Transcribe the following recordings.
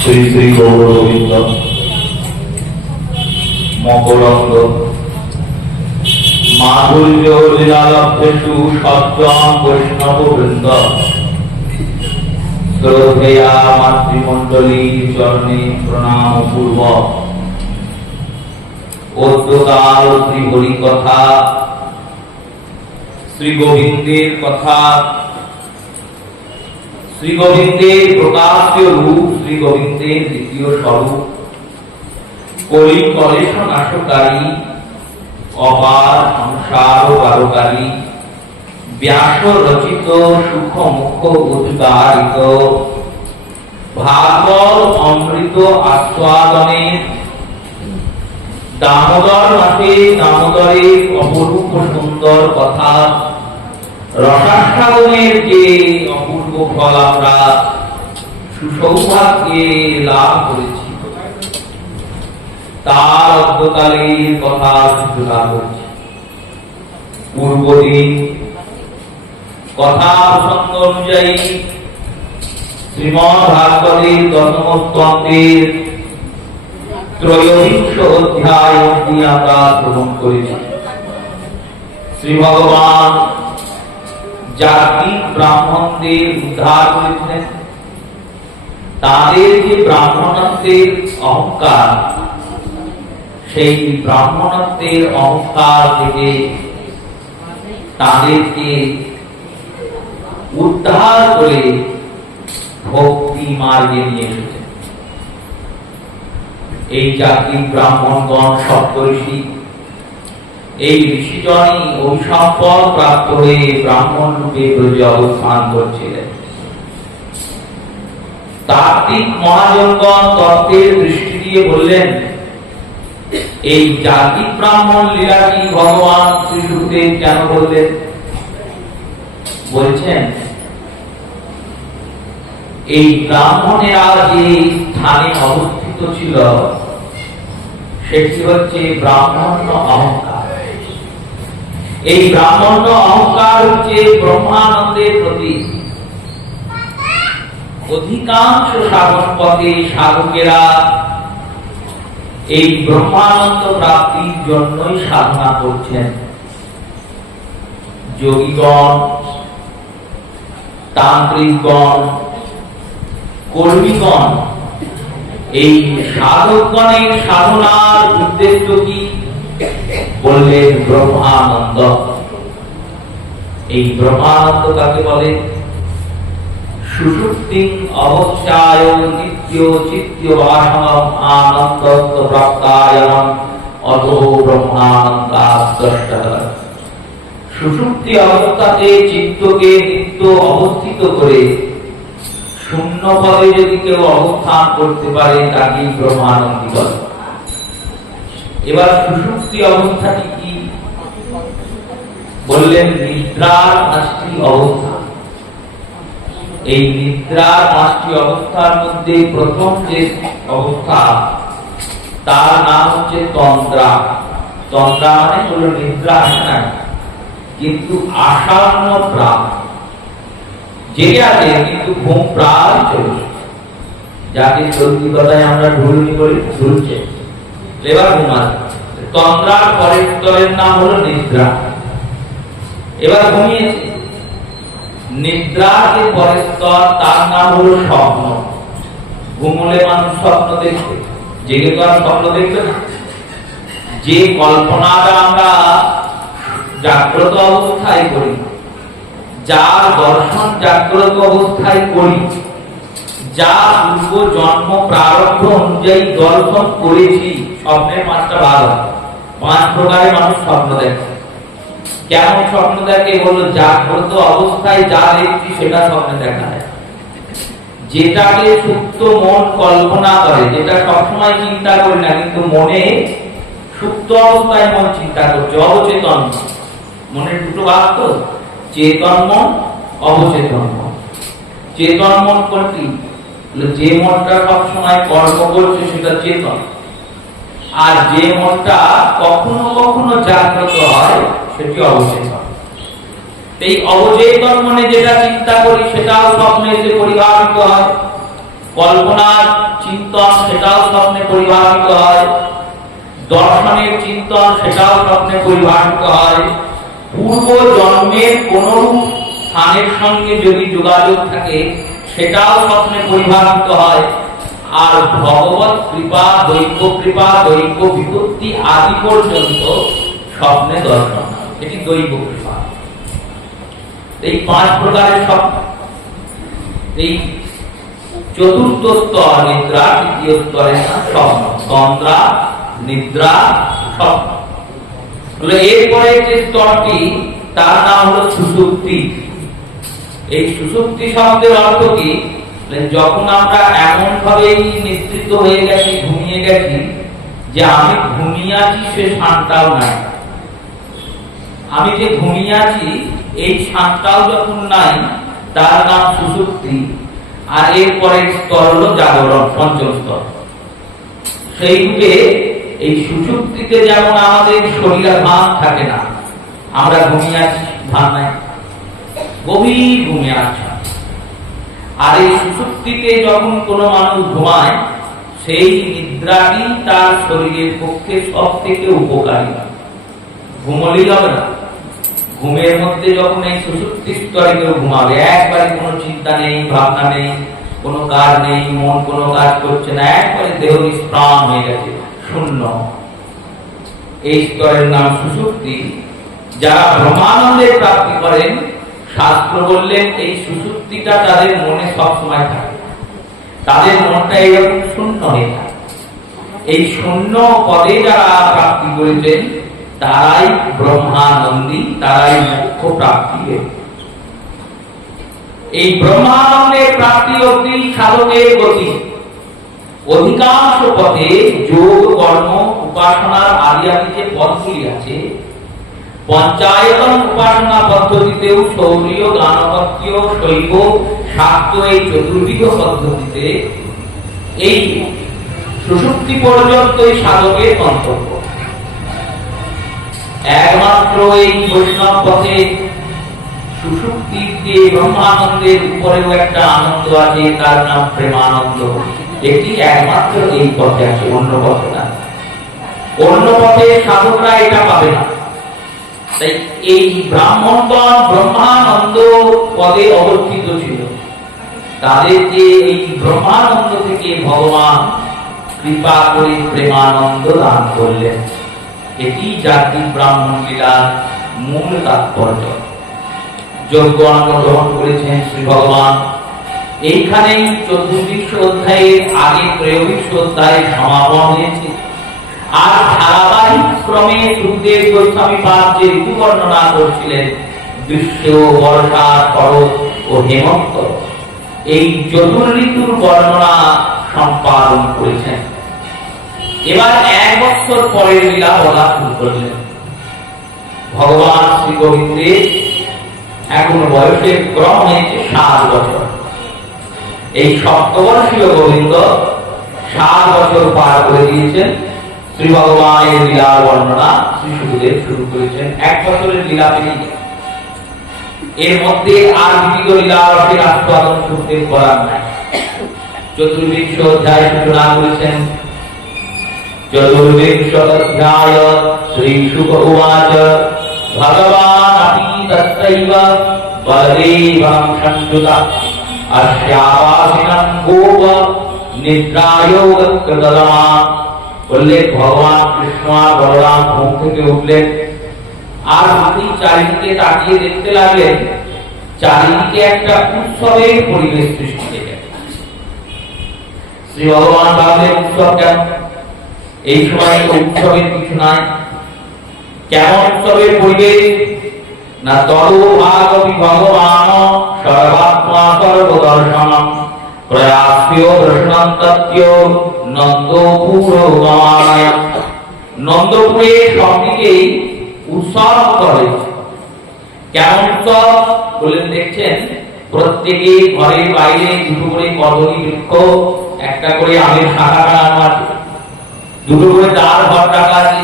শ্রী শ্রী গৌরগোবিন্দ মকরন্দ মাধুর্য লীলালভ্যেষু সজ্জন বৈষ্ণব বৃন্দ শ্রদ্ধেয়া মাতৃমণ্ডলী চরণে প্রণাম পূর্বক অদ্যকাল শ্রী হরি কথা, শ্রী গোবিন্দের কথা, শ্রী গোবিন্দের প্রকাশ্য রূপ, শ্রী গোবিন্দের দ্বিতীয় স্বরূপ, কলি কলেশ নাশকারী, অপার সংসার বারকারী, ব্যাস রচিত সুখ মুখ উদ্গারিত ভাগবত অমৃত আস্বাদনের দামোদর মাসে দামোদরের অপরূপ সুন্দর কথা রসাস্বাদনের যে অপূর্ব ফল আমরা সুসৌভাগ্যে লাভ করেছি তার অদ্যকালের কথা সূচনা করছি। পূর্বদিন কথা প্রসঙ্গ অনুযায়ী শ্রীমদ্ ভাগবতের দশম স্কন্ধের ত্রয়োদশ অধ্যায় অবধি আমরা শ্রবণ করেছি। শ্রী ভগবান জাতিক ব্রাহ্মণদের উদ্ধার করেছিলেন, তাদের যে ব্রাহ্মণত্বের অহংকার, সেই ব্রাহ্মণত্বের অহংকার থেকে তাদেরকে উদ্ধার করে ভক্তি মার্গে নিয়ে এসেছেন। এই জাতির ব্রাহ্মণগণ সপ্তর্ষি, এই ঋষিজনই অভিসম্পদ প্রাপ্ত হয়ে ব্রাহ্মণ রূপে ব্রজে অবস্থান করছিলেন। তাত্ত্বিক মহাজনগণ তত্ত্বের দৃষ্টি দিয়ে বললেন, এই জাতি ব্রাহ্মণ লীলাটি ভগবান শ্রী সুখদেব কেন বললেন? বলছেন, এই ব্রাহ্মণেরা যে স্থানে অবস্থিত ছিল সেটি হচ্ছে ব্রাহ্মণ্য অহংকার। এই ব্রাহ্মণ্য অহংকার হচ্ছে ব্রহ্মানন্দের প্রতীক। অধিকাংশ সাধন পথে সাধকেরা এই ব্রহ্মানন্দ প্রাপ্তির জন্যই সাধনা করছেন। যোগীগণ, তান্ত্রিকগণ, কর্মীগণ, এই সাধকগণের সাধনার উদ্দেশ্য কি? বললেন ব্রহ্মানন্দ। এই ব্রহ্মানন্দ কাকে বলে? সুষুপ্তিং অবস্থায় নিত্য চিত্ত বাসনম আনন্দ প্রাপ্তায়ম অতো ব্রহ্মানন্দাস্পষ্টঃ। সুষুপ্তি অবস্থাতে চিত্তকে নিত্য অবস্থিত করে শূন্য পদে যদি কেউ অবস্থান করতে পারে তাকে ব্রহ্মানন্দী বলে। এবার সুষুপ্তি অবস্থাটি কি? বললেন নিদ্রার 5টি অবস্থা। এই নিদ্রার 5টি অবস্থার মধ্যে প্রথম যে অবস্থা তার নাম হচ্ছে তন্দ্রা। তন্দ্রা মানে হলো নিদ্রা আসে না, কিন্তু আসন্ন প্রাণ, জেগে আছে কিন্তু ঘুম প্রায় চলছে, যাকে চলতি কথায় আমরা ঢুলনি বলি, ঢুলছে, এবার ঘুম আসে। তন্দ্রার পরের স্তরের নাম হলো নিদ্রা। এবার ঘুমিয়েছে। নিদ্রার যে পরের স্তর তার নাম হলো স্বপ্ন। ঘুমলে মানুষ স্বপ্ন দেখবে, জেগে তো আর স্বপ্ন দেখবে না। যে কল্পনাটা আমরা জাগ্রত অবস্থায় করি, যার দর্শন জাগ্রত অবস্থায় করি, যা পূর্ব জন্ম প্রারব্ধ অনুযায়ী দর্শন করেছি, স্বপ্নের 5টা ভাগ আছে। 5 প্রকারে মানুষ স্বপ্ন দেখে। কেমন স্বপ্ন দেখে? হলো জাগ্রত অবস্থায় যা দেখছি সেটা স্বপ্নে দেখা যায়। যেটাকে সুপ্ত মন কল্পনা করে, যেটা সবসময় চিন্তা করি না, কিন্তু মনে সুপ্ত অবস্থায় মন চিন্তা করছে, অবচেতন মনের দুটো ভাগ তো, চেতন মন, অবচেতন মন। চেতন মন কোনটি? যে মনটা সবসময় কর্ম করছে সেটা চেতন, আর যে মনটা কখনো কখনো জাগ্রত হয় সেটি অবচেতন। এই অবচেতন মনে যেটা চিন্তা করি সেটাও স্বপ্নে এসে পরিভাবিত হয়। কল্পনার চিন্তন সেটাও স্বপ্নে পরিভাষিত হয়, দর্শনের চিন্তন সেটাও স্বপ্নে পরিভাষিত হয়, পূর্ব জন্মের কোন স্থানের সঙ্গে যদি যোগাযোগ থাকে সেটাও স্বপ্নে পরিভাষিত হয়। আর ভগবত কৃপা, দৈব কৃপা, দৈব বিপত্তি আদি পর্যন্ত স্বপ্নে দর্শন, এটি দৈব কৃপা। এই 5 প্রকারের স্বপ্ন। এই চতুর্থ স্তর নিদ্রা, তৃতীয় স্তরে স্বপ্ন, তন্দ্রা, নিদ্রা, স্বপ্ন। এরপরে যে স্তরটি তার নাম হলো সুষুপ্তি। এই সুষুপ্তি শব্দের অর্থ কি? যখন আমরা এমন ভাবে নিশ্চিত হয়ে গেছি, ঘুমিয়ে গেছি, যে আমি ঘুমিয়ে আছি সে শান্তাও নাই, আমি যে ঘুমিয়ে আছি এই শান্তাও যখন নাই, তার নাম সুষুপ্তি। আর এরপরে স্তর হলো জাগরণ, পঞ্চম স্তর। সেই রূপে এই সুষুপ্তিতে যেমন আমাদের শরীরে ভান থাকে না, আমরা ঘুমিয়ে আছি, ভান নাই, গভীর ঘুমিয়ে আছে। আর এই সুষুপ্তিতে যখন কোনো মানুষ ঘুমায়, সেই নিদ্রাটি তার শরীরের পক্ষে সব থেকে উপকারী। ঘুমলেই হবে না, ঘুমের মধ্যে যখন এই সুষুপ্তি স্তরে কেউ ঘুমাবে, একবারে কোনো চিন্তা নেই, ভাবনা নেই, কোনো কাজ নেই, মন কোনো কাজ করছে না, একবারে দেহ নিষ্প্রাণ হয়ে গেছে, শূন্য, এই স্তরের নাম সুষুপ্তি। যারা ব্রহ্মানন্দের প্রাপ্তি করেন, শাস্ত্র বললেন এই সুষুপ্তিটা তাদের মনে সবসময় থাকে, তাদের মনটা এইরকম শূন্য হয়ে থাকে। এই শূন্য পদে যারা প্রাপ্তি করেছেন তারাই ব্রহ্মানন্দী, তারাই মোক্ষ প্রাপ্তি। এই ব্রহ্মানন্দের প্রাপ্তি অবধি সাধকের গতি। অধিকাংশ পথে যোগ, কর্ম, উপাসনার আদি আদি যে পথগুলি আছে, পঞ্চায়তন উপাসনা পদ্ধতিতেও সৌরীয়, গানভক্তীয়, শৈব, শাক্ত, এই চতুর্বিধ পদ্ধতিতে এই সুষুপ্তি পর্যন্ত এই সাধকের গন্তব্য। একমাত্র এই বৈষ্ণব পথে সুষুপ্তির যে ব্রহ্মানন্দের উপরেও একটা আনন্দ আছে, তার নাম প্রেমানন্দ। এটি একমাত্র এই পথে আছে, অন্য পথে না। অন্য পথে সাধকরা এটা পাবে না। তাই এই ব্রাহ্মণগণ ব্রহ্মানন্দ পদে অবস্থিত ছিল, তাদেরকে এই ব্রহ্মানন্দ থেকে ভগবান কৃপা করে প্রেমানন্দ দান করলেন। এটি জাতি ব্রাহ্মণ লীলার মূল তাৎপর্য। যজ্ঞ অন্ন গ্রহণ করেছেন শ্রী ভগবান। এইখানেই 24 অধ্যায়ের আগে 23 অধ্যায়ের সমাপন হয়েছে। আর ধারাবাহিক ক্রমে সুখদেব গোস্বামী পাদ যে ঋতু বর্ণনা করছিলেন, গ্রীষ্ম, বর্ষা, শরৎ ও হেমন্ত, এই চতুর্ঋতুর বর্ণনা সম্পাদন করেছেন। এবার 1 বছর পরের লীলা বলা শুরু করলেন। ভগবান শ্রী গোবিন্দের এখন বয়সের ক্রম হয়েছে 7 বছর। এই সপ্তবর্ষীয় গোবিন্দ 7 বছর পার করে দিয়েছেন। শ্রী ভগবানের লীলার বর্ণনা শ্রী সুখদেব শুরু করেছেন 1 বছরের লীলা পেরিয়ে। এর মধ্যে আর বিবিধ লীলা রসের আস্বাদন সুখদেব করার নাই। 24 অধ্যায় সূচনা করেছেন। 24 অধ্যায় শ্রী শুক উবাচ ভগবান আপি তত্রৈব বলদেবং সংযুতা अस्यावासिनं गोप निद्रायोग कृतलमा। বললেন ভগবান কৃষ্ণ আর বলরাম ঘুম থেকে উঠলেন, আর আপনি চারিদিকে তাকিয়ে দেখতে লাগলেন, চারিদিকে একটা উৎসবের পরিবেশ সৃষ্টি হয়ে গেছে। শ্রী ভগবান ভাবলেন উৎসব কেন? এই সময় উৎসবের কিছু নাই। কেমন উৎসবের পরিবেশ? না তরু ভাগবি ভগবান সর্বাত্মা সর্বদর্শনম প্রয়াস্য দর্শনন্তত্য নন্দপুর গমায়। নন্দপুরে সবদিকেই উৎসব করে। কেমন উৎসব বলেন? দেখছেন প্রত্যেকে ঘরের বাইরে দুটো করে কদলী বৃক্ষ, একটা করে আমের শাখা টাঙানো আছে, দুটো করে দ্বার ঘর টাকা আছে,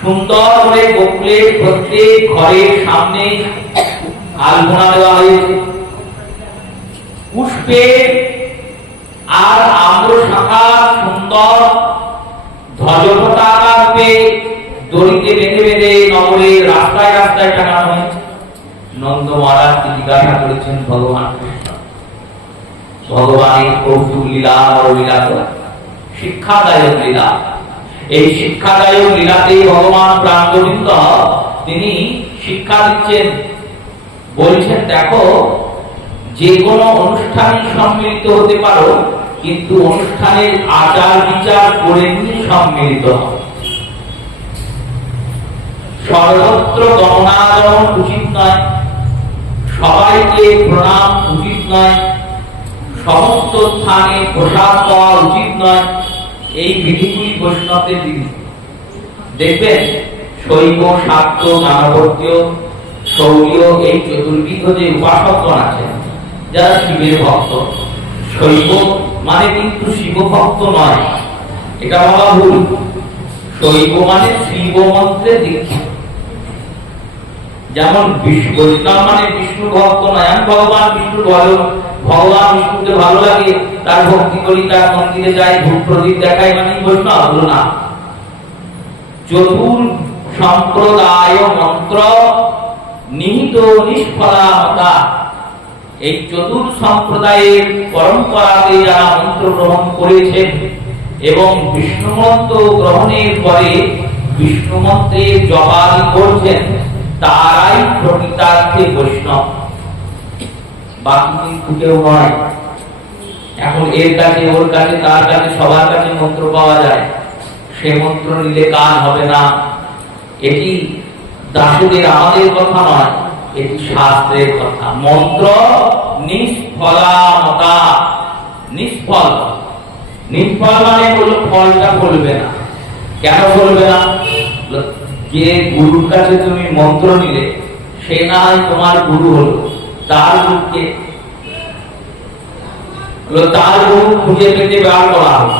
সুন্দর করে গোকুলের প্রত্যেক ঘরের সামনে আলপনা দেওয়া হয়েছে, পুষ্পে আর আম্র শাখা সুন্দর ধ্বজ পতাকা রূপে দড়িতে বেঁধে বেঁধে নগরের রাস্তায় রাস্তায় টাঙানো হয়েছে। নন্দ মহারাজ জিজ্ঞাসা করেছেন ভগবান কৃষ্ণ, ভগবানের কৌতুক লীলা ও লীলা শিক্ষাদায়ক লীলা, এই শিক্ষাদায়ক লীলাতে ভগবান প্রাণগোবিন্দ তিনি শিক্ষা দিচ্ছেন। বলছেন দেখো, যে কোনো অনুষ্ঠানে সম্মিলিত হতে পারো, কিন্তু অনুষ্ঠানের আচার বিচার করে নিয়ে সম্মিলিত হয়। সর্বত্র গমনাগমন উচিত নয়, সবাইকে প্রণাম উচিত নয়, সমস্ত স্থানে প্রসাদ পাওয়া উচিত নয়। এই বিধিগুলি বৈষ্ণবদের বিধি। দেখবেন শৈব, শাক্ত, গানভট্ট, শৌর্য এই চতুর্বিধ যে উপাসকগণ আছেন যারা শিবের ভক্ত, শৈব মানে কিন্তু শিব ভক্ত নয়, এটা বলা ভুল। শৈব মানে শিব মন্ত্রে দীক্ষিত। যেমন বৈষ্ণব মানে বিষ্ণু ভক্ত নয়, আমি ভগবান বিষ্ণু ভগবান বিষ্ণুকে ভালো লাগে, তার ভক্তি করি, তার মন্দিরে যাই, ধূপ প্রদীপ দেখাই, মানে বৈষ্ণব হলো না। চতুর সম্প্রদায় মন্ত্র নিহিত নিষ্ফলামতা, এই চতুর সম্প্রদায়ের পরম্পরাতে যারা মন্ত্র গ্রহণ করেছেন এবং বিষ্ণু মন্ত্র গ্রহণের পরে বিষ্ণু মন্ত্রের জপাদি করছেন, তারাই প্রকৃতার্থে বৈষ্ণব, বাকি কিন্তু কেউ নয়। এখন এর কাছে, ওর কাছে, তার কাছে, সবার কাছে মন্ত্র পাওয়া যায়, সে মন্ত্র নিলে কাজ হবে না। এটি দাসদের আমাদের কথা নয়, এটি শাস্ত্রের কথা। মন্ত্র নিষ্ফলামতা, নিষ্ফল, নিষ্ফল মানে হলো ফলটা ফলবে না। কেন ফলবে না? যে গুরুর কাছে তুমি মন্ত্র নিলে, সে না হয় তোমার গুরু হলো, তার গুরুকে তার গুরু খুঁজে পেতে বার করা হবে।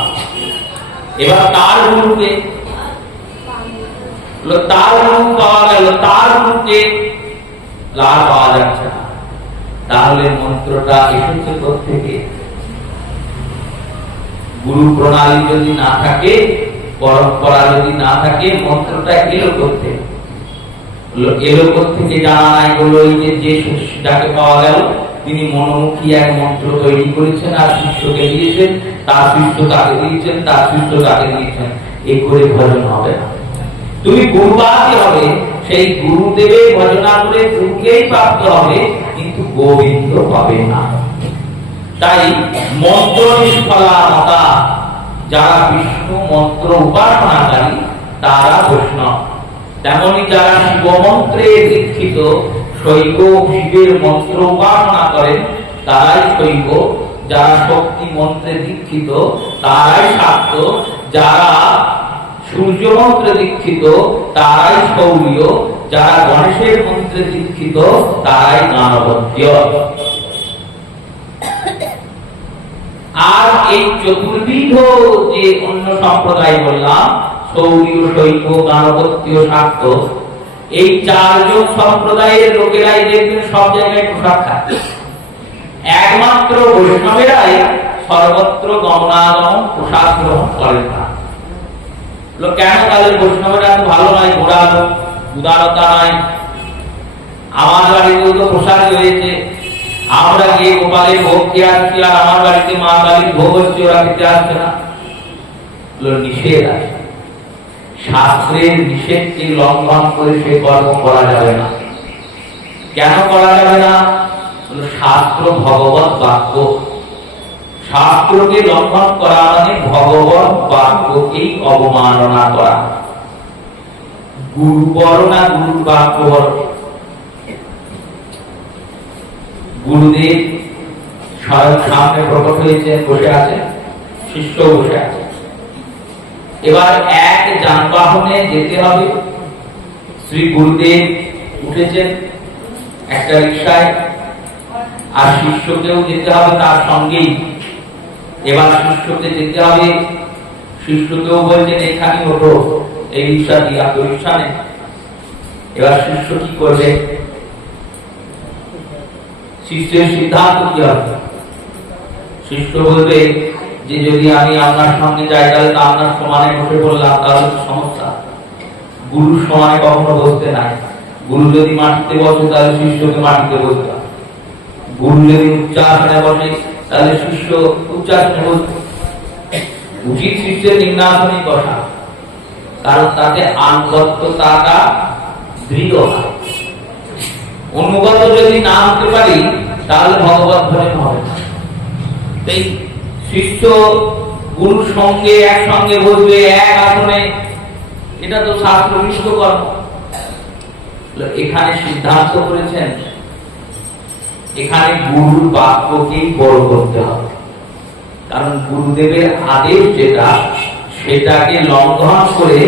এবার তার গুরুকে, তার গুরু পাওয়া গেল, তার গুরুকে লাভ পাওয়া যাচ্ছে না, তাহলে মন্ত্রটা এসেছে কোত্থেকে? গুরু প্রণালী যদি না থাকে, পরম্পরা যদি না থাকে, মন্ত্রটা এলো কোত্থেকে? এলো কোত্থেকে জানা নাই। হলো এই যে যাকে পাওয়া গেল, তিনি মনোমুখী এক মন্ত্র তৈরি করেছেন আর শিষ্যকে দিয়েছেন, তার শিষ্য তাকে দিয়েছেন, তার শিষ্য তাকে দিয়েছেন, এই করে ভজন হবে না। তুমি গুরুবাদী হবে, সেই গুরুদেবের ভজনা করে গুরুকেই প্রাপ্ত হবে, কিন্তু গোবিন্দ হবে না। তাই মন্ত্র নিষ্ফলামতা, যারা বিষ্ণু মন্ত্র উপাসনাকারী তারা বৈষ্ণব। তেমনি যারা শিব মন্ত্রে দীক্ষিত, শৈব শিবের মন্ত্র উপাসনা করেন, তারাই শৈব। যারা শক্তি মন্ত্রে দীক্ষিত তারাই শাক্ত, যারা সূর্য মন্ত্রে দীক্ষিত তারাই শৌর্য, যারা গণেশের মন্ত্রে দীক্ষিত তারাই গানভট্ট। আর এই চতুর্বিধ যে অন্য সম্প্রদায় বললাম, শৌর্য, শৈব, গানভট্ট, শাক্ত, এই চারজন সম্প্রদায়ের লোকেরাই দেখবেন সব জায়গায় প্রসাদ খায়। একমাত্র বৈষ্ণবেরাই সর্বত্র গমনাগমন প্রসাদ গ্রহণ করেন না। কেন? তাহলে বৈষ্ণবেরা এত ভালো নয়, ঘোড়া উদারতা নয়। আমার বাড়িতেও তো প্রসাদ হয়েছে, আমরা গিয়ে গোপালের ভোগ খেয়ে আসছি, আর আমার বাড়িতে মা কালীর ভোগ হচ্ছে, ওরা খেতে আসছে না। নিষেধ আছে, শাস্ত্রের নিষেধকে লঙ্ঘন করে সে কর্ম করা যাবে না। কেন করা যাবে না? শাস্ত্র ভগবত বাক্য, শাস্ত্রকে লঙ্ঘন করা মানে ভগবত বাক্যকেই অবমাননা করা। গুরু বড় না গুরুর বাক্য বড়? গুরুদেব স্বয়ং সামনে প্রকট হয়েছে, বসে আছে, শিষ্য বসে আছে। এবার এক যানবাহনে যেতে হবে, শ্রী গুরুদেব উঠেছেন একটা রিক্সায়, আর শিষ্যকেও যেতে হবে তার সঙ্গেই। এবার শিষ্যকে যেতে হবে, শিষ্যকেও বলছেন এখানে ওঠো, এই রিক্সা দিয়ে, আর রিক্সা নেই। এবার শিষ্য কি করবে? শিষ্যের সিদ্ধান্ত কি হবে? শিষ্য বলবে যে যদি আমি আপনার সঙ্গে যাই তাহলে তো আপনার সমানে বসে পড়লাম, তাহলে সমস্যা। গুরুর সমানে কখনো বসতে নাই। গুরু যদি মাটিতে বসে তাহলে শিষ্যকে মাটিতে বসতে হয়। গুরু যদি উচ্চাসনে বসে তাহলে শিষ্য উচ্চাসনে বসতে উচিত। শিষ্যের নিম্নাসনে বসা, কারণ তাতে আনুগত্যতাটা দৃঢ় হয়। অনুগত যদি না হতে পারি তাহলে ভগবত ভজন হবে না। তাই শিষ্য গুরুর সঙ্গে একসঙ্গে বসবে এক আসনে, এটা তো শাস্ত্রনিষ্ঠ কর্ম। এখানে সিদ্ধান্ত করেছেন এখানে গুরুর বাক্যকেই বড় করতে হবে, কারণ গুরুদেবের আদেশ যেটা সেটাকে লঙ্ঘন করে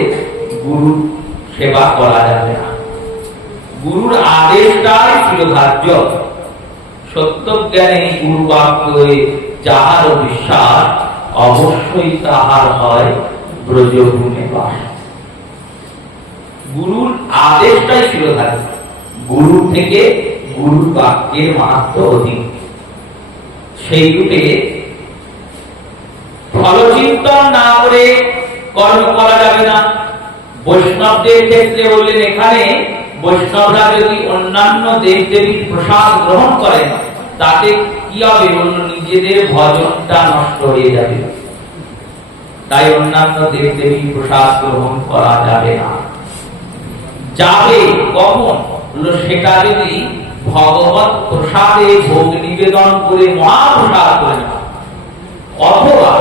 গুরু সেবা করা যাবে না। গুরুর আদেশটাই শিরোধার্য। সত্য জ্ঞানে গুরু বাক্যে যাহার বিশ্বাস, অবশ্যই তাহার হয় ব্রজভূমে বাস। গুরুর আদেশটাই শিরোধার্য। গুরু থেকে গুরুর বাক্যের মাহাত্ম্য অধিক। সেই রূপে ফলচিন্তন না করে কর্ম করা যাবে না। বৈষ্ণবদের ক্ষেত্রে বললেন এখানে বৈষ্ণবরা যদি অন্যান্য দেব দেবীর প্রসাদ গ্রহণ করেন তাতে কি হবে? বলল নিজেদের ভজনটা নষ্ট হয়ে যাবে। তাই অন্যান্য দেব দেবীর প্রসাদ গ্রহণ করা যাবে না। যাবে কখন? সেটা যদি ভগবত প্রসাদে ভোগ নিবেদন করে মহাপ্রসাদ করে না, অথবা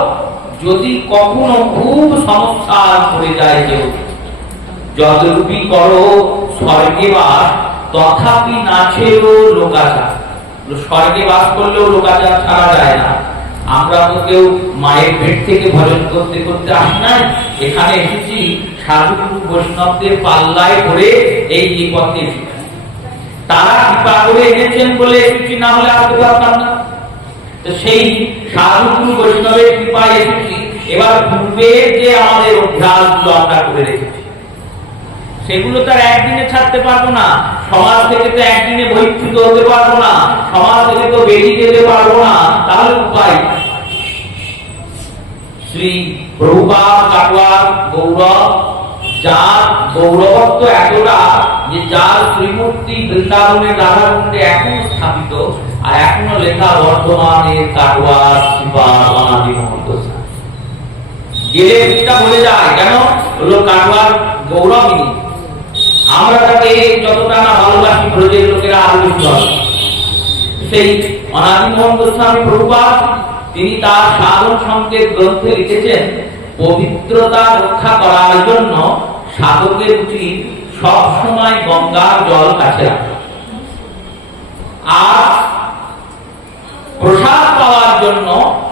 যদি কখনো খুব সমস্যা পড়ে যায় কেউ, যদরূপী করো স্বর্গে বাস তথাপি নাছেও লোকাচার। স্বর্গে বাস করলেও লোকাচার ছাড়া যায় না। আমরা তো কেউ মায়ের পেট থেকে ভজন করতে করতে আসি না, এখানে এসেছি সাধু বৈষ্ণবদের পাল্লায় করে এই পথে এসেছি। তারা কৃপা করে এনেছেন বলে এসেছি, না হলে আসতে পারতাম না। তো সেই সাধু বৈষ্ণবের কৃপায় এসেছি। এবার পূর্বে যে আমাদের অভ্যাসগুলো আমরা করে রেখেছি সেগুলো তো একদিনে ছাড়তে পারবো না। সমাজ থেকে তো একদিনে বহিষ্কৃত হতে পারবো না, সমাজ থেকে তো বেরিয়ে যেতে পারবো না। তাহলে উপায় শ্রী প্রভুপাদ কাটোয়ার গৌরব, যার গৌরবত্ব এতটা যে যার শ্রীমূর্তি বৃন্দাবনের রাধাকুণ্ডে এখনো স্থাপিত, আর এখনো লেখা বর্তমানের কাটোয়ার কৃপা অনাদি মহন্ত। গেলে এটা বলে যায় কেন হলো কাটোয়ার গৌরবিনী। আমরা তাকে যতটা না ভালোবাসি ব্রজের লোকেরা আরো বেশি ভালোবাসে। সেই অনাদি মোহন গোস্বামী প্রভুপাদ তিনি তার সাধন সংকেত গ্রন্থে লিখেছেন, পবিত্রতা রক্ষা করার জন্য সাধকের উচিত সব সময় গঙ্গার জল কাছে রাখা, আর প্রসাদ পাওয়ার জন্য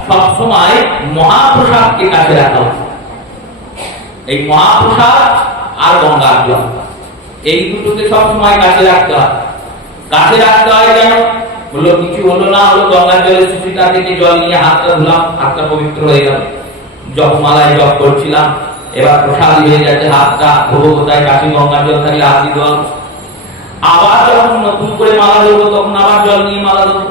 সব সময় মহাপ্রসাদকে কাছে রাখা উচিত। এই মহাপ্রসাদ আর গঙ্গার জল এই দুটোকে সব সময় কাছে রাখতে হয়। কাছে রাখতে হয় কেন? হলো কিছু হলো না হলো গঙ্গার জলের সুচিতা থেকে জল নিয়ে হাতটা ধুলাম, হাতটা পবিত্র হয়ে গেল। জপমালায় জপ করছিলাম, এবার প্রসাদ হয়ে গেছে, হাতটা ধোবো কোথায়? কাছে গঙ্গার জল থাকলে হাত দিতে হবে। আবার যখন নতুন করে মালা ধরবো তখন আবার জল নিয়ে মালা ধরবো।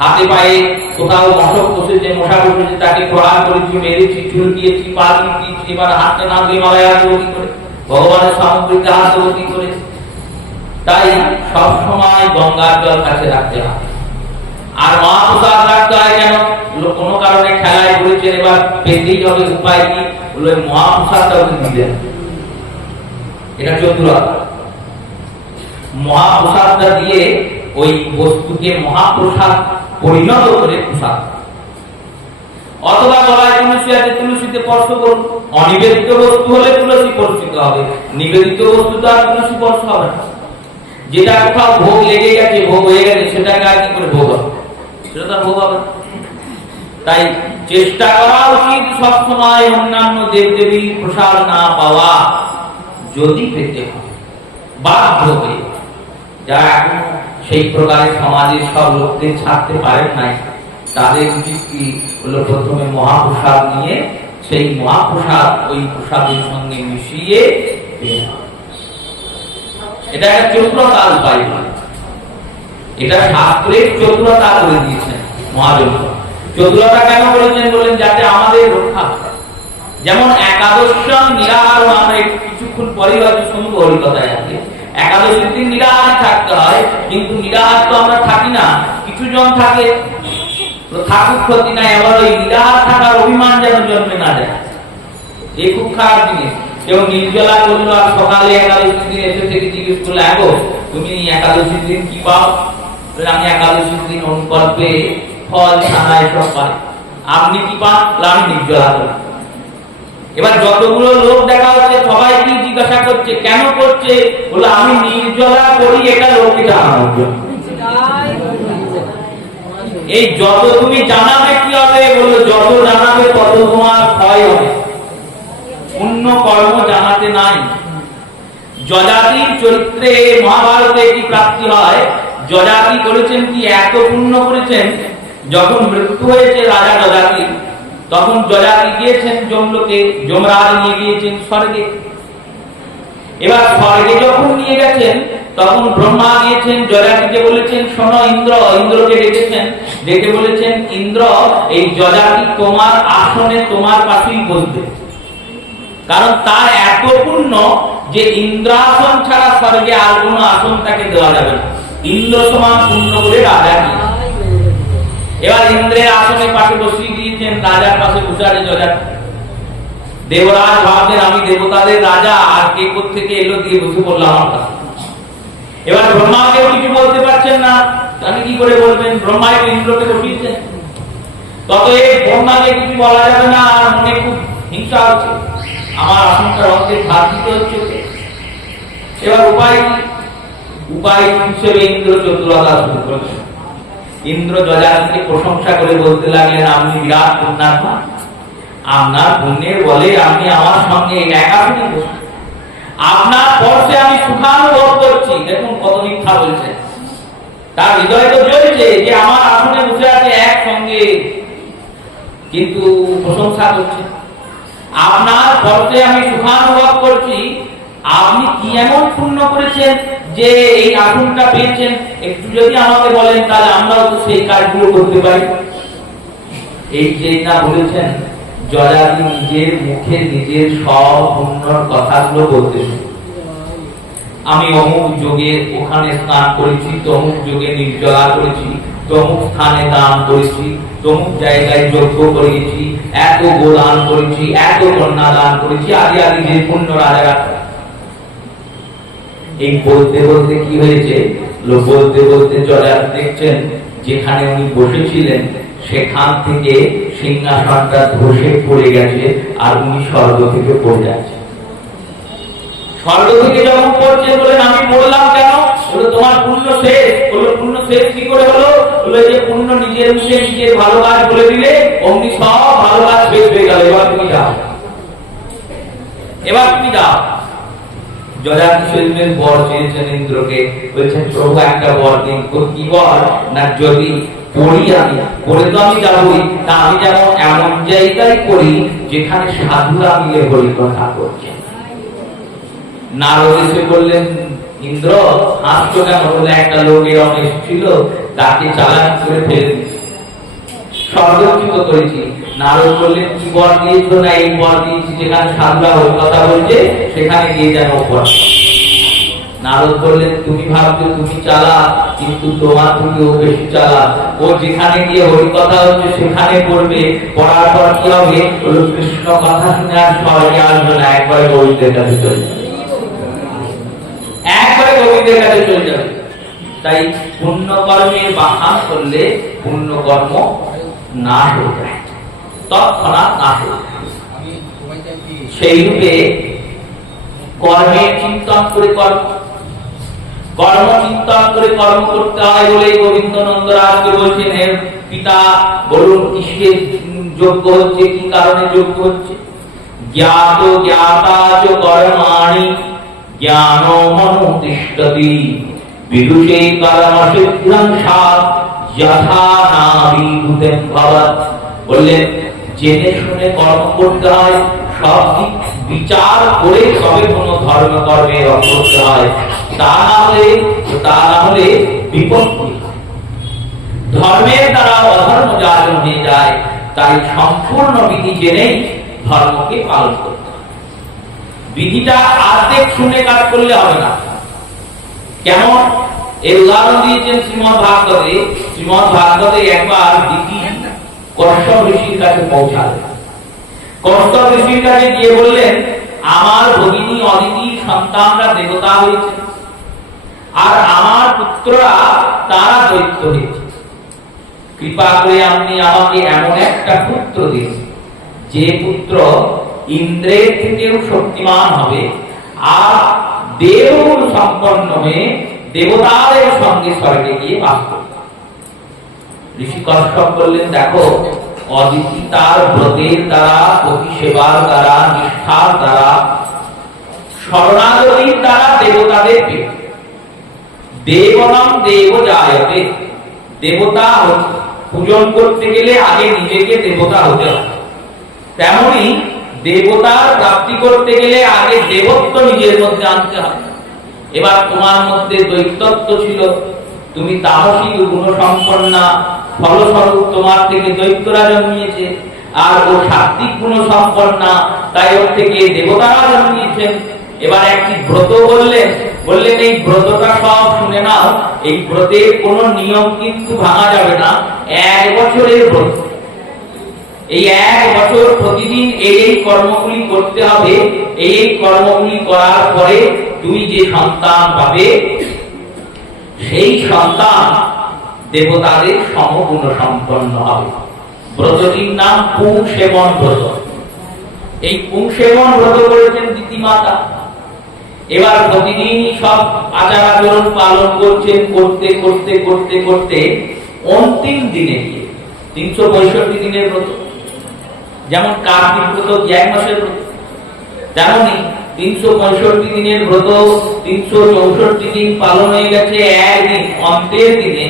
হাতে পায়ে কোথাও মশক বসেছে, মশা বসেছে, তাকে প্রহার করেছি, মেরেছি, চুল দিয়েছি, পা দিয়েছি, এবার হাতটা না দিয়ে মালায় হাত দেবো কি করে? ভগবানের সামগ্রীতে হাত দেবো কি করে? তাই সব সময় গঙ্গার জল কাছে রাখতে হয়। আর মহাপ্রসাদ রাখতে হয় কেন? কোনো কারণে খেলায় পড়েছে, এবার পেতেই হবে, উপায় কি? হলো মহাপ্রসাদটা ওকে দিলেন। এটা চতুরতা। মহাপ্রসাদটা দিয়ে ওই বস্তুকে মহাপ্রসাদ পরিণত করে প্রসাদ। অথবা গলায় তুলসী আছে, তুলসীতে স্পর্শ করুন। অনিবেদিত বস্তু হলে তুলসী স্পর্শিত হবে, নিবেদিত বস্তু তো আর তুলসী স্পর্শ হবে না। যেটা কোথাও ভোগ লেগে গেছে, ভোগ হয়ে গেছে, সেটাকে আর কি করে ভোগ হবে? সেটা তো ভোগ হবে। তাই চেষ্টা করা উচিত সবসময় অন্যান্য দেব দেবীর প্রসাদ না পাওয়া। যদি পেতে হয় বাধ্য হয়ে, যারা এখন সেই প্রকারের সমাজের সব লোকদের ছাড়তে পারেন নাই, তাদের উচিত কি হলো প্রথমে মহাপ্রসাদ নিয়ে সেই মহাপ্রসাদ ওই প্রসাদের সঙ্গে মিশিয়ে এটা একটা চতুরতার উপায় নয়, এটা শাস্ত্রের চতুরতা করে দিয়েছেন মহাজন। চতুরতা কেন বলেছেন? বলেন যাতে আমাদের রক্ষা হয়। যেমন একাদশম নিরাহার, আমরা কিছুক্ষণ পরেই হয়তো শুনবো হরিকথায় আছে, একাদশীর দিন নিরাহার থাকতে হয়, কিন্তু নিরাহার তো আমরা থাকি না, কিছু জন থাকে, তো থাকুক ক্ষতি নাই, আবার ওই নিরাহার থাকার অভিমান যেন জন্মে না যায়, এই খুব খারাপ জিনিস। কেউ নির্জলা করলো আর সকালে একাদশীর দিন এসে থেকে জিজ্ঞেস করলো, আগো তুমি একাদশীর দিন কি পাও? আমি একাদশীর দিন অনুকল্পে ফল ছানা এসব পাই। আপনি কি পান? আমি নির্জলা করি। এবার যতগুলো লোক দেখা হচ্ছে সবাই কি জিজ্ঞাসা করছে, কেন করছে? বলে আমি নির্জলা করি, এটা লোককে জানানোর জন্য। এই যত তুমি জানাবে কি হবে? বললো যত জানাবে তত তোমার ক্ষয় হবে, পুণ্য কর্ম জানাতে নাই। যজাতির চরিত্রে মহাভারতে কি প্রাপ্তি হয়? যজাতি করেছেন কি, এত পুণ্য করেছেন, যখন মৃত্যু হয়েছে রাজা যজাতির, তখন যজাতি গিয়েছেন যমলোকে, যমরাজ নিয়ে গিয়েছেন স্বর্গে। এবার স্বর্গে যখন নিয়ে গেছেন, তখন ব্রহ্মা গিয়েছেন যজাতিকে বলেছেন, শোনো ইন্দ্র, ইন্দ্রকে ডেকেছেন, ডেকে বলেছেন, ইন্দ্র এই যজাতি তোমার আসনে তোমার পাশেই বসবে, কারণ তার এত পুণ্য যে ইন্দ্রাসন ছাড়া স্বর্গে আর কোনো আসন তাকে দেওয়া যাবে না। ইন্দ্র সমান পুণ্য করে রাজা কি। এবার ইন্দ্রের আসনের পাশে বসিয়ে দিয়েছেন, রাজার পাশে বসে আছে যজাতি। দেবরাজ ভাবছেন আমি দেবতাদের রাজা, আর কে কোত্থেকে এলো দিয়ে বসে পড়লো আমার কাছে। এবার ব্রহ্মাকেও কিছু বলতে পারছেন না, আমি কি করে বলবেন? ব্রহ্মাই তো ইন্দ্রকে বসিয়েছেন, ততএব ব্রহ্মাকে কিছু বলা যাবে না, আর মনে খুব হিংসা হচ্ছে, আমার আসনটার অর্ধেক ভাগ দিতে হচ্ছে। এবার উপায় হিসেবে ইন্দ্র চতুরতা শুরু করেছেন। ইন্দ্র যজাতিকে প্রশংসা করে বলতে লাগলেন, আপনি বিরাট পুণ্যাত্মা, আপনার পুণ্যের বলে আপনি আমার সঙ্গে একাসনে বসেন, আপনার পরশে আমি সুখানুভব করছি। দেখুন কত মিথ্যা বলছেন, তার হৃদয় তো জ্বলছে যে আমার আসনে বসে আছে একসঙ্গে, কিন্তু প্রশংসা করছে, আপনার পরশে আমি সুখানুভব করছি। আপনি কি এমন পুণ্য করেছেন যে এই আসনটা পেয়েছেন? একটু যদি আমাকে বলেন, তাহলে আমরাও তো সেই কাজগুলো করতে পারি। এই যে না বলেছেন, যজাতি নিজের মুখে নিজের সব পুণ্যর কথাগুলো বলতে, আমি অমুক যোগে ওখানে স্নান করেছি, তমুক যোগে নির্জলা করেছি, তমুক স্থানে দান করেছি, তমুক জায়গায় যজ্ঞ করেছি, এত গোদান করেছি, এত কন্যা দান করেছি, আদি আদি যে পুণ্য রাজারা। এই বলতে বলতে কি হয়েছে? বলতে বলতে যজাতি দেখছেন যেখানে উনি বসেছিলেন সেখান থেকে সিংহাসনটা ধসে পড়ে গেছে, আর উনি স্বর্গ থেকে পড়ে যাচ্ছে। স্বর্গ থেকে যখন পড়ছে, বলেন আমি পড়লাম কেন? বলে তোমার পুণ্য শেষ। বললো পুণ্য শেষ কি করে হলো? বলে যে পুণ্য নিজের মুখে নিজের ভালো কাজ বলে দিলে অমনি সব ভালো কাজ শেষ হয়ে গেল, এবার তুমি যাও, এবার তুমি যাও। যজাতি শরীরের বর চেয়েছেন ইন্দ্রকে, বলছেন প্রভু একটা বর দিন। কি বর? না যদি পড়ি, আমি পড়ে তো আমি যাবই, তা আমি যেন এমন জায়গায় পড়ি যেখানে সাধুরা মিলে হরি কথা করছে। নারদ এসে বললেন, ইন্দ্র হাসছো কেন? বলে একটা লোক এরকম এসেছিল, তাকে চালান করে ফেলে দিয়েছি, স্বর্গচ্যুত করেছি। নারদ বললেন, কি বর দিয়েছো? না এই বর দিয়েছি যেখানে সাধুরা হরি কথা বলছে সেখানে গিয়ে যেন পড়। নারদ বললেন, তুমি ভাবছো তুমি চালা, কিন্তু তোমার থেকে ও বেশি চালা। ও যেখানে গিয়ে হরি কথা হচ্ছে সেখানে পড়বে, পড়ার পর কি হবে? কৃষ্ণ কথা শুনে আর স্বর্গে আসবে না, একবারে গোবিন্দের কাছে চলে যাবে, একবারে গোবিন্দের কাছে চলে যাবে। তাই পুণ্য কর্মের বাহান করলে পুণ্য কর্ম নাশ হয়ে যায়, তৎক্ষণাৎ নাশ হয়ে যায়। সেই রূপে কর্মের চিন্তন করে কর্ম চিন্তন করে কর্ম করতে হয় বলে গোবিন্দ নন্দরাজকে বলছেন, হে পিতা বলুন কিসের যোগ্য হচ্ছে, কি কারণে যোগ্য হচ্ছে? জ্ঞাত জ্ঞাতা চ কর্মাণি জ্ঞান মনুতিষ্ঠতি বিদুষে কর্মসিদ্ধং সাৎ যথা নাবিভূতেন ভবৎ। বললেন জেনে শুনে কর্ম করতে হয়, সব দিক বিচার করে তবে কোন ধর্ম কর্মে করতে হয়, তা না হলে বিপত্তি। ধর্মের দ্বারা অধর্ম যাজন হয়ে যায়। তাই সম্পূর্ণ বিধি জেনেই ধর্মকে পালন করতে হবে। বিধিটা আর্ধেক শুনে কাজ করলে হবে না। কেমন এর উদাহরণ দিয়েছেন শ্রীমদ ভাগবতে। শ্রীমদ ভাগবতে একবার দিতি কশ্যপ ঋষির কাছে পৌঁছালেন। কশ্যপ ঋষির কাছে গিয়ে বললেন, আমার ভগিনী অদিতির সন্তানরা দেবতা হয়েছে, আর আমার পুত্ররা তারা দৈত্য হয়েছে। কৃপা করে আপনি আমাকে এমন একটা পুত্র দিন, যে পুত্র ইন্দ্রের থেকেও শক্তিমান হবে, আর দেবগুণ সম্পন্ন হয়ে দেবতাদের সঙ্গে স্বর্গে গিয়ে বাস করবে। ঋষি কশ্যপ বললেন, দেখো, অদিতি তার ব্রতের দ্বারা, পতি সেবার দ্বারা, নিষ্ঠার দ্বারা, শরণাগতির দ্বারা দেবতাদের পেয়ে। দেবনাম দেব জায়তে, দেবতা পূজন করতে গেলে আগে নিজেকে দেবতা হতে হবে। তেমনি দেবতার প্রাপ্তি করতে গেলে আগে দেবত্ব নিজের মধ্যে আনতে হবে। এবার তোমার মধ্যে দৈত্যত্ব ছিল, তুমি তামসিক গুণ সম্পন্না, ফলস্বরূপ তোমার থেকে দৈত্যরা জন্মিয়েছে। আর ও সাত্বিক গুণ সম্পন্না, তাই ওর থেকে দেবতারা জন্মিয়েছেন। এবার একটি ব্রত বললেন, এই ব্রতটা সব শুনে নাও। এই ব্রতের কোন নিয়ম কিন্তু ভাঙা যাবে না। 1 বছরের ব্রত। এই 1 বছর প্রতিদিন এই কর্মগুলি করতে হবে। এই কর্মগুলি করার পরে তুমি যে সন্তান পাবে, সেই সন্তান দেবতাদের সমগুণ সম্পন্ন হবে। ব্রতটির নাম পুংসেবন ব্রত। এই পুংসেবন ব্রত করেছেন দিতি মাতা। এবার প্রতিদিন সব আচার আচরণ পালন করছেন, করতে করতে করতে করতে অন্তিম দিনে গিয়ে 365 দিনের ব্রত, যেমন কার্তিক ব্রত 1 মাসের ব্রত, তেমনি 365 দিনের ব্রত 364 দিন পালন হয়ে গেছে। একদিন অন্তের দিনে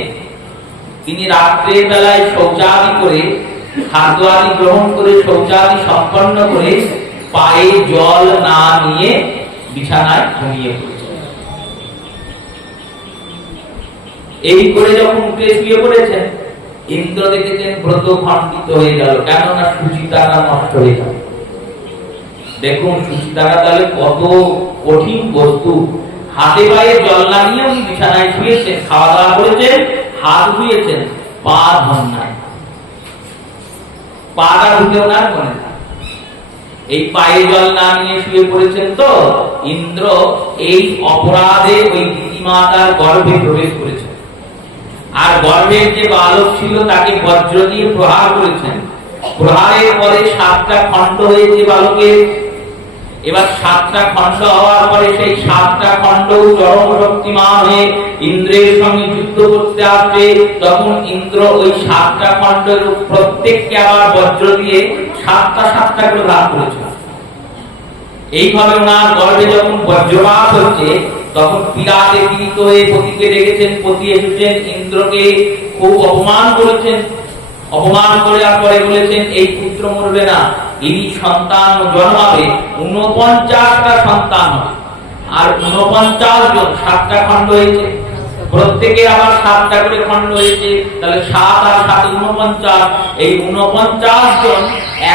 তিনি রাত্রের বেলায় শৌচাদি করে, খাদ্য আদি গ্রহণ করে, শৌচাদি সম্পন্ন করে, পায়ে জল না নিয়ে বিছানায় ঘুমিয়ে পড়েছেন। এই করে যখন উঠে শুয়ে পড়েছেন, ইন্দ্র দেখেছেন ব্রত খণ্ডিত হয়ে গেল, কেননা সুচিতাটা নষ্ট হয়ে গেল। দেখুন সুচিতাটা তাহলে কত কঠিন বস্তু। হাতে পায়ে জল না নিয়ে উনি বিছানায় শুয়েছেন, খাওয়া দাওয়া করেছেন, হাত ধুয়েছেন, পা ধন নাই, পাটা ধুতেও না মনে। এই পায়ে জল না নিয়ে শুয়ে পড়েছেন। তো ইন্দ্র এই অপরাধে ওই দিতিমাতার গর্ভে প্রবেশ করেছেন, আর গর্ভের যে বালক ছিল তাকে বজ্র দিয়ে প্রহার করেছেন। প্রহারের পরে 7টা খণ্ড হয়েছে বালকের। এবার 7টা খণ্ড হওয়ার পরে সেই 7টা খণ্ড চরম শক্তিমান হয়ে ইন্দ্রের সঙ্গে যুদ্ধ করতে আসবে। তখন ইন্দ্র ওই 7টা খণ্ডের প্রত্যেককে আবার বজ্র দিয়ে 7টা করে ভাগ করেছে। এইভাবে ওনার গর্ভে যখন বজ্রপাত হচ্ছে, তখন পিলাতে পীড়িত হয়ে পতিকে ডেকেছেন। পতি এসেছেন, ইন্দ্রকে খুব অপমান করেছেন। অপমান করার পরে বলেছেন, এই পুত্র মরবে না, ইনি সন্তান জন্মাবে, 49টা সন্তান হবে। আর 49 জন, 7টা খণ্ড হয়েছে, প্রত্যেকের আবার 7টা করে খণ্ড হয়েছে, তাহলে 7 আর 7 49। এই 49 জন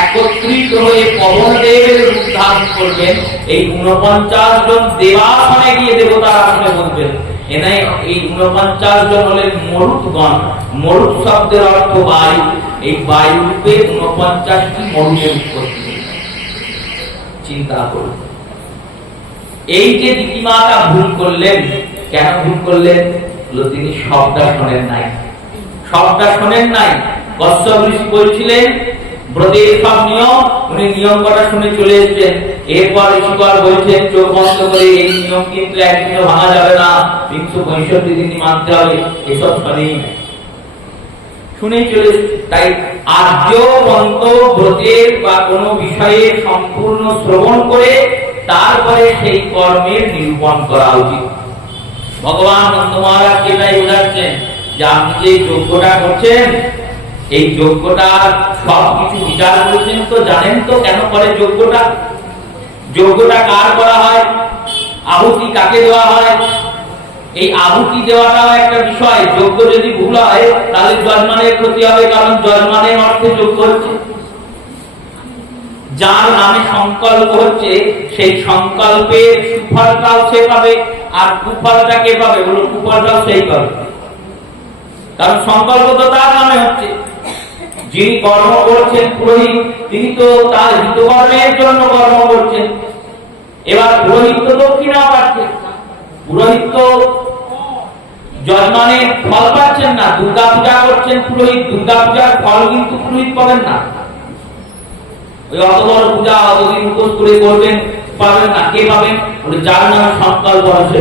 একত্রিত হয়ে পবনদেবের রূপ ধারণ করবেন। এই 49 জন দেবাসনে গিয়ে দেবতার আসনে বসবেন। এনে এই 49 জন হলেন মরুতগণ। মরুত শব্দের অর্থ বায়ু। এই বায়ু রূপে 49টি মরুতের উৎপত্তি। চিন্তা করুন, এই যে দিতিমাতা ভুল করলেন, কেন ভুল করলেন? তিনি সবটা শোনেন নাই। সবটা শোনেন নাই। কশ্যপ ঋষি বলছিলেন ব্রতের সব নিয়ম, উনি নিয়ম কটা শুনে চলে এসেছেন। এরপর ঋষিকর বলছেন, চোখ বন্ধ করে এই নিয়ম কিন্তু একদিনও ভাঙা যাবে না, 365 দিন মানতে হবে। এসব শোনেই নাই, শুনেই চলে। তাই আর্য পন্ত ব্রতের বা কোন বিষয়ে সম্পূর্ণ শ্রবণ করে তারপরে সেই কর্মের নিরূপণ করা উচিত। ভগবান নন্দ মহারাজ এটাই বোঝাচ্ছেন যে আপনি যে যজ্ঞটা করছেন, এই যজ্ঞটা সবকিছু বিচার করেছেন তো, জানেন তো কেন করে যজ্ঞটা? যজ্ঞটা কার করা হয়, আহুতি কাকে দেওয়া হয়, এই আহুতি দেওয়াটাও একটা বিষয়। যজ্ঞ যদি ভুল হয় তাহলে যজমানের ক্ষতি হবে, কারণ যজমানের অর্থে যজ্ঞ হচ্ছে। যার নামে সংকল্প হচ্ছে সেই সংকল্পের সুফলটাও সে পাবে, আর কুফলটা কে পাবে? বলুন, কুফলটাও সেই পাবে, কারণ সংকল্প তো তার নামে হচ্ছে। যিনি কর্ম করছেন পুরোহিত, তিনি তো তার হিতকর্মের জন্য কর্ম করছেন। এবার পুরোহিত তো দক্ষিণা পাচ্ছেন, পুরোহিত তো যজমানের ফল পাচ্ছেন না। দুর্গা পূজা করছেন পুরোহিত, দুর্গা পূজার ফল কিন্তু পুরোহিত পাবেন না। ওই অত বড় পূজা অতদিন উপোস করে করবেন, পাবেন না। কে পাবেন? যার নামে সংকল্প হচ্ছে।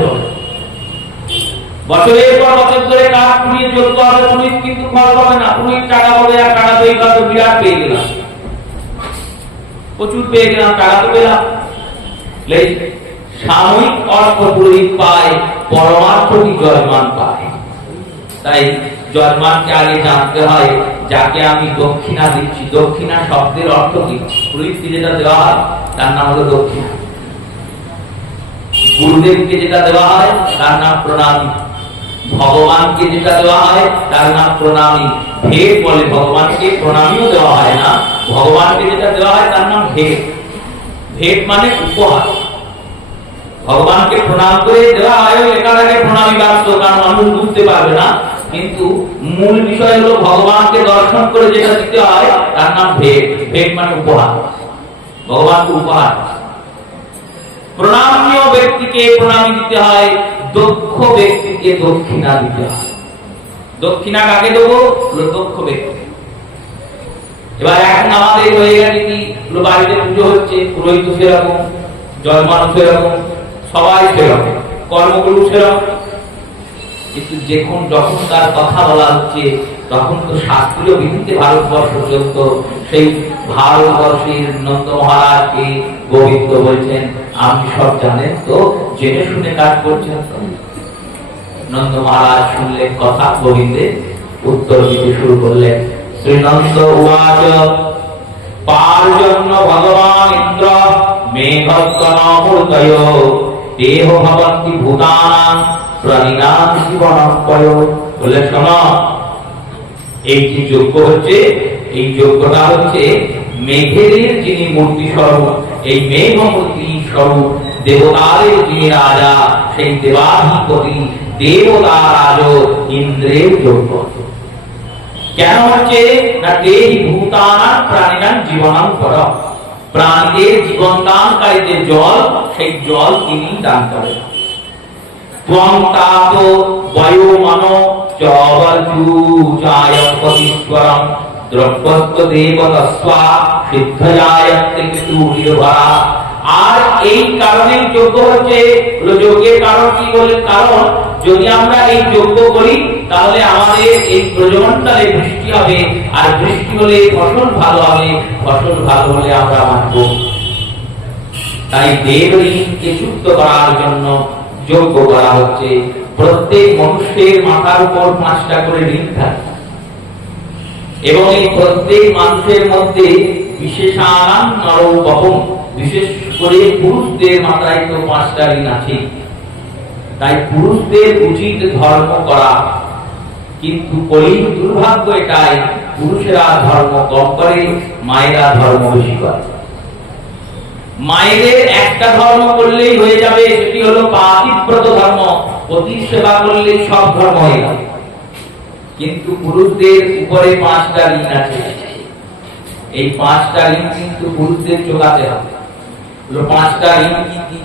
বছরের পর বছর ধরে কাজ পুড়িয়ে যোগ্য হবে, পুরোহিত কিন্তু ফল পাবে না। পুরোহিত টাকা পাবে, আর টাকা তো এইবার তো বিরাট পেয়ে গেলাম, প্রচুর পেয়ে গেলাম, টাকা তো পেলাম। সাময়িক অর্থ পুরোহিত পায়, পরমার্থ কি যজমান পায়। তাই যজমানকে আগে জানতে হয়, যাকে আমি দক্ষিণা দিচ্ছি। দক্ষিণা শব্দের অর্থ কি? পুরোহিতকে যেটা দেওয়া হয় তার নাম হলো দক্ষিণা। গুরুদেবকে যেটা দেওয়া হয় তার নাম প্রণামী। ভগবানকে যেটা দেওয়া হয় তার নাম প্রণামী। ভেদ বলে, ভগবানকে প্রণামীও দেওয়া হয় না, ভগবানকে যেটা দেওয়া হয় তার নাম ভেদ। ভেদ মানে উপহার। ভগবানকে প্রণাম করে দেওয়া হয়, লেখা থাকে প্রণামী বাক্স, কারণ মানুষ বুঝতে পারবে না। কিন্তু মূল বিষয় হলো ভগবানকে দর্শন করে যেটা দিতে হয় তার নাম ভেদ। ভেদ মানে উপহার, ভগবানকে উপহার। প্রণামীয় ব্যক্তিকে প্রণামী দিতে হয়, দক্ষ ব্যক্তিকে দক্ষিণা দিতে হয়। দক্ষিণা কাকে দেবো? দক্ষ ব্যক্তি। এবার এখন আমাদের হয়ে গেছে কি, বাড়িতে পুজো হচ্ছে, পুরোহিত সেরকম, যজমান সেরকম, সবাই সেরকম, কর্মগুরু সেরকম। কিন্তু যখন তার কথা বলা হচ্ছে, তখন তো শাস্ত্রীয় বিধিতে ভারতবর্ষ চলত। সেই ভারতবর্ষের নন্দ মহারাজকে গোবিন্দ বলছেন, আপনি সব জানেন তো, জেনে শুনে কাজ করছেন। নন্দ মহারাজ শুনলেন কথা, গোবিন্দের উত্তর দিতে শুরু করলেন। শ্রীনন্দ উবাচ পার্জন্য ভগবান ইন্দ্র মেঘস্তনমূর্তয় দেহ ভবন্তি ভূতানাং প্রাণিনাং জীবনম্পয়। বলে শোনো, এই যে যজ্ঞ হচ্ছে, এই যজ্ঞটা হচ্ছে মেঘের যিনি মূর্তি স্বরূপ, এই মেঘ মূর্তি স্বরূপ দেবতাদের যিনি রাজা, সেই দেবাধিপতি দেবতা রাজ ইন্দ্রের যজ্ঞ। কেন হচ্ছে না, দেহি ভূতানাং প্রাণিনাং জীবনম্পর, প্রাণীদের জীবন দানকারী জল, সেই জল তিনি দান করেন। ত্বং তাপ বায়ু মনো চবর্জুজায়পতিস্বরম দ্রব্যস্ত দেবতস্বা সিদ্ধজায়ন্তে তুলির্ভরা। আর এই কারণে যজ্ঞ হচ্ছে, যজ্ঞের কারণ কি বলেন? কারণ যদি আমরা এই যজ্ঞ করি তাহলে আমাদের এই প্রজননকালে বৃষ্টি হবে, আর বৃষ্টি হলে ফসল ভালো হবে, ফসল ভালো হলে আমরা বাঁচব। তাই দেব ঋণকে যুক্ত করার জন্য যজ্ঞ করা হচ্ছে। প্রত্যেক মানুষের মাথার উপর 5টা করে ঋণ থাকে, এবং এই প্রত্যেক মানুষের মধ্যে বিশেষানাং নরবহম, বিশেষ করে পুরুষদের মাথায় তো 5টা ঋণ আছে। তাই পুরুষদের উচিত ধর্ম করা, কিন্তু কলির দুর্ভাগ্য এটাই, পুরুষেরা ধর্ম কম করে, মায়েরা ধর্ম বেশি করে। মায়েদের একটা ধর্ম করলেই হয়ে যাবে, সেটি হলো পাতিব্রত ধর্ম, পতি সেবা করলেই সব ধর্ম হয়ে যাবে। কিন্তু পুরুষদের উপরে 5টা ঋণ আছে, এই 5টা ঋণ কিন্তু পুরুষদের চোকাতে হবে। 5টা ঋণ কি?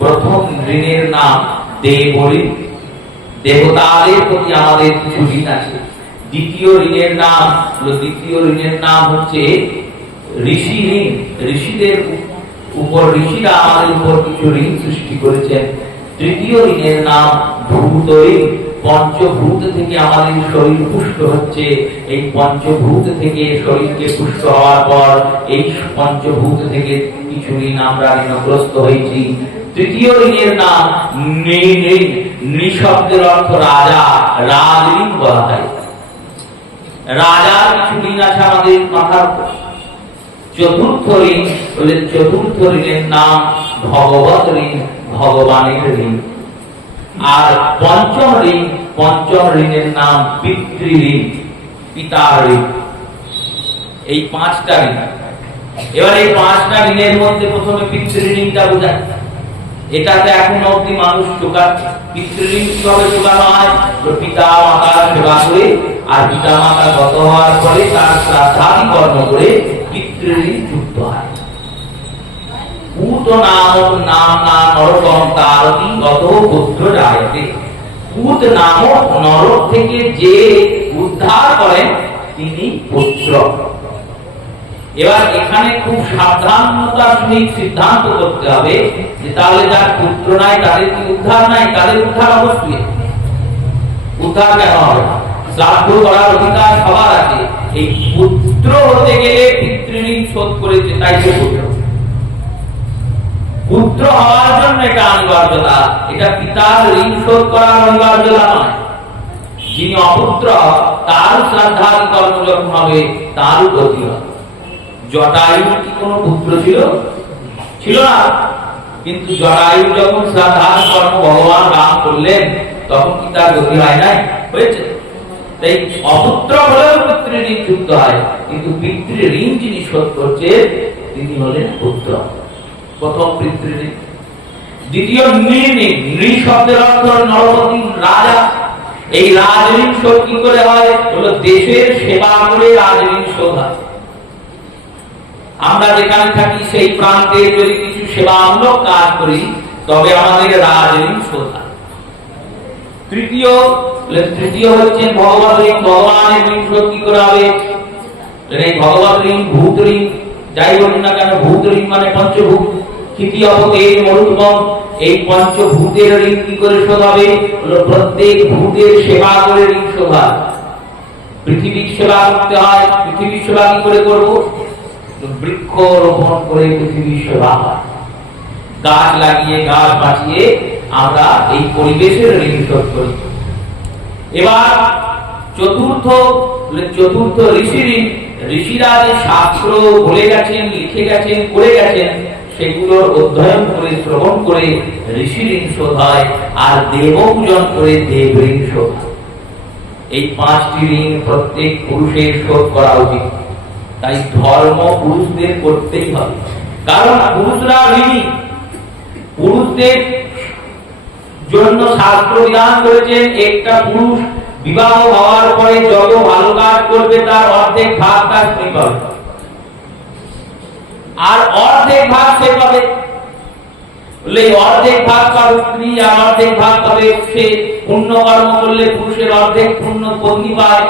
প্রথম ঋণের নাম দেব ঋণ, দেবতাদের প্রতি আমাদের কিছু ঋণ আছে। দ্বিতীয় ঋণের নাম হচ্ছে ঋষি ঋণ, ঋষিদের উপর, ঋষিরা আমাদের উপর কিছু ঋণ সৃষ্টি করেছেন। তৃতীয় ঋণের নাম ভূত ঋণ, পঞ্চভূত থেকে আমাদের শরীর পুষ্ট হচ্ছে, এই পঞ্চভূত থেকে শরীরকে পুষ্ট হওয়ার পর এই পঞ্চভূত থেকে কিছু ঋণ আমরা ঋণগ্রস্ত হয়েছি। তৃতীয় ঋণের নাম নৃ ঋণ, নৃ শব্দের অর্থ রাজা, রাজ ঋণ বলা হয়। রাজার কিছু ঋণ আছে আমাদের মাথার উপর। চতুর্থ ঋণ বলে, চতুর্থ ঋণের নাম ভগবত ঋণ, ভগবানের ঋণ। আর পঞ্চম ঋণের নাম পিতৃঋণ, পিতার ঋণ। এই 5টা ঋণ। এবার এই 5টা ঋণের মধ্যে প্রথমে পিতৃঋণটা বোঝায়। এটাতে এখন অবধি মানুষ চোকাচ্ছে। পিতৃঋণ কিভাবে চোকানো হয়? পিতা মাতার সেবা করে, আর পিতা মাতা গত হওয়ার পরে তার শ্রাদ্ধাদি কর্ম করে পিতৃঋণ যুক্ত হয়। পুত নাম নামনা নরকম তারতি গত পুত্র জায়তে। পুত নামক নরক থেকে যে উদ্ধার করেন তিনি পুত্র। এবার এখানে খুব সাবধানতার সহিত সিদ্ধান্ত করতে হবে যে তাহলে যার পুত্র নাই তাদের কি উদ্ধার নাই? তাদের উদ্ধার অবশ্যই। উদ্ধার কেন হবে? শ্রাদ্ধ করার অধিকার সবার আছে। এই পুত্র হতে গেলে পিতৃঋণ শোধ করেছে, তাই সে পুত্র। পুত্র হওয়ার জন্য এটা অনিবার্যতা, এটা পিতার ঋণ শোধ করার অনিবার্যতা নয়। যিনি অপুত্র তার শ্রাদ্ধাদি কর্ম যখন হবে তারও গতি হবে। জটায়ু কি কোনো পুত্র ছিল? ছিল না। কিন্তু জটায়ু যখন শ্রাদ্ধাদি কর্ম ভগবান রাম করলেন তখন কি তার গতি হয় নাই? হয়েছে। তাই অপুত্র হলেও পিতৃঋণ যুক্ত হয়, কিন্তু পিতৃঋণ যিনি শোধ করছে তিনি হলেন পুত্র। প্রথম পিতৃঋণ। দ্বিতীয় নৃঋণ। নৃ শব্দের অর্থ নরপতি, রাজা। এই রাজঋণ শোধ কি করে হয়? হলো দেশের সেবা করে রাজঋণ শোধ হয়। আমরা যেখানে থাকি সেই প্রান্তে যদি কিছু সেবামূলক কাজ করি তবে আমাদের রাজঋণ শোধ হয়। তৃতীয় হচ্ছে ভগবত ঋণ। ভগবানের ঋণ শোধ কি করে হবে? এই ভগবত ঋণ, ভূত ঋণ, যাই বলুন না কেন, ভূত ঋণ মানে পঞ্চভূত, ক্ষিতি অপতে মরুতম। এই পঞ্চভূতের ঋণ কি করে শোধ হবে? প্রত্যেক ভূতের সেবা করে ঋণ শোধ হয়। পৃথিবীর সেবা করতে হয়। পৃথিবীর সেবা কি করে করবো? বৃক্ষ রোপণ করে পৃথিবীর সেবা হয়। গাছ লাগিয়ে, গাছ বাঁচিয়ে আমরা এই পরিবেশের ঋণ শোধ করি। এবার চতুর্থ ঋষি ঋণ। ঋষিরা যে শাস্ত্র বলে গেছেন, লিখে গেছেন, করে গেছেন, সেগুলোর অধ্যয়ন করে, শ্রবণ করে ঋষি ঋণ শোধ হয়। আর দেব পূজন করে দেব ঋণ শোধ হয়। এই 5টি ঋণ প্রত্যেক পুরুষের শোধ করা উচিত। তাই ধর্ম পুরুষদের করতেই হবে, কারণ পুরুষরা ঋণী। পুরুষদের জন্য শাস্ত্র বিধান করেছেন একটা পুরুষ বিবাহ হওয়ার পরে যত ভালো কাজ করবে তার অর্ধেক ভাগ তার স্ত্রী পাবে, আর অর্ধেক ভাগ সে পাবে। অর্ধেক ভাগ পাবে স্ত্রী, আর অর্ধেক ভাগ পাবে সে। পুণ্য কর্ম করলে পুরুষের অর্ধেক পুণ্য পত্নী পায়,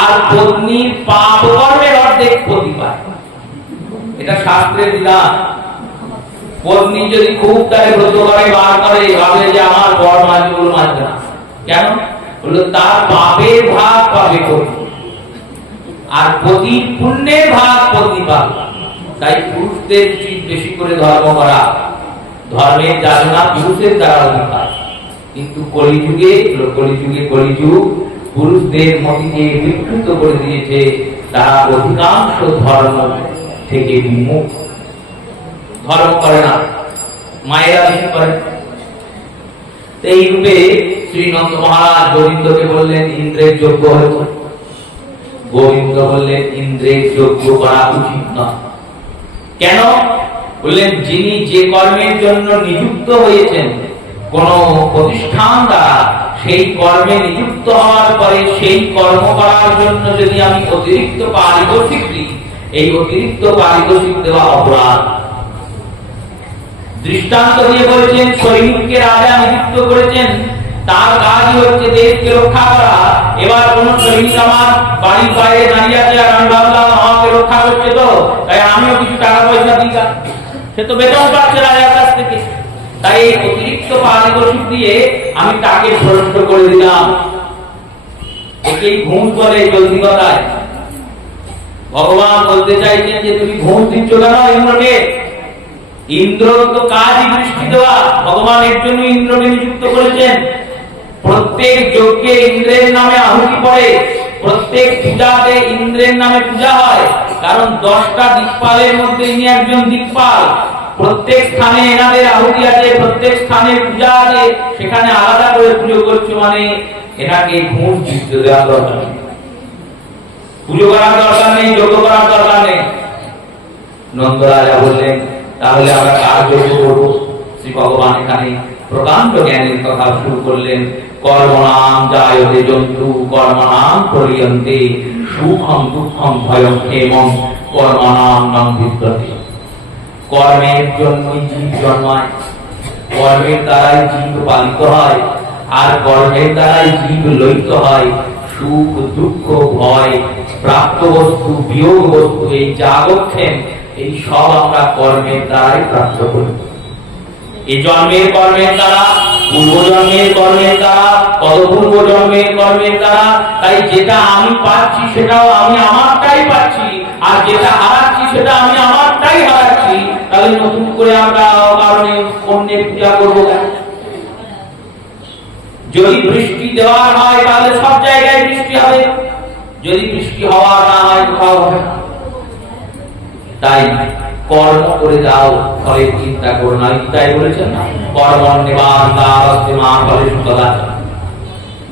আর পত্নীর পাপ কর্মের অর্ধেক পতি পায়। এটা শাস্ত্রের বিধান। পত্নী যদি খুব তারে ব্রত করে, বার করে, ভাবে যে আমার বর মাঝগুলো মাঝবে না, কেন? বললো তার পাপের ভাগ পাবে পত্নী, আর পতির পুণ্যের ভাগ পত্নী পাবে। তাই পুরুষদের উচিত বেশি করে ধর্ম করা। ধর্মের যাচনা পুরুষের দ্বারা অধিকার। কিন্তু কলিযুগ পুরুষদের মতিকে বিকৃত করে দিয়েছে। তারা অধিকাংশ ধর্ম থেকে বিমুখ, ধর্ম করে না, মায়েরা বেশি করে। এই রূপে শ্রীনন্দ মহারাজ গোবিন্দকে বললেন ইন্দ্রের যোগ্য হয়েছে। গোবিন্দ বললেন ইন্দ্রের যোগ্য করা উচিত নয়। কেন? বললেন যিনি যে কর্মের জন্য নিযুক্ত হয়েছেন কোন প্রতিষ্ঠান দ্বারা, সেই কর্মে নিযুক্ত হওয়ার পরে সেই কর্ম করার জন্য যদি আমি অতিরিক্ত পারিতোষিক দিই, এই অতিরিক্ত পারিতোষিক দেওয়া অপরাধ। দৃষ্টান্ত দিয়ে বলেছেন সৈনিককে রাজা নিযুক্ত করেছেন, তার কাজই হচ্ছে দেশকে রক্ষা করা। এবার কোন সৈনিক আমার বাড়ির বাইরে দাঁড়িয়ে আছে, আর আমি ভাবলাম আমাকে রক্ষা করছে, তো তাই আমিও কিছু টাকা পয়সা দিই, সে তো বেতন পাচ্ছে রাজার কাছ থেকে। তাই এই অতিরিক্ত পারিতোষিক দিয়ে আমি তাকে ভ্রষ্ট করে দিলাম। একেই ঘুষ বলে জলদি কথায়। ভগবান বলতে চাইছেন যে তুমি ঘুষ দিচ্ছ কেন ইন্দ্রকে? ইন্দ্র তো কাজই দৃষ্টি দেওয়া। ভগবান এর জন্য ইন্দ্রকে নিযুক্ত করেছেন। প্রত্যেক যজ্ঞে ইন্দ্রের নামে আহুতি পড়ে, প্রত্যেক পূজাতে ইন্দ্রের নামে পূজা হয়, কারণ 10টা দিকপালের মধ্যে ইনি একজন দিকপাল। প্রত্যেক স্থানে এনাদের আহুতি আছে, প্রত্যেক স্থানে পূজা আছে, সেখানে আলাদা করে পুজো করছে, মানে এনাকে ঘুষ দিতে দেওয়ার দরকার নেই, পুজো করার দরকার নেই, যজ্ঞ করার দরকার নেই। নন্দ রাজা বললেন তাহলে আমরা কার যজ্ঞ করবো? শ্রী ভগবান এখানে প্রকাণ্ড জ্ঞানের কথা শুরু করলেন। কর্মণাম জায়তে জন্তু কর্মণাম প্রলীয়ন্তে সুখম দুঃখম ভয়ম ক্ষেমম কর্মণাম নং বিদ্যতে। কর্মের জন্যই জীব জন্মায়, কর্মের দ্বারাই জীব পালিত হয়, আর কর্মের দ্বারাই জীব লয়িত হয়। সুখ দুঃখ ভয় প্রাপ্ত বস্তু বিয়োগ বস্তু এই জাগক্ষেম এই সব আমরা কর্মের দ্বারাই প্রাপ্ত করি। এই জন্মের কর্মের দ্বারা, পূর্বজন্মের কর্মের দ্বারা, পূর্ব জন্মের কর্মের দ্বারা। তাই যেটা আমি পাচ্ছি সেটাও আমি আমারটাই পাচ্ছি, আর যেটা হারাচ্ছি সেটা আমি আমারটাই হারাচ্ছি। তাহলে নতুন করে আমরা কারণে অন্যের পূজা করবো কেন? যদি বৃষ্টি দেওয়ার হয় তাহলে সব জায়গায় বৃষ্টি হবে, যদি বৃষ্টি হওয়ার না হয় কোথাও হবে না। তাই কর্ম করে যাও, ফলের চিন্তা করো না। গীতায় বলেছেন না, কর্ম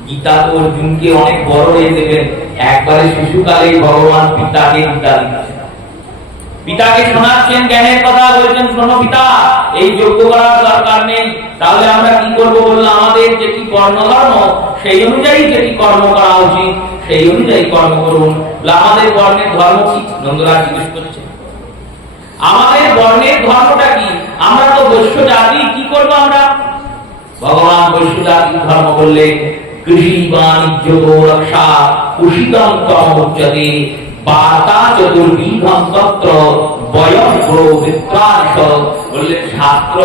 গীতা তো অর্জুনকে অনেক বড় হয়ে দেবেন। একবারে শিশুকালে ভগবান পিতাকে গীতা দিচ্ছেন, পিতাকে শোনাচ্ছেন জ্ঞানের কথা, বলছেন শোনো পিতা, এই যজ্ঞ করার দরকার নেই। তাহলে আমরা কি করবো বললাম, আমাদের যেটি কর্মধর্ম সেই অনুযায়ী যেটি কর্ম করা উচিত সেই অনুযায়ী কর্ম করুন। আমাদের বর্ণের ধর্ম কি? নন্দরাজ জিজ্ঞেস করছেন আমাদের বর্ণের ধর্মটা কি? আমরা তো বৈশ্য জাতি, কি করবো আমরা? ভগবান বৈশ্য জাতির ধর্ম বললেন কৃষি বাণিজ্য রক্ষা কুশিতম তম উচ্যতে বার্তা চতুর্বিধম তত্র বয়ম প্রবৃত্তাংশ। বললেন শাস্ত্র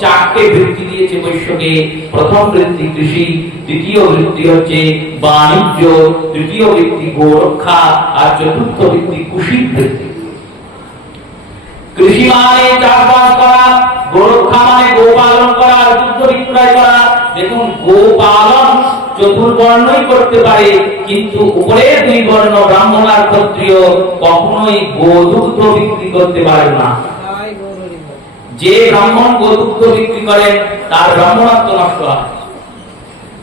চারটে বৃত্তি দিয়েছে বৈশ্যকে। প্রথম বৃত্তি কৃষি, দ্বিতীয় বৃত্তি হচ্ছে বাণিজ্য, তৃতীয় বৃত্তি গোরক্ষা, আর চতুর্থ বৃত্তি কুশিত বৃত্তি। কৃষি মানে চাষবাস করা, গোরক্ষা মানে গোপালন করা, দুগ্ধ বিক্রয় করা। দেখুন গোপালন চতুর্বর্ণই করতে পারে, কিন্তু উপরের দুই বর্ণ ব্রাহ্মণ আর ক্ষত্রিয় কখনোই গোদুগ্ধ বিক্রি করতে পারে না। যে ব্রাহ্মণ গোদুগ্ধ বিক্রি করেন তার ব্রাহ্মণত্ব নষ্ট হয়।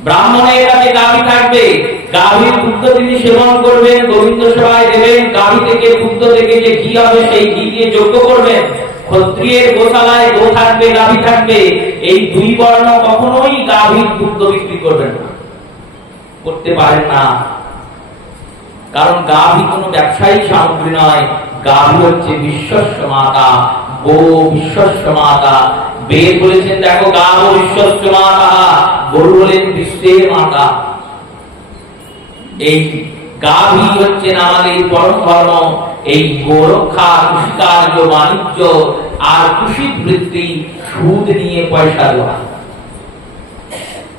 ব্রাহ্মণের কাছে গাভী থাকবে, গাভীর দুগ্ধ তিনি সেবন করবেন, গোবিন্দ সেবায় দেবেন, গাভী থেকে দুগ্ধ থেকে যে ঘি হবে সেই ঘি দিয়ে যজ্ঞ করবেন। ক্ষত্রিয়ের গোশালায় গো থাকবে, গাভী থাকবে, এই দুই বর্ণ কখনোই গাভীর দুগ্ধ বিক্রি করবেন না, করতে পারেন না। কারণ গাভী কোনো ব্যবসায়িক সামগ্রী নয়, গাভী হচ্ছে বিশ্বস্য মাতা, গো বিশ্বস্য মাতা। বেদ বলেছেন দেখো গাও বিশ্বস্য মাতা, গরু বলেন বিশ্বের মাতা। এই গাভী হচ্ছেন আমাদের পরম ধর্ম। এই গোরক্ষা, কৃষিকার্য, বাণিজ্য আর কুশিত বৃত্তি, সুদ নিয়ে পয়সা দেওয়া।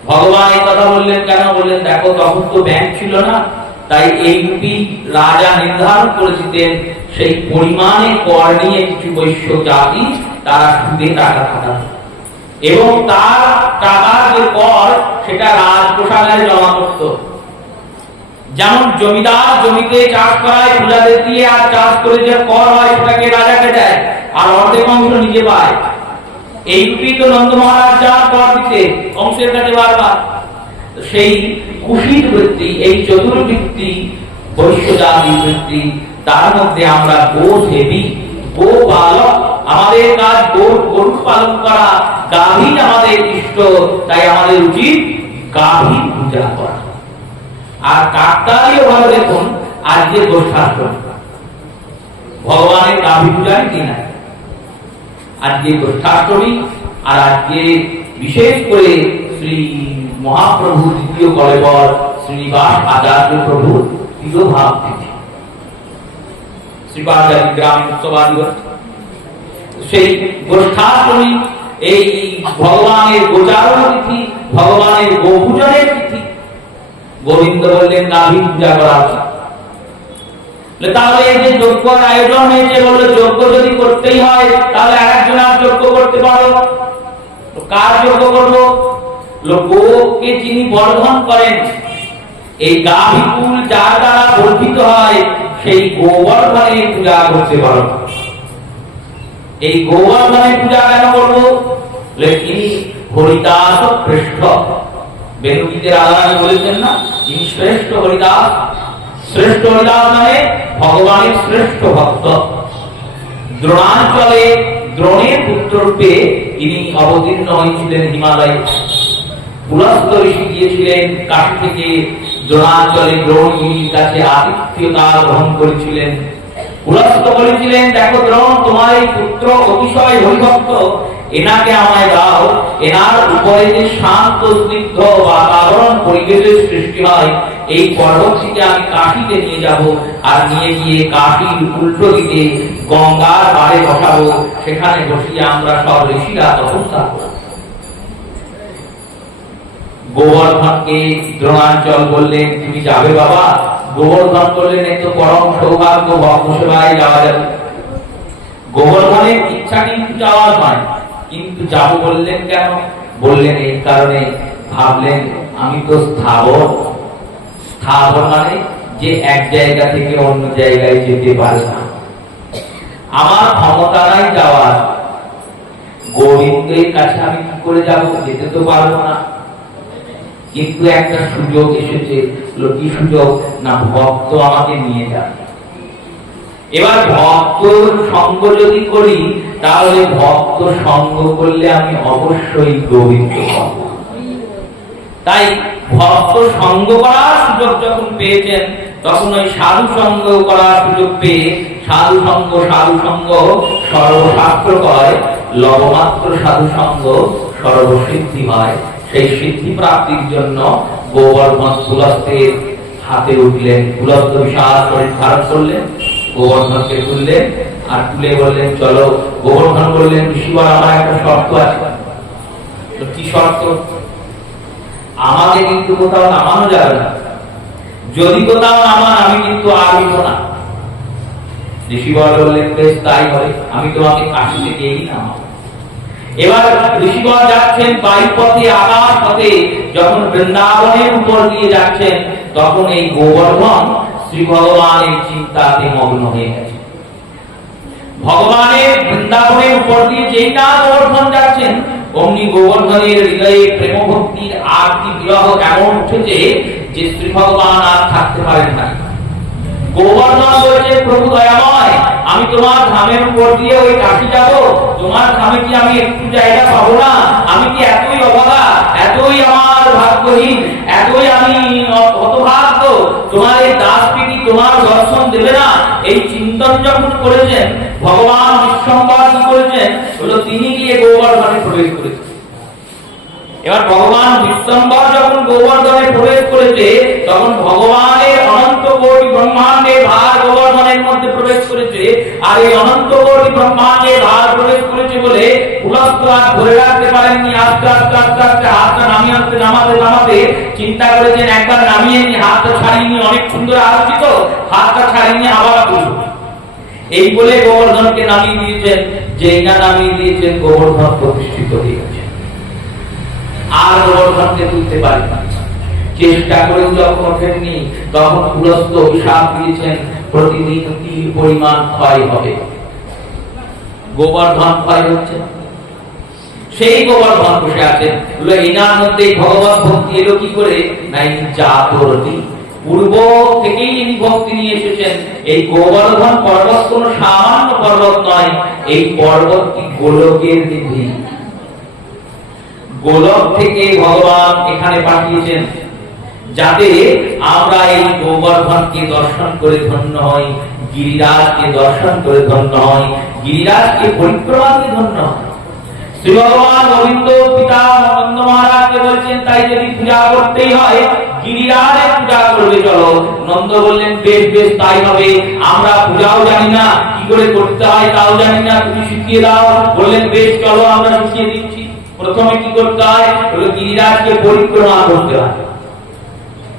ভগবান এই কথা বললেন কেন? বললেন দেখো তখন তো ব্যাংক ছিল না, তাই এই দুটি রাজা নির্ধারণ করে দিতেন সেই পরিমাণে কর নিয়ে কিছু বৈশ্য জাতি তারা সুদে টাকা খাটাত, এবং তার টাকার যে কর সেটা রাজপ্রসাদে জমা করত। যেমন জমিদার জমিতে চাষ করায় প্রজাদের দিয়ে, আর চাষ করে যে কর হয় সেটাকে রাজাকে দেয়, আর অর্ধেক অংশ নিজে পায়। এই দুটি তো নন্দ মহারাজ যা কর দিতে অংশের কাছে বারবার। সেই কুশিত বৃত্তি, এই চতুর্বৃত্তি, বৈশ্য জাতির বৃত্তি, তার মধ্যে আমরা গো সেবী, গো পালক, আমাদের কাজ গরু পালন করা, গাভী আমাদের ইষ্ট, তাই আমাদের উচিত গাভী পূজা করা। আর কাকতালীয় ভাবে দেখুন আজকে গোষ্ঠাষ্টমী, ভগবানের গাভী পূজার দিন আজকে গোষ্ঠাষ্টমী। আর আজকে বিশেষ করে শ্রী মহাপ্রভু দ্বিতীয় কলেবর শ্রীনিবাস আচার্য প্রভু তিরোভাব তিথি, শ্রীপাদাচার্য গ্রাম উৎসবাদিবস। সেই গোষ্ঠাষ্টমী এই ভগবানের গোচারণ তিথি, ভগবানের গোপূজনের তিথি। গোবিন্দ বললেন গাভী পূজা করা উচিত। তাহলে এই যে যজ্ঞের আয়োজন হয়েছে, বললো যজ্ঞ যদি করতেই হয় তাহলে আরেকজন আর যজ্ঞ করতে পারো। কার যজ্ঞ করবো? গোকে যিনি বর্ধন করেন, এই গাভী কুল যার দ্বারা বর্ধিত হয় সেই গোবর্ধনের পূজা করতে পারো। এই গোবর্ধনের পূজা কেন করবো? তিনি হরিদাস শ্রেষ্ঠ। বেনুগীতের আলাদা বলেছেন না, তিনি শ্রেষ্ঠ হরিদাস। শ্রেষ্ঠ হরিদাস মানে ভগবানের শ্রেষ্ঠ ভক্ত। দ্রোণাঞ্চলে দ্রোণের পুত্র রূপে তিনি অবতীর্ণ হয়েছিলেন হিমালয়ে। পুলস্ত্য ঋষি গিয়েছিলেন কাশী থেকে দ্রোণাঞ্চলে দ্রোণগিরির কাছে আতিথ্যতা গ্রহণ করেছিলেন। পুলস্ত্য বলেছিলেন, দেখো দ্রোণ, তোমার এই পুত্র অতিশয় হরিভক্ত, এনাকে আমায় দাও। এনার উপরে যে শান্ত স্নিগ্ধ বাতাবরণ পরিবেশের সৃষ্টি হয়, এই পর্বতটিকে আমি কাশীতে নিয়ে যাব, আর নিয়ে গিয়ে কাশীর উল্টো দিকে গঙ্গার পাড়ে বসাবো। সেখানে বসিয়ে আমরা সব ঋষিরা তপস্যা করব। গোবর্ধনকে দ্রোণাঞ্চল বললেন, তুমি যাবে বাবা? গোবর্ধন বললেন, এই তো পরম সৌভাগ্য, ভক্ত সেবায় যাওয়া যাবে। গোবর্ধনের ইচ্ছা কিন্তু যাওয়ার নয়, কিন্তু যাবো বললেন কেন? বললেন এই কারণে, ভাবলেন আমি তো স্থাবর। স্থাবর মানে যে এক জায়গা থেকে অন্য জায়গায় যেতে পারে না, আমার ক্ষমতা নাই যাওয়ার। গোবিন্দের কাছে আমি কি করে যাব? যেতে তো পারবো না। কিন্তু একটা সুযোগ এসেছে। কি সুযোগ? না, ভক্ত আমাকে নিয়ে যাবে। এবার ভক্ত সঙ্গ যদি করি, তাহলে ভক্ত সঙ্গ করলে আমি অবশ্যই গোবিন্দ হব। তাই ভক্ত সঙ্গ করার সুযোগ যখন পেয়েছেন, তখন ওই সাধু সঙ্গ করার সুযোগ পেয়ে সাধু সঙ্গ সর্বশাস্ত্র কয়, লবমাত্র সাধু সঙ্গ সর্বসিদ্ধি হয়। সেই সিদ্ধি প্রাপ্তির জন্য গোবর্ধন পুলস্ত্যের হাতে উঠলেন। পুলস্ত্য বিশাল শরীর ধারণ করলেন, গোবর্ধনকে তুললেন আর তুলে বললেন, চলো। গোবর্ধন বললেন, ঋষিবর, আমার একটা শর্ত আছে। কি শর্ত? আমাকে কিন্তু কোথাও নামানো যাবে না। যদি কোথাও নামান, আমি কিন্তু আসব না। ঋষিবর বললেন, বেশ তাই হবে, আমি তোমাকে কাশী থেকেই নামাবো। এবার ঋষিবর যাচ্ছেন বায়ুপথে, আকাশ পথে, যখন বৃন্দাবনের উপর দিয়ে যাচ্ছেন, তখন এই গোবর্ধন শ্রী ভগবানের চিন্তাতে মগ্ন হয়ে গেছে। ভগবানের বৃন্দাবনের উপর দিয়ে যেই না গোবর্ধন যাচ্ছেন, অমনি গোবর্ধনের হৃদয়ে প্রেম ভক্তির আরতি বিরহ এমন উঠেছে যে শ্রী ভগবান আর থাকতে পারেন না। গোবর্ধন বলছে, প্রভু দয়াময়, আমি তোমার ধামের উপর দিয়ে ওই কাশী যাব, তোমার ধামে কি আমি একটু জায়গা পাবো না? আমি কি এতই অভাগা, এতই আমার ভাগ্যহীন, এতই আমি হতভাগ্য, তোমার এই দাসকে কি তোমার দর্শন দেবে না? এই চিন্তন যখন করেছেন, ভগবান বিশ্বম্বর কি করেছেন? হলো তিনি গিয়ে গোবর্ধনে প্রবেশ করেছেন। এবার ভগবান বিশ্বম্বর যখন গোবর্ধনে প্রবেশ করেছে, তখন ভগবানের অনন্ত কোটি ব্রহ্মাণ্ডের ভার গোবর্ধনের মধ্যে প্রবেশ করেছে। আর এই অনন্ত কোটি ব্রহ্মাণ্ডের ভার প্রবেশ করেছে বলে পুলস্ত্য আর ধরে রাখতে পারেননি। আস্তে আস্তে আস্তে আস্তে হাতটা নামাতে চিন্তা করেছেন, একবার নামিয়ে নি, হাতটা ছাড়িয়ে নি, অনেক সুন্দর আরতি তো, হাতটা ছাড়িয়ে নিয়ে আবার তুলব। এই বলে গোবর্ধনকে নামিয়ে দিয়েছেন। যেই না নামিয়ে দিয়েছেন, গোবর্ধন প্রতিষ্ঠিত হয়ে গেছে। আর গোবর্ধনকে তুলতে পারে না। চেষ্টা করেও যখন ওঠেননি, তখন পুলস্ত্য অভিশাপ দিয়েছেন, প্রতিদিন 3 পরিমাণ ক্ষয় হবে। গোবর্ধন ক্ষয় হচ্ছে, সেই গোবর্ধন বসে আছেন। এনার মধ্যে ভগবত ভক্তি এলো কি করে? নাই জাতরতি, পূর্ব থেকেই ইনি ভক্তি নিয়ে এসেছেন। এই গোবর্ধন পর্বত কোন সামান্য পর্বত নয়, এই পর্বতটি গোলকের নিধি। গোলক থেকে ভগবান এখানে পাঠিয়েছেন, যাতে আমরা এই গোবর্ধনকে দর্শন করে ধন্য হই, গিরিরাজকে দর্শন করে ধন্য হই, গিরিরাজকে পরিক্রমা করে ধন্য হই। শ্রী ভগবান গোবিন্দ পিতা নন্দ মহারাজকে বলছেন, তাই যদি পূজা করতেই হয়, গিরিরাজের পূজা করবে, চলো। নন্দ বললেন, বেশ বেশ তাই হবে, আমরা পূজাও জানি না, কি করে করতে হয় তাও জানি না, তুমি শিখিয়ে দাও। বললেন, বেশ চলো, আমরা শিখিয়ে দিচ্ছি। প্রথমে কি করতে হয়? গিরিরাজকে পরিক্রমা করতে হয়।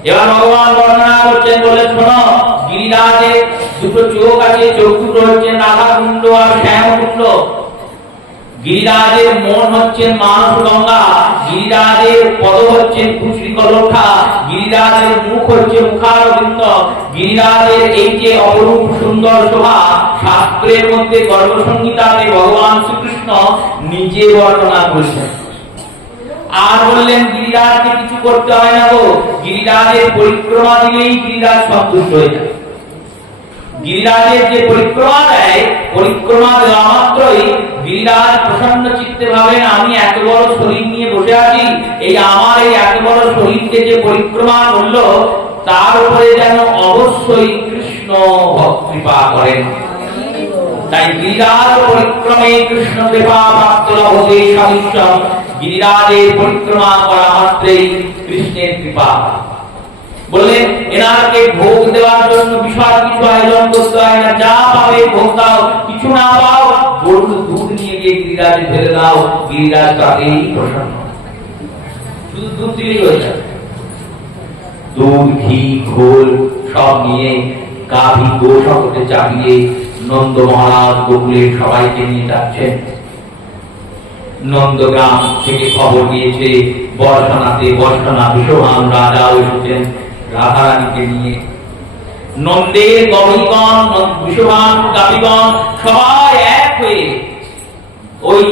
এবার ভগবান বর্ণনা করছেন, বলে শোনো, গিরিরাজের দুটো চোখ আছে, চোখ দুটো হচ্ছে রাধা কুণ্ড আর শ্যাম কুণ্ড। গিরিরাজের মন হচ্ছেন মানস গঙ্গা, গিরিরাজের পদ হচ্ছেন কুচরি কলঠা, গিরিরাজের মুখ হচ্ছে মুখারবিন্দ। গিরিরাজের এই যে অপরূপ সুন্দর শোভা, শাস্ত্রের মধ্যে গর্ভসংহিতাতে ভগবান নিজে বর্ণনা করেছেন। আর বললেন গিরিরাজকে কিছু করতে হয় না গো, গিরিরাজের পরিক্রমা দিলেই গিরিরাজ সন্তুষ্ট হয়ে যায়। গিরিরাজের যে পরিক্রমা দেয়, পরিক্রমা দেওয়া মাত্রই গিরিরাজ প্রসন্ন চিত্তে ভাবেন আমি এত বড় শরীর নিয়ে বসে আছি, এই আমার এই এত বড় শরীরকে যে পরিক্রমা করলো তার উপরে যেন অবশ্যই কৃষ্ণ কৃপা করেন। তাই গিরিরাজ পরিক্রমে কৃষ্ণ কৃপা প্রাপ্ত হতে সবিশ্বম, গিরিরাজের পরিক্রমা করা মাত্রই কৃষ্ণের কৃপা। বললেন এনাকে ভোগ দেওয়ার জন্য বিশাল কিছু আয়োজন করতে হয় না, যা পাবে ভোগ দাও, কিছু না পাও গরুর দুধ নিয়ে গিয়ে গিরিরাজে ঢেলে দাও, গিরিরাজ তাতেই প্রসন্ন, শুধু দুধ দিলেই হয়ে যাবে। দুধ ঘি ঘোল সব নিয়ে গাভী গোশকটে চাপিয়ে নন্দ মহারাজ গোকুলের সবাইকে নিয়ে যাচ্ছেন। নন্দগ্রাম থেকে খবর নিয়েছে বর্ষণাতে বর্ষণা বিশ্বভান রাজাও এসেছেন রাধারানীকে নিয়ে। নন্দের গভীগণ বিশ্বভান গাভীগণ সবাই এক হয়ে ওই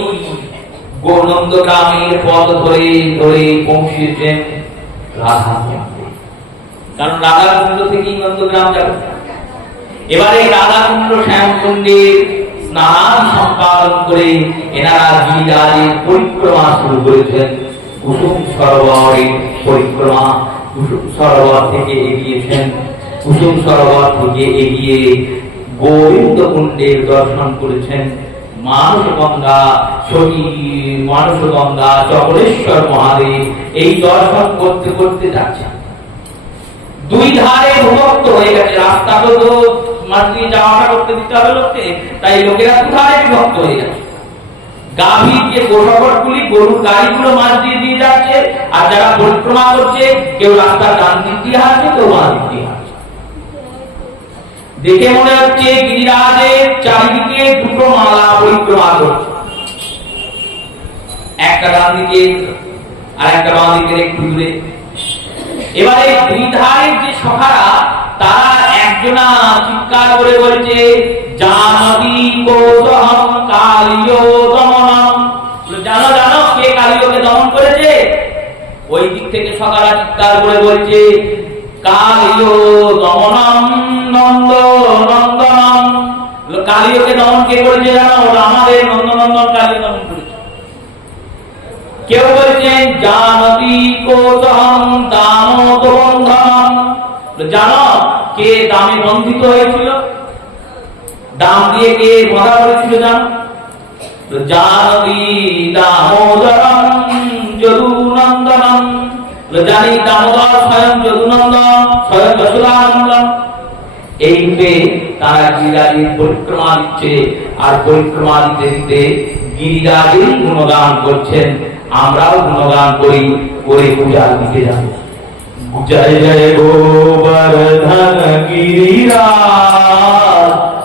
নন্দগ্রামের পথ ধরে ধরে পৌঁছেছেন রাধা, কারণ রাধাকুণ্ড থেকেই নন্দগ্রাম যাবে। এবারে রাধাকুণ্ড শ্যামকুণ্ডে স্নান সম্পাদন করে এনারা গিরিরাজের পরিক্রমা শুরু করেছেন। কুসুম সরোবরের পরিক্রমা, কুসুম সরোবর থেকে এগিয়েছেন, কুসুম সরোবর থেকে এগিয়ে গোবিন্দ কুণ্ডের দর্শন করেছেন। মানসগঙ্গা সতী, মানসগঙ্গা, চক্রেশ্বর মহাদেব এই দর্শন করতে করতে যাচ্ছেন। দুই ধারে বিভক্ত হয়ে গেছে, রাস্তা তো মাঝ দিয়ে যাওয়া করতে দিতে হবে লোককে, তাই লোকেরা দুধারে বিভক্ত হয়ে গেছে। গাভীর যে গোশকটগুলি গরুর গাড়িগুলো মাঝ দিয়ে দিয়ে যাচ্ছে, আর যারা পরিক্রমা করছে কেউ রাস্তার ডান দিক দিয়ে হাঁটছে, কেউ বাঁ দিক দিয়ে হাঁটছে। দেখে মনে হচ্ছে গিরিরাজের চারিদিকে দুটো মালা পরিক্রমা করছে, একটা ডান দিকে আর একটা বাঁ দিকের একটু দূরে। এবারে দুই ধারের যে সখারা তারা একজনা চিৎকার করে বলছে জানবী কোসহম কালিয় দমনম, জানো জানো কে কালিয়কে দমন করেছে? ওই দিক থেকে সখারা চিৎকার করে বলছে কালিয় দমনম নন্দ নন্দনম। কালিয়কে দমন কে করেছে জানো? ওটা আমাদের নন্দনন্দন কালিয় দমন করেছে। কেউ বলছেন জানবী কোসহম দামোদরম, জানো কে দামে বন্ধিত হয়েছিল, দাম দিয়ে কে বাধা করেছিল জানো? জানবী দামোদরম যদুনন্দনম, জানি দামোদর স্বয়ং যদুনন্দন, স্বয়ং যশোদানন্দন। এই রূপে তারা গিরিরাজের পরিক্রমা দিচ্ছে, আর পরিক্রমা দিতে দিতে গিরিরাজের গুণগান করছেন। আমরাও গুণগান করি, করে পূজার দিতে যাব। জয় জয় গোবর্ধন গিরিরাজ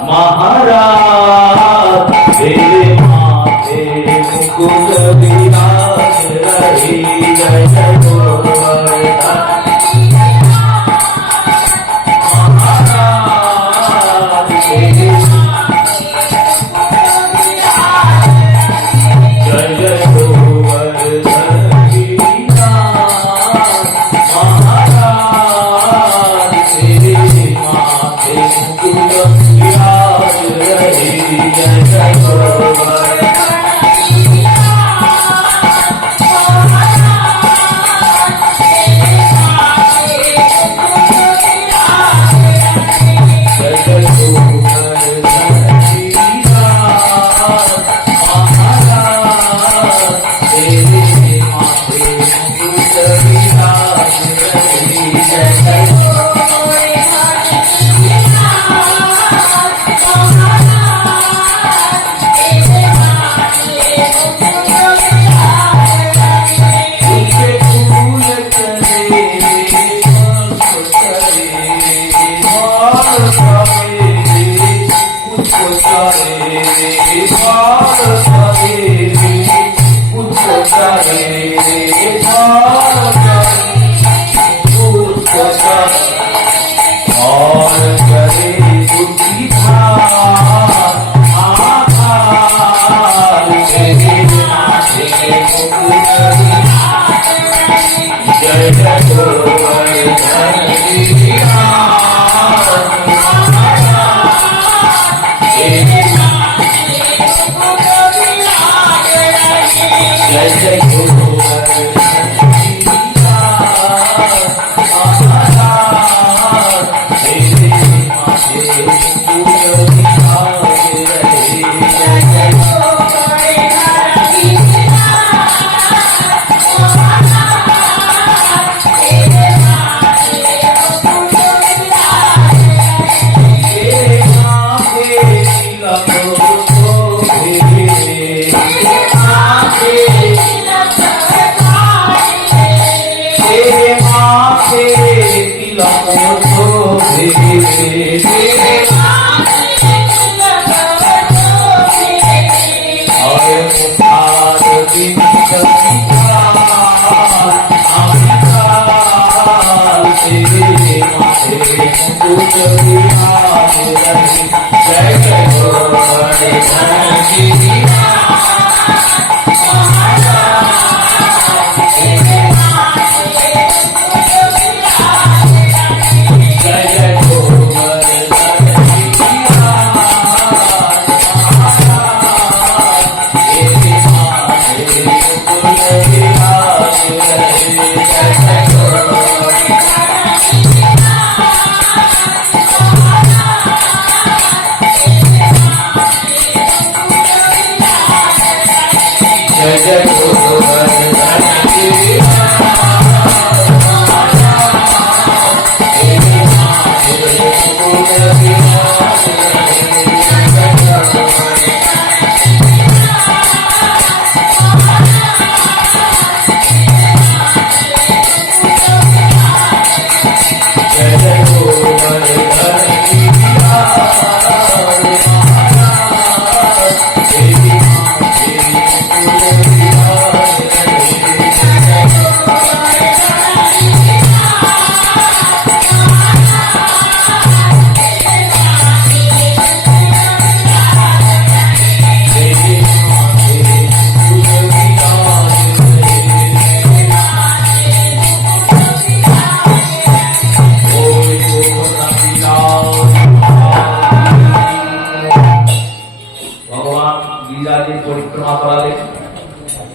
মহারাজ, দেবে মাতে মুকুট বিরাজ রহি। জয় জয় গোবর্ধন মহারাজ, দেবে জয় জয় গোবর্ধন গিরিরাজ মহারাজ, দেবে মাতে মুকুট বিরাজ রহি। জয় জয় গোবর্ধন और करे बुद्धि भार आधार जय जय गोवर्धन गिरिराज जय जय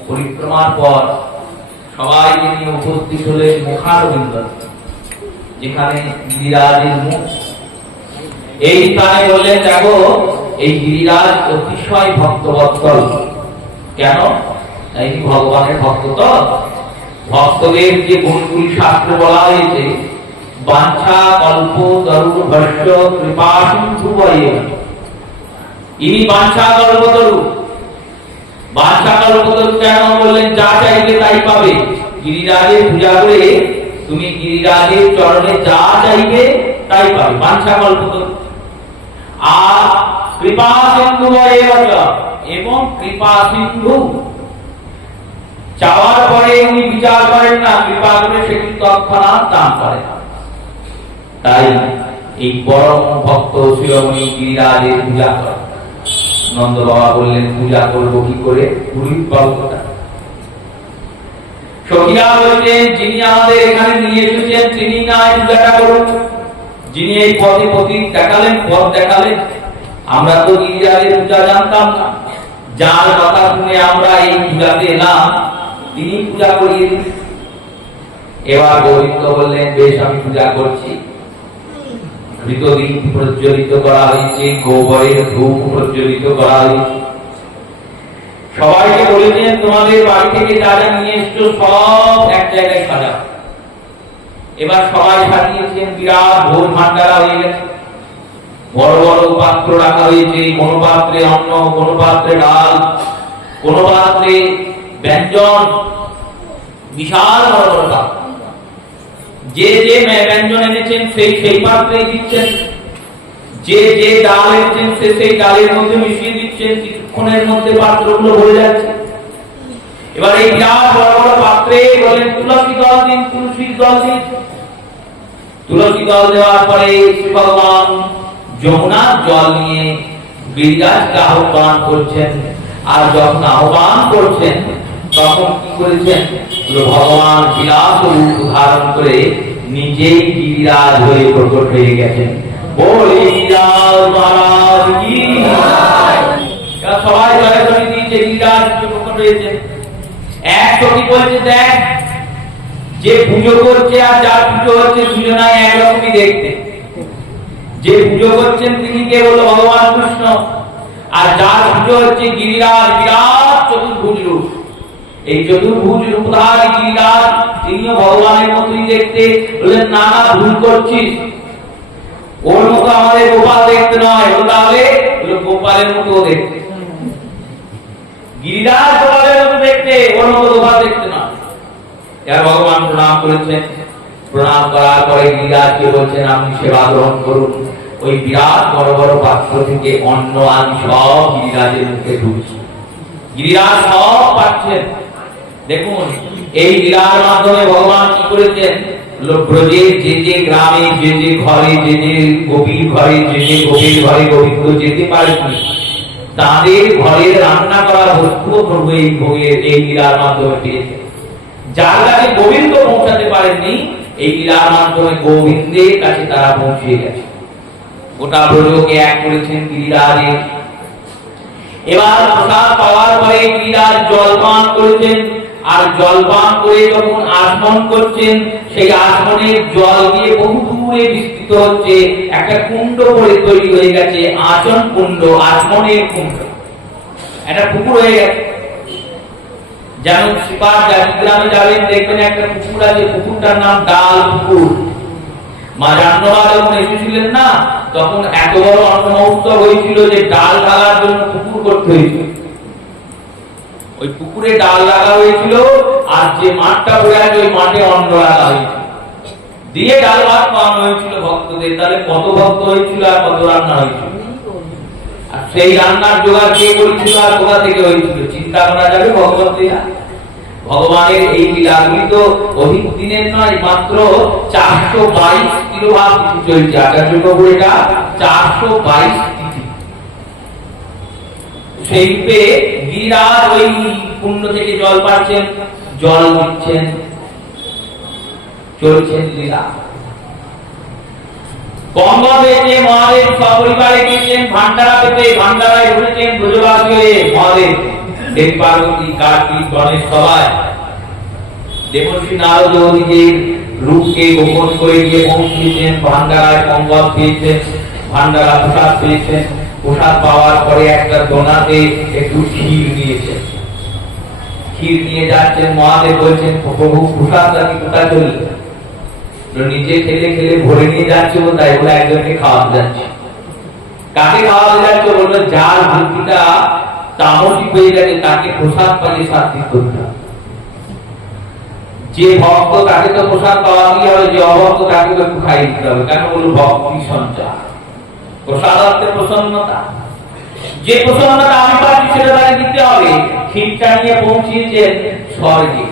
পরিক্রমার পর সবাইকে নিয়ে উপস্থিত হলেন মুখারবিন্দ, যেখানে গিরিরাজের মুখ। এই স্থানে বললেন, দেখো এই গিরিরাজ অতিশয় ভক্তবৎসল। কেন? এই ভগবানের ভক্ত তো। ভক্তদের যে গুণগুলি শাস্ত্রে বলা হয়েছে, বাঞ্ছা কল্প তরু ভস্য কৃপা সিন্ধু বয়ে, ইনি বাঞ্ছা কল্পতরু। বাঞ্ছা কল্পতরু কেন বললেন? যা চাইবে তাই পাবে। গিরিরাজের পূজা করে তুমি গিরিরাজের চরণে যা চাইবে তাই পাবে, বাঞ্ছা কল্পতরু। আর কৃপা সিন্ধু বয়ে, এবং কৃপা সিন্ধু, চাওয়ার পরে উনি বিচার করেন না, কৃপা করে সেটি তৎক্ষণাৎ দান করেন। তাই এই পরম ভক্ত শিরোমণি গিরিরাজের পূজা করেন। নন্দ বাবা বললেন, পূজা করবো কি করে? পুরোহিত বাবুটা। সখীরা বলছেন, যিনি আমাদের এখানে নিয়ে এসেছেন তিনি না পূজাটা করুন। যিনি এই পথে পথিক দেখালেন, পথ দেখালেন, আমরা তো গিরিরাজের পূজা জানতাম না। যার কথা শুনে আমরা এই পূজাতে এলাম, তিনি পূজা করিয়ে দিন। এবার গোবিন্দ বললেন, বেশ, আমি পূজা করছি। ঘৃতদীপ প্রজ্বলিত করা হয়েছে, গোবরের ধূপ প্রজ্বলিত করা হয়েছে। সবাইকে বলেছেন, তোমাদের বাড়ি থেকে যা যা নিয়ে এসছো সব এক জায়গায় সাজাও। এবার সবাই সাজিয়েছেন, বিরাট ভোজ ভান্ডারা হয়ে গেছে। বড় বড় পাত্র রাখা হয়েছে, কোন পাত্রে অন্ন, কোন পাত্রে ডাল, কোন পাত্রে ব্যঞ্জন, বিশাল বড় বড় পাত্র। যে যে ব্যঞ্জন এনেছেন সেই সেই পাত্রে দিচ্ছেন, যে যে ডাল এনেছেন সে সেই ডালের মধ্যে মিশিয়ে দিচ্ছেন। কিছুক্ষণের মধ্যে পাত্রগুলো ভরে যাচ্ছে। এবার এই বিরাট বড় বড় পাত্রে বলেন, তুলসী দল দিন, তুলসীর দল দিন। তুলসী দল দেওয়ার পরে শ্রী ভগবান যমুনার জল নিয়ে গিরিরাজকে আহ্বান করছেন। আর যখন আহ্বান করছেন, তখন কি করেছেন, ভগবান বিলাস রূপ ধারণ করে নিজেই গিরিরাজ হয়ে প্রকট হয়ে গেছেন। বলে গিরিরাজ মহারাজ কি সবাই জয় করে দিয়েছে, গিরিরাজ প্রকট হয়েছে। এক সখী বলছে, দেখ যে পুজো করছে আর যার পুজো হচ্ছে দুজনাই একরকমই দেখতে। যে পুজো করছেন তিনি কেবল ভগবান কৃষ্ণ, আর যার পুজো হচ্ছে গিরিরাজ, বিরাট চতুর্ভুজ রূপ। এই চতুর্ভুজ রূপধারী গিরিরাজ তিনিও ভগবানের মতোই দেখতে। বললেন, না না, ভুল করছিস, ওর মতো আমাদের গোপাল দেখতে নয়, ও তাহলে গোপালের মতো দেখতে। গিরিরাজ গোপালের মতো দেখতে, ওর মতো গোপাল দেখতে নয়। এর ভগবান প্রণাম করেছেন। প্রণাম করার পরে গিরিরাজকে বলছেন, আপনি সেবা গ্রহণ করুন। ওই বিরাট বড় বড় পাত্র থেকে অন্ন আমি সব গিরিরাজের মুখে ঢুকছি। গিরিরাজ সব পাচ্ছেন। দেখুন, এই লীলার মাধ্যমে ভগবান কি করেছেন, ব্রজের যে যে গ্রামে, যে যে ঘরে, যে যে গোপীর ঘরে, যে যে গোপীর ঘরে গোবিন্দ যেতে পারেনি, তাদের ঘরে রান্না করা বস্তু প্রভু এই ভোগের এই লীলার মাধ্যমে পেয়েছেন। যার কাছে গোবিন্দ পৌঁছাতে পারেননি, এই লীলার মাধ্যমে গোবিন্দের কাছে তারা পৌঁছে গেছে। গোটা ব্রজকে এক করেছেন গিরিরাজে। এবার প্রসাদ পাওয়ার পরে গিরিরাজ জলপান করেছেন, আর জলপান করে যখন আচমন করছেন, সেই আচমনের জল দিয়ে বহু দূরে বিস্তৃত হচ্ছে, একটা কুণ্ড করে তৈরি হয়ে গেছে, আচন কুণ্ড, আচমনের কুণ্ড, একটা পুকুর হয়ে গেছে। যেমন শ্রীপাদ গ্রামে যাবেন, দেখবেন একটা পুকুর আছে, পুকুরটার নাম ডাল পুকুর। মা জাহ্নবী যখন এসেছিলেন না, তখন এত বড় অন্ন মহোৎসব হয়েছিল যে ডাল ঢালার জন্য পুকুর করতে হয়েছিল। ওই পুকুরে ডাল লাগা হয়েছিল, আর যে মাঠটা পড়ে আছে ওই মাঠে অন্ন লাগা হয়েছিল, দিয়ে ডাল ভাত খাওয়ানো হয়েছিল ভক্তদের। তাহলে কত ভক্ত হয়েছিল আর কত রান্না হয়েছিল, আর সেই রান্নার জোগাড় কে করেছিল আর কোথা থেকে হয়েছিল, চিন্তা করা যাবে। ভগবানের এই লীলাগুলি তো অধিক দিনের নয়, মাত্র 422 কিলোভার তিথি চলছে। আচার্য প্রভু এটা 422 তিথি। সেই রূপে গিরিরাজ ওই কুণ্ড থেকে জল পাচ্ছেন, জল দিচ্ছেন, চলছেন লীলা। গঙ্গা হয়েছে, মহাদেব সপরিবারে গিয়েছেন ভান্ডারা পেতে, ভান্ডারায় উঠেছেন ব্রজবাসী হয়ে। মহাদেব, দেব পার্বতী, কার্তিক, গণেশ সবাই দেবশ্রী নারদ নিজের রূপকে গোপন করে গিয়ে পৌঁছেছেন ভান্ডারায়। গঙ্গা পেয়েছেন, ভান্ডারা প্রসাদ পেয়েছেন। প্রসাদ পাওয়ার পরে একটা দোনাতে একটু ক্ষীর নিয়েছেন, ক্ষীর নিয়ে যাচ্ছেন। মহাদেব বলছেন, প্রভু প্রসাদ নাকি কোথায় চললেন? নিজে খেলে খেলে ভরে নিয়ে যাচ্ছে, তাই বলে একজনকে খাওয়াতে যাচ্ছে। কাকে খাওয়াতে যাচ্ছে? বললো, যার ভক্তিটা তামসিক হয়ে গেছে তাকে প্রসাদ পাইয়ে শাস্তি করতে হবে। যে ভক্ত তাকে তো প্রসাদ পাওয়াতেই হবে, যে অভক্ত তাকে তো একটু খাইয়ে দিতে হবে। কেন? বললো ভক্তি সঞ্চার, প্রসাদ অর্থে প্রসন্নতা। যে প্রসন্নতা আমি পাচ্ছি সেটা তাকে দিতে হবে। ক্ষীরটা নিয়ে পৌঁছিয়েছেন স্বর্গে।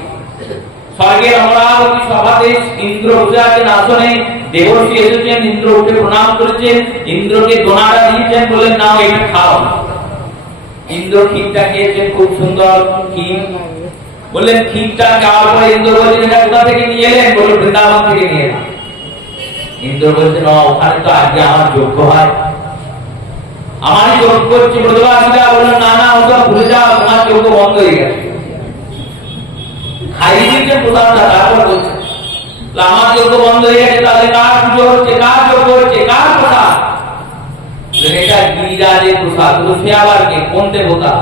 স্বর্গের অমরাবতী সভাতে ইন্দ্র বসে আছেন আসনে। দেবর্ষি এসেছেন, ইন্দ্র উঠে প্রণাম করেছেন, ইন্দ্রকে দোনাটা দিয়েছেন, বলেন নাও এটা খাও। ইন্দ্র ক্ষীরটা খেয়েছেন, খুব সুন্দর ক্ষীর। বললেন ক্ষীরটা খাওয়ার পরে ইন্দ্র বলছেন, এটা কোথা থেকে নিয়ে এলেন? বলল, বৃন্দাবন থেকে নিয়ে এলাম। ইন্দ্র বলছেন, ওখানে তো আজকে আমার যজ্ঞ হয়, আমারই যজ্ঞ করছে ব্রজবাসীরা। বললেন, না না, ওটা ভুলে যাও, তোমার যজ্ঞ বন্ধ হয়ে গেছে। খাইয়ে দিয়েছেন প্রসাদটা, তারপর বলছে আমার যজ্ঞ বন্ধ হয়ে গেছে, তাহলে কার পুজো হচ্ছে, কার যজ্ঞ হচ্ছে, কার প্রসাদ? এটা গিরিরাজের প্রসাদ। সে আবার কে? কোন দেবতা?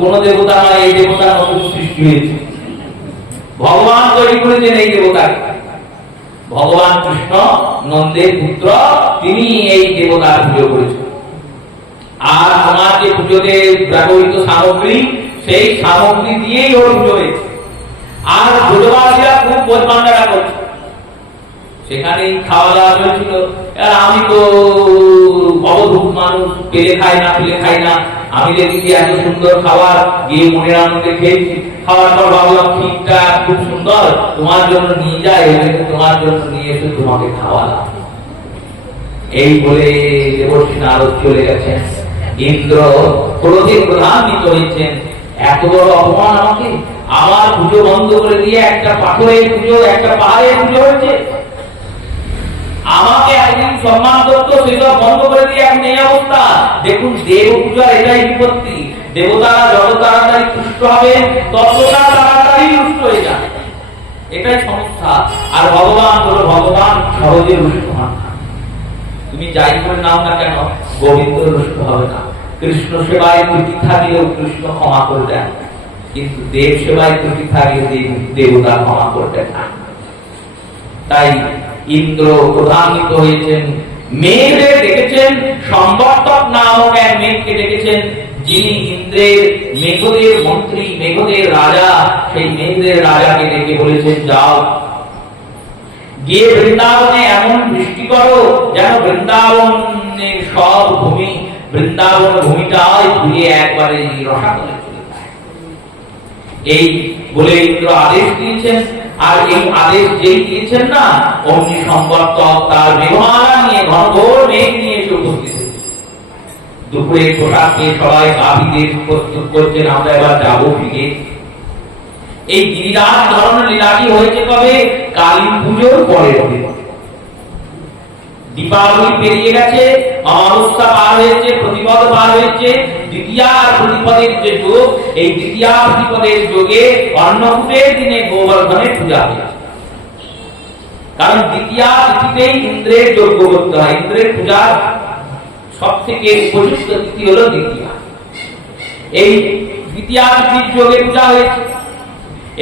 কোন দেবতা নয়, এই দেবতা নতুন সৃষ্টি হয়েছে, ভগবান তৈরি করেছেন এই দেবতাকে। ভগবান কৃষ্ণ নন্দের পুত্র, তিনি এই দেবতার পুজো করেছেন। আর আমার যে পুজোতে ব্যবহৃত সামগ্রী, সেই সামগ্রী দিয়েই ওর পুজো হয়েছে। আর ব্রজবাসীরা খুব বোধমান্ডারা করছে, সেখানেই খাওয়া দাওয়া চলছিল। আর আমি তো অবধূত মানুষ, পেলে খাই না, পেলে খাই না। আমি দেখছি এত সুন্দর খাবার, গিয়ে মনের আনন্দে খেয়েছি। খাওয়ার পর ভাবলাম ক্ষীরটা খুব সুন্দর, তোমার জন্য নিয়ে যাই, তোমার জন্য নিয়ে এসে তোমাকে খাওয়ালাম। এই বলে দেবর্ষি নারদ চলে গেছেন। ইন্দ্র ক্রোধে ক্রোধান্বিত হয়েছেন। এত বড় অপমান আমাকে, আমার পুজো বন্ধ করে দিয়ে একটা পাথরের পুজো, একটা পাহাড়ের পুজো হচ্ছে। আমাকে একদিন সম্মান করতো, সেসব বন্ধ করে দিয়ে এখন এই অবস্থা। দেখুন, দেব পূজার এটাই বিপত্তি। দেবতারা যত তাড়াতাড়ি তুষ্ট হবে, ততটা তাড়াতাড়ি রুষ্ট হয়ে যায়, এটাই সমস্যা। আর ভগবান হলো, ভগবান সহজে রুষ্ট হন না। তুমি যাই করে নাও না কেন, গোবিন্দ রুষ্ট হবে না। কৃষ্ণ সেবায় ত্রুটি থাকলেও কৃষ্ণ ক্ষমা করে দেন, কিন্তু দেব সেবায় ত্রুটি থাকলে দেবতা ক্ষমা করতেন না। তাই ইন্দ্র প্রধান্বিত হয়েছেন, মেঘে ডেকেছেন, সম্বর্তক নামক এক মেঘকে ডেকেছেন, যিনি ইন্দ্রের মেঘদের মন্ত্রী, মেঘদের রাজা। সেই মেঘদের রাজাকে ডেকে বলেছেন, যাও গিয়ে বৃন্দাবনে এমন বৃষ্টি করো যেন বৃন্দাবনের সব ভূমি, বৃন্দাবন ভূমিটাই ধুয়ে একবারে রসাতলে চলে যায়। এই বলে ইন্দ্র আদেশ দিয়েছেন। আর এই আদেশ যেই দিয়েছেন না, অগ্নি সম্বর্তক তার মেঘমালা নিয়ে, ঘনঘোর মেঘ নিয়ে এসে উপস্থিত হয়েছে। দুপুরের পোশাক নিয়ে সবাই আবিদের প্রস্তুত করছেন, আমরা এবার যাবো ফিরে। এই গিরিরাজ ধরনের লীলাটি হয়েছে তবে কালী পুজোর পরের দিন। দীপাবলি পেরিয়ে গেছে, অমাবস্যা পার হয়েছে, প্রতিপদ পার হয়েছে, দ্বিতীয়া আর প্রতিপদের যে যোগ, এই দ্বিতীয়া প্রতিপদের যোগে অন্নকূটের দিনে গোবর্ধনের পূজা হয়েছে। কারণ দ্বিতীয়া তিথিতেই ইন্দ্রের যজ্ঞ করতে হয়। ইন্দ্রের পূজার সব থেকে উপযুক্ত তিথি হলো দ্বিতীয়া। এই দ্বিতীয়া তিথির যোগে পূজা হয়েছে।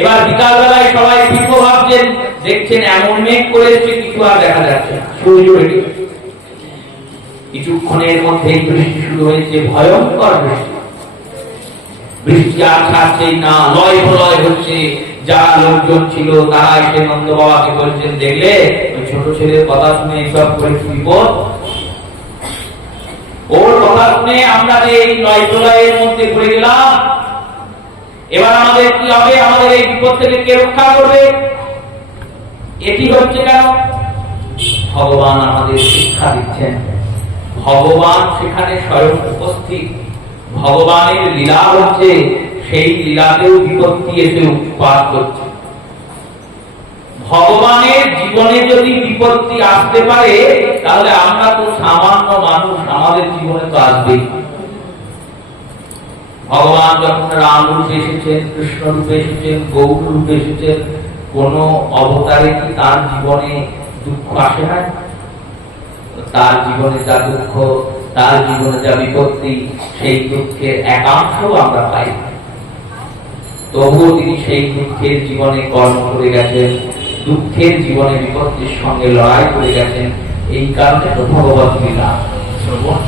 এবার বিকাল বেলায় সবাই পিঠ ভাবছেন, দেখছেন এমন মেঘ করেছে কিছু আর দেখা যাচ্ছে না, সূর্য রেডি। কিছুক্ষণের মধ্যেই বৃষ্টি শুরু হয়েছে, ভয়ঙ্কর বৃষ্টি। বৃষ্টি আর ছাড়ছেই না, লয় প্রলয় হচ্ছে। যারা লোকজন ছিল তারা এসে নন্দ বাবাকে বলছেন, দেখলে ওই ছোট ছেলের কথা শুনে এইসব করেছি, বিপদ। ওর কথা শুনে আমরা যে এই লয় প্রলয়ের মধ্যে পড়ে গেলাম, এবার আমাদের কি হবে? আমাদের এই বিপদ থেকে কে রক্ষা করবে? এটি হচ্ছে কেন? ভগবান আমাদের শিক্ষা দিচ্ছেন। ভগবান সেখানে স্বয়ং উপস্থিত। ভগবানের লীলা হচ্ছে, সেই লীলাতেও বিপত্তি এসে উৎপাত করছে। ভগবানের জীবনে যদি বিপত্তি আসতে পারে, তাহলে আমরা তো সামান্য মানুষ, আমাদের জীবনে তো আসবেই। ভগবান যখন রাম রূপে এসেছেন, কৃষ্ণ রূপে এসেছেন, গৌর রূপে এসেছেন, কোন অবতারে কি তার জীবনে দুঃখ আসে না? তার জীবনে যা দুঃখ, তার জীবনে যা বিপত্তি, সেই দুঃখের একাংশ আমরা পাই। তবুও তিনি সেই দুঃখের জীবনে কর্ম করে গেছেন, দুঃখের জীবনে বিপত্তির সঙ্গে লড়াই করে গেছেন। এই কারণে তো ভগবত লীলা শ্রবণ,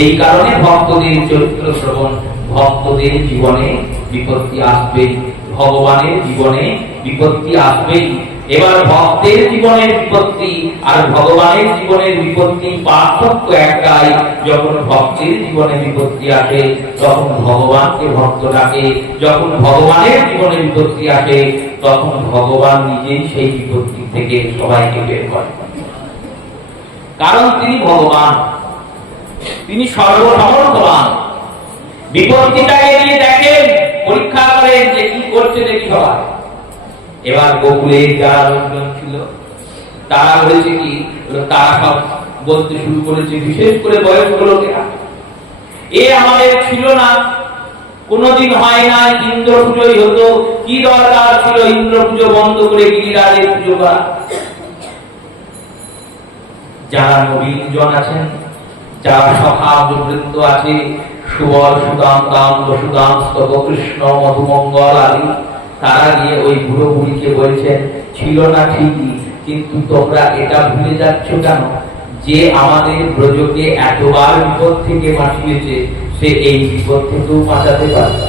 এই কারণে ভক্তদের চরিত্র শ্রবণ। ভক্তদের জীবনে বিপত্তি আসবেই, ভগবানের জীবনে বিপত্তি আসবেই। এবার ভক্তের জীবনের বিপত্তি আর ভগবানের জীবনের বিপত্তি পার্থক্য একটাই, যখন ভক্তের জীবনে বিপত্তি আসে তখন ভগবানকে ভক্ত ডাকে, যখন ভগবানের জীবনে বিপত্তি আসে তখন ভগবান নিজেই সেই বিপত্তি থেকে সবাইকে বের করেন। কারণ তিনি ভগবান, তিনি সর্বসমর্থবান। বিপত্তিটাকে নিয়ে দেখেন, পরীক্ষা করেন যে কি করছে দেখি সবাই। এবার গোকুলে যারা লোকজন ছিল তারা বলেছে কি, তারা সব বলতে শুরু করেছে, বিশেষ করে বয়স্ক লোকেরা, এ আমাদের ছিল না, কোনদিন হয় না, ইন্দ্র পুজোই হতো, কি দরকার ছিল ইন্দ্র পুজো বন্ধ করে গিরিরাজের পুজো করা। যারা নবীন জন আছেন, যারা সখা বৃন্দ আছে, সুবল সুদাম দাম বসুদাম স্তব কৃষ্ণ মধুমঙ্গল আদি, তারা গিয়ে ওই বুড়ো বুড়িকে বলছেন, ছিল না ঠিকই, কিন্তু তোমরা এটা ভুলে যাচ্ছ কেন যে আমাদের ব্রজকে এতবার বিপদ থেকে বাঁচিয়েছে, সে এই বিপদ থেকেও বাঁচাতে পারবে।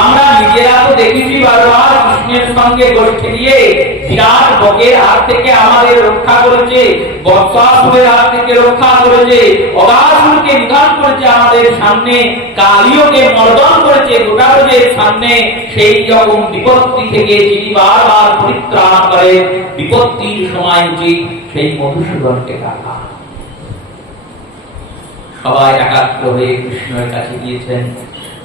আমরা নিজেরা তো দেখেছি বারবার কৃষ্ণের সঙ্গে গোষ্ঠী নিয়ে বিরাট বকের হাত থেকে আমাদের রক্ষা করেছে, বৎসাসুরের হাত থেকে রক্ষা করেছে, অগাসুরকে নিধন করেছে আমাদের সামনে, কালিয়কে মর্দন করেছে গোটারজের সামনে। সেই রকম বিপত্তি থেকে যিনি বারবার পরিত্রাণ করে, বিপত্তির সময় উচিত সেই মধুসূদনকে ডাকা। সবাই একাত্র হয়ে কৃষ্ণের কাছে গিয়েছেন,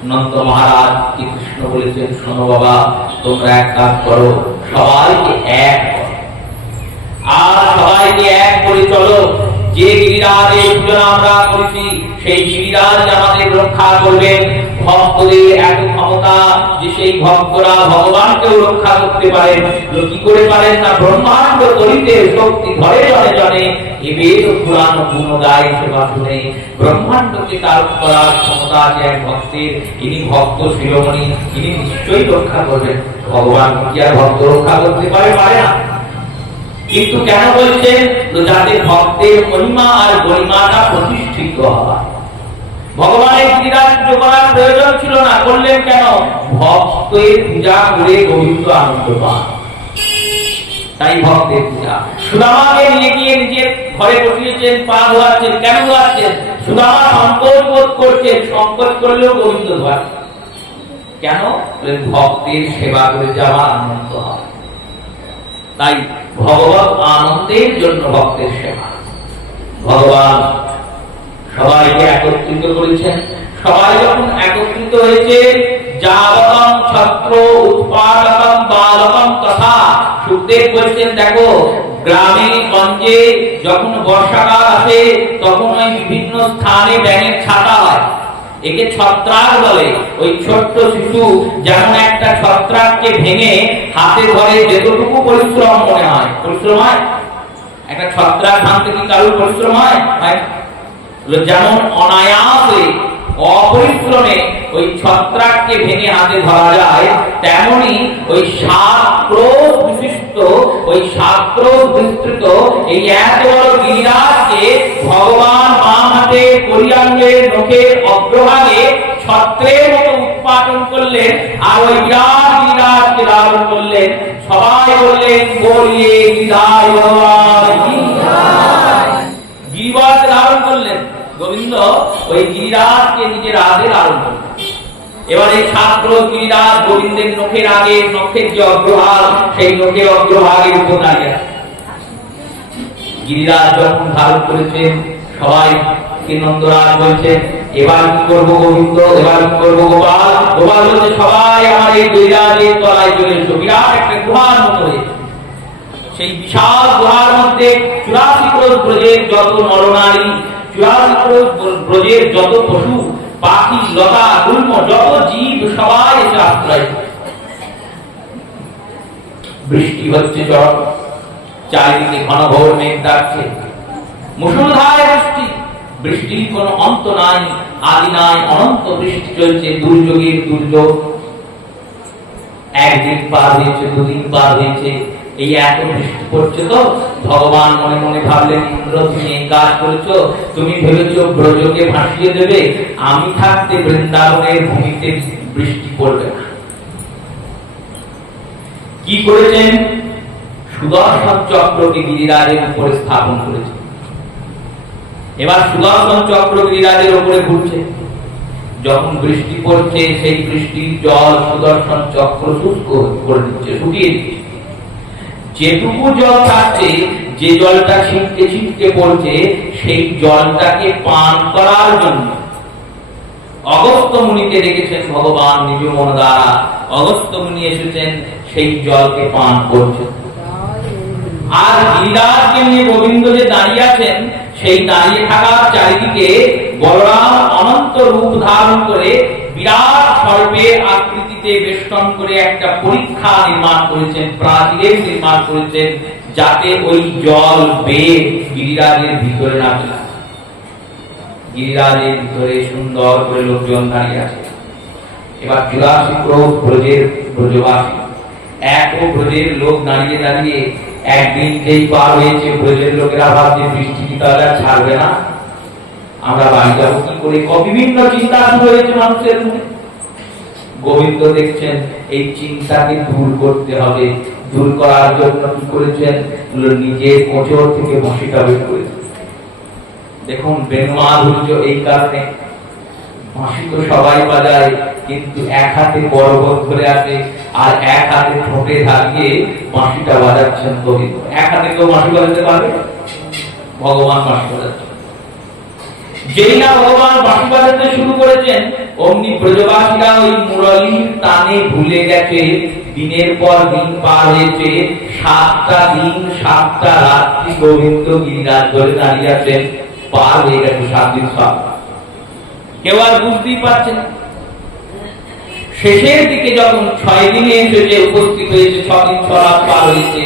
নন্দ মহারাজ কৃষ্ণ বলেছেন, শোনো বাবা, তোমরা এক কাজ করো, সবাইকে এক করো, আর সবাইকে এক করে চলো। যে গিরিরাজের পূজা আমরা করেছি, সেই গিরিরাজ আমাদের রক্ষা করবেন। ভক্তদের এত ক্ষমতা যে সেই ভক্তরা ভগবানকেও রক্ষা করতে পারেন। কি করে পারেন না, ব্রহ্মাণ্ড তরিতে শক্তি ধরে জনে জনে, এ বেদ পুরাণ গুণ গায় সেবা শুনে। ব্রহ্মাণ্ডকে তার করার ক্ষমতা আছে এক ভক্তের। ইনি ভক্ত শিরোমণি, ইনি নিশ্চয়ই রক্ষা করবেন। ভগবান কি আর ভক্ত রক্ষা করতে পারে? পারে না। কিন্তু কেন বলছেন? যাতে ভক্তের মহিমা আর গরিমাটা প্রতিষ্ঠিত হয়। ভগবানের গিরিরাজ পুজো করার প্রয়োজন ছিল না, করলেন কেন? ভক্তের পূজা করে গোবিন্দ আনন্দ পান, তাই ভক্তের পূজা। সুদামাকে নিয়ে গিয়ে নিজের ঘরে বসিয়েছেন, পা ধোয়াচ্ছেন। কেন ধোয়াচ্ছেন? সুদামা সংকোচ বোধ করছেন, সংকোচ করলেও গোবিন্দ ধোয়াচ্ছেন। কেন? ভক্তের সেবা করে যাওয়া আনন্দ হয়। তাই ভগবত আনন্দের জন্য ভক্তের সেবা। ভগবান সবাইকে একত্রিত করেছেন। সবাই যখন একত্রিত হয়েছে, যাবতম ছত্র উৎপাদকম বালকম তথা। সুখদেব বলছেন, দেখো গ্রামে গঞ্জে যখন বর্ষাকাল আসে, তখন ওই বিভিন্ন স্থানে ব্যাঙের ছাতা হয়, একে ছত্রাক বলে। ওই ছোট্ট শিশু যেমন একটা ছত্রাককে ভেঙে হাতে ধরে যেটুকু পরিশ্রম মনে হয়, পরিশ্রম হয়? একটা ছত্রাক ভাঙতে কি কারোর পরিশ্রম হয়? যেমন অনায়াসে অপরিশ্রমে ওই ছত্রাককে ভেঙে হাতে ধরা যায়, তেমনি ওই 7 ক্রোশ বিশিষ্ট, ওই 7 ক্রোশ বিস্তৃত এই এত বড় গিরিরাজকে ভগবান বাম হাতে করিয়াঙ্গের নখের অগ্রভাগে ছত্রের মতো উৎপাদন করলেন, আর ওই বিরাট গিরিরাজকে ধারণ করলেন। সবাই বললেন, বলিয়ে গিরিরাজ ভগবান কি। গিরিবাস ধারণ করলেন গোবিন্দ, ওই গিরিরাজকে নিজের হাতে ধারণ করলেন। এবার এই ছাত্র গিরিরাজ গোবিন্দের নখের আগে, নখের যে অগ্রভাগ, সেই নখের অগ্রভাগের উপর দাঁড়িয়ে আছে। গিরিরাজ যখন ধারণ করেছেন, সবাই নন্দরাজ বলছেন, এবার কি করবো গোবিন্দ, এবার কি করবো গোপাল? গোপাল বলছে, সবাই আমার এই গিরিরাজের তলায় চলে এসো। বিরাট একটা গুহার মতো হয়েছে। সেই বিশাল গুহার মধ্যে 84 ক্রোশ ব্রজের যত নরনারী, 84 ক্রোশ ব্রজের যত পশু পাখি, লতা গুল্ম, যত জীব, সবাই এসে আশ্রয়। বৃষ্টি হচ্ছে, ঝড়, চারিদিকে ঘন ঘোর মেঘ ডাকছে, মুষলধারে বৃষ্টি। বৃষ্টির কোনো অন্ত নাই, আদি নাই, অনন্ত বৃষ্টি চলছে, দুর্যোগের দুর্যোগ। একদিন পার হয়েছে, দুদিন পার হয়েছে, এই এত বৃষ্টি পড়ছে। তো ভগবান মনে মনে ভাবলেন, ইন্দ্র তুমি এই কাজ করেছো, তুমি ভেবেছো ব্রজকে ভাসিয়ে দেবে, আমি থাকতে বৃন্দাবনের ভূমিতে বৃষ্টি পড়বে না। কি করেছেন? সুদর্শন চক্রকে গিরিরাজের উপরে স্থাপন করেছে। এবার সুদর্শন চক্র গিরিরাজের উপরে ঘুরছে। যখন বৃষ্টি পড়ছে, সেই বৃষ্টির জল সুদর্শন চক্র শুষ্ক করে দিচ্ছে, শুকিয়ে দিচ্ছে। যেটুকু জল থাকছে, যে জলটা ছিটকে ছিটকে পড়ছে, সেই জলটাকে পান করার জন্য অগস্ত্য মুনিকে ডেকেছেন ভগবান নিজ মন দ্বারা। অগস্ত্য মুনি এসেছেন, সেই জলকে পান করছেন। আর গিরিরাজকে নিয়ে গোবিন্দ যে দাঁড়িয়ে আছেন, সেই দাঁড়িয়ে থাকার চারিদিকে বলরাম অনন্ত রূপ ধারণ করে বিরাট সর্পের আকৃতিতে বেষ্টন করে একটা পরীক্ষা নির্মাণ করেছেন, প্রাচীরের নির্মাণ করেছেন, যাতে ওই জল বেয়ে গিরিরাজের ভিতরে না চলে। গিরিরাজের ভিতরে সুন্দর করে লোকজন দাঁড়িয়ে আছে। এবার 84 ক্রোশ ব্রজের ব্রজবাসী, এক ব্রজের লোক দাঁড়িয়ে দাঁড়িয়ে একদিন যেই পার হয়েছে, ব্রজের লোকেরা ভাবছে বৃষ্টি কি তাহলে ছাড়বে না, আমরা বাড়ি যাবো কি করে, বিভিন্ন চিন্তা শুরু হয়েছে মানুষের মনে। গোবিন্দ দেখছেন এই চিন্তাকে দূর করতে হবে। দূর করার জন্য কি করেছেন? নিজের কোচর থেকে বাঁশিটা বের করেছেন। দেখুন বেণুমাধুর্য এই কারণে, বাঁশি তো সবাই বাজায়, কিন্তু এক হাতে পর্বত ধরে আছে, আর এক হাতে ঠোঁটে ঢাকিয়ে বাঁশিটা বাজাচ্ছেন গোবিন্দ। এক হাতে কেউ বাঁশি বাজাতে পারবে? ভগবান বাঁশি বাজাচ্ছেন। যেই না ভগবান বাঁশি বাজাতে শুরু করেছেন, অমনি ব্রজবাসীরা ওই মুরলীর টানে ভুলে গেছে দিনের পর দিন পার হয়েছে, 7টা দিন 7টা রাত্রি গোবিন্দ গিরিরাজ ধরে দাঁড়িয়ে আছেন, পার হয়ে গেছে 7 দিন 7 রাত। কেউ আর বুঝতেই পারছে না। শেষের দিকে যখন 6 দিনে এসে উপস্থিত হয়েছে, 6 দিন 6 রাত পার হয়েছে,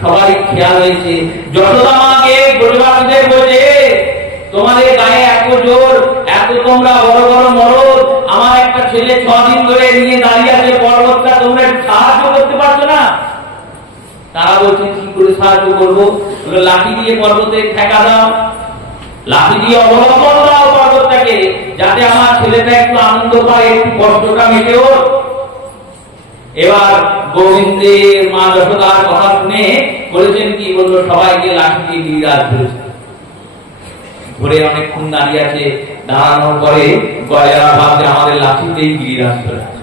সবারই খেয়াল হয়েছে যশোদা মাকে ব্রজবাসীদের বলছে, তোমাদের গায়ে এত জোর, এত তোমরা বড় বড় মরদ, আমার একটা ছেলে 6 দিন ধরে নিয়ে দাঁড়িয়ে আছে পর্বতটা, তোমরা সাহায্য করতে পারছো না? তারা বলছেন কি করে সাহায্য করবো? লাঠি দিয়ে পর্বতে ঠেকা দাও, লাঠি দিয়ে অবলম্বন দাও পর্বতটাকে, যাতে আমার ছেলেটা একটু আনন্দ পায়, একটু কষ্টটা মেটে ওর। এবার গোবিন্দের মা যশোদার কথা শুনে বলেছেন কি, বললো সবাইকে লাঠি দিয়ে গিরিরাজ ধরেছে, ধরে অনেকক্ষণ দাঁড়িয়ে আছে। দাঁড়ানোর পরে গয়রা ভাবছে আমাদের লাঠিতেই গিরিরাজ ধরে আছে।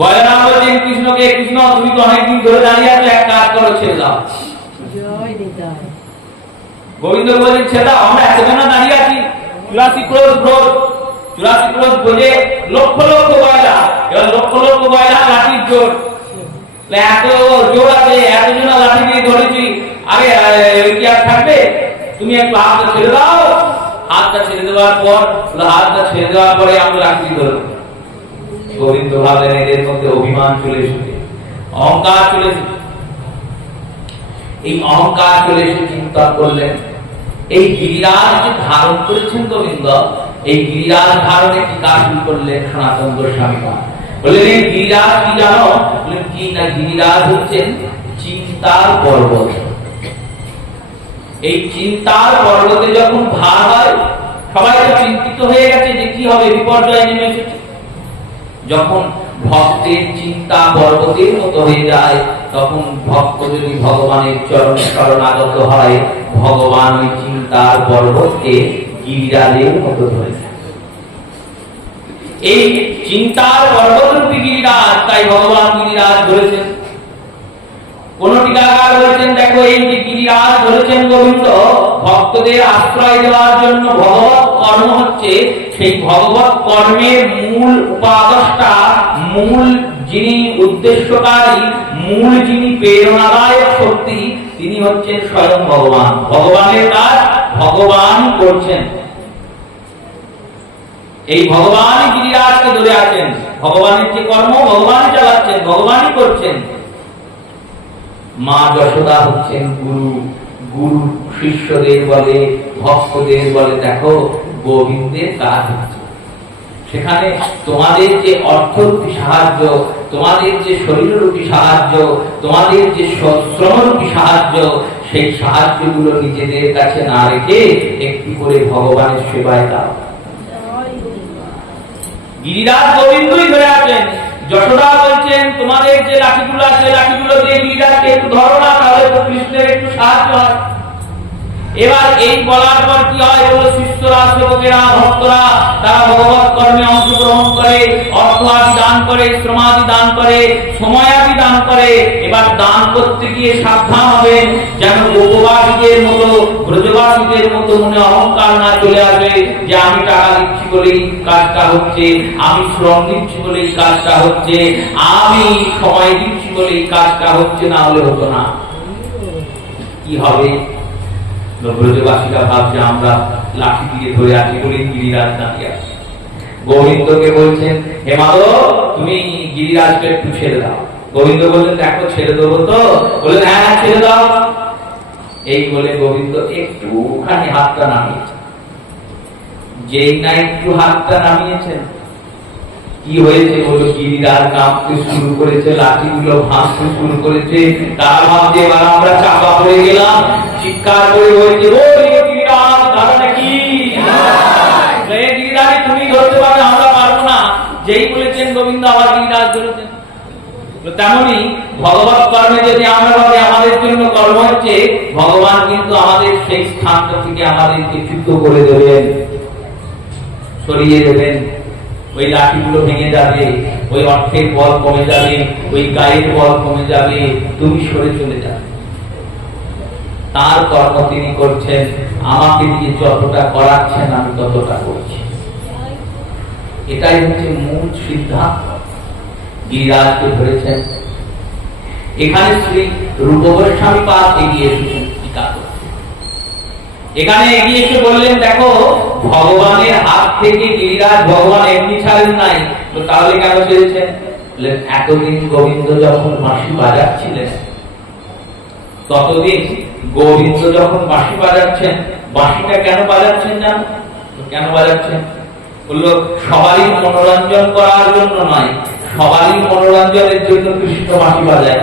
গয়রা বলছেন কৃষ্ণকে, কৃষ্ণ তুমি তো অনেকদিন ধরে দাঁড়িয়ে আছো, এক কাজ করো, ছেড়ে দাও। গোবিন্দ বলছেন ছেড়ে দাও, আমরা এতক্ষণ দাঁড়িয়ে আছি, 84 ক্রোশ বোঝে লক্ষ লক্ষ গয়রা, এবার লক্ষ লক্ষ গয়রা লাঠির জোর, এত জোর আছে, এতজন লাঠি দিয়ে ধরেছি, আরে কি আর থাকবে? তুমি একটু হাতটা ছেড়ে দাও। হাতটা ছেড়ে দেওয়ার পরে আমি লাঠি ধরবো। গোবিন্দ ভাবলেন এদের মধ্যে অভিমান চলে এসেছে, অহংকার চলে এসেছে। এই অহংকার চলে এসে চিন্তা করলেন, এই গিরিরাজ যে ধারণ করেছেন গোবিন্দ, এই গিরিরাজ ধারণে কি কাজ করলেন সনাতন গোস্বামী বললেন, এই গিরিরাজ কি জানো? বললেন কি না, গিরিরাজ হচ্ছেন চিন্তার পর্বত। এই চিন্তার পর্বতে যখন ভার হয়, সবাই তো চিন্তিত হয়ে গেছে যে কি হবে, বিপর্যয় নেমে এসেছে। যখন ভক্তের চিন্তা পর্বতের মতো হয়ে যায়, তখন ভক্ত যদি ভগবানের চরণ শরণাগত হয়, ভগবান ওই চিন্তার পর্বতকে গিরিরাজের মতো ধরে যায়। এই চিন্তার পর্বতরূপী গিরিরাজ, তাই ভগবান গিরিরাজ ধরেছেন। কোন টিকাকার বলেছেন, দেখো এই যে গিরিরাজ ধরেছেন গোবিন্দ, ভক্তদের আশ্রয় দেওয়ার জন্য ভগবত কর্ম হচ্ছে, সেই ভগবত কর্মের মূল উপাদেষ্টা, মূল যিনি উদ্দেশ্যকারী, মূল যিনি প্রেরণাদায়ক শক্তি, তিনি হচ্ছেন স্বয়ং ভগবান। ভগবানের কাজ ভগবানই করছেন। এই ভগবানই গিরিরাজকে ধরে আছেন, ভগবানের যে কর্ম ভগবানই চালাচ্ছেন, ভগবানই করছেন। মা যশোদা হচ্ছেন গুরু, গুরু শিষ্যদের বলে, ভক্তদের বলে, দেখো গোবিন্দের কাজ হচ্ছে। সেখানে তোমাদের যে অর্থরূপী সাহায্য, তোমাদের যে শরীররূপী সাহায্য, তোমাদের যে শ্রমরূপী সাহায্য, সেই সাহায্যগুলো নিজেদের কাছে না রেখে একটু করে ভগবানের সেবায় দাও। গিরিরাজ গোবিন্দই ধরে আছেন। যশোদা বলছেন তোমাদের যে লাঠিগুলো আছে, লাঠিগুলো দিয়ে গিরিরাজকে একটু ধরো না, তাহলে তো কৃষ্ণের একটু সাহায্য হয়। এবার এই বলার পর কি হয়, বলো শিষ্যরা, সেবকেরা, ভক্তরা, তারা ভগবত কর্মে অংশগ্রহণ করে, অর্থ আদি দান করে, শ্রমাদি দান করে, সময় আদি দান করে। এবার দান করতে গিয়ে সাবধান হবেন, যেন গোপবাসীদের মতো, ব্রজবাসীদের মতো মনে অহংকার না চলে আসে যে আমি টাকা দিচ্ছি বলেই কাজটা হচ্ছে, আমি শ্রম দিচ্ছি বলেই কাজটা হচ্ছে, আমি সময় দিচ্ছি বলেই কাজটা হচ্ছে, না হলে হতো না। কি হবে? ব্রজবাসীরা ভাবছে আমরা লাঠি দিয়ে ধরে আছি বলে গিরিরাজ দাঁড়িয়ে আছে। গোবিন্দকে বলছেন, হে মাধব তুমি গিরিরাজকে একটু ছেড়ে দাও। গোবিন্দ বললেন, দেখো ছেড়ে দেবো তো? বললেন হ্যাঁ ছেড়ে দাও। এই বলে গোবিন্দ একটুখানি হাতটা নামিয়েছেন। যেই না একটু হাতটা নামিয়েছেন, কি হয়েছে বলো, গিরিরাজ কাঁপতে শুরু করেছে, লাঠিগুলো ভাঙতে শুরু করেছে। তার ভাবতে এবার আমরা চাপা পড়ে গেলাম, চিৎকার করে বলছে, ও গিরিরাজ দাদা নাকি গিরিরাজ তুমি ধরতে পারবে, আমরা পারবো না। যেই বলেছেন গোবিন্দ আবার গিরিরাজ ধরেছেন। তেমনি ভগবত কর্মে যদি আমরা ভাবি আমাদের জন্য কর্ম হচ্ছে, ভগবান কিন্তু আমাদের সেই স্থানটা থেকে আমাদেরকে চ্যুত করে দেবেন, সরিয়ে দেবেন। ওই লাঠিগুলো ভেঙে যাবে, ওই অর্থের বল কমে যাবে, ওই গায়ের বল কমে যাবে, তুমি সরে চলে যাবে। তার কর্ম তিনি করছেন, আমাকে দিয়ে যতটা করাচ্ছেন আমি ততটা করছি। এটাই হচ্ছে মূল সিদ্ধান্ত। গিরিরাজকে ধরেছেন। এখানে শ্রী রূপ গোস্বামী পাদ এগিয়ে এসেছেন টিকা করতে। এখানে এগিয়ে এসে বললেন, দেখো ভগবানের হাত থেকে গিরিরাজ ভগবান এমনি ছাড়েন নাই, তো তাহলে কেন ছেড়েছেন? এতদিন গোবিন্দ যখন বাঁশি বাজাচ্ছিলেন, ততদিন গোবিন্দ যখন বাঁশি বাজাচ্ছেন, বাঁশিটা কেন বাজাচ্ছেন জানো? কেন বাজাচ্ছেন? বললো সবারই মনোরঞ্জন করার জন্য নয়, সবারই মনোরঞ্জনের জন্য কৃষ্ণ বাঁশি বাজায়।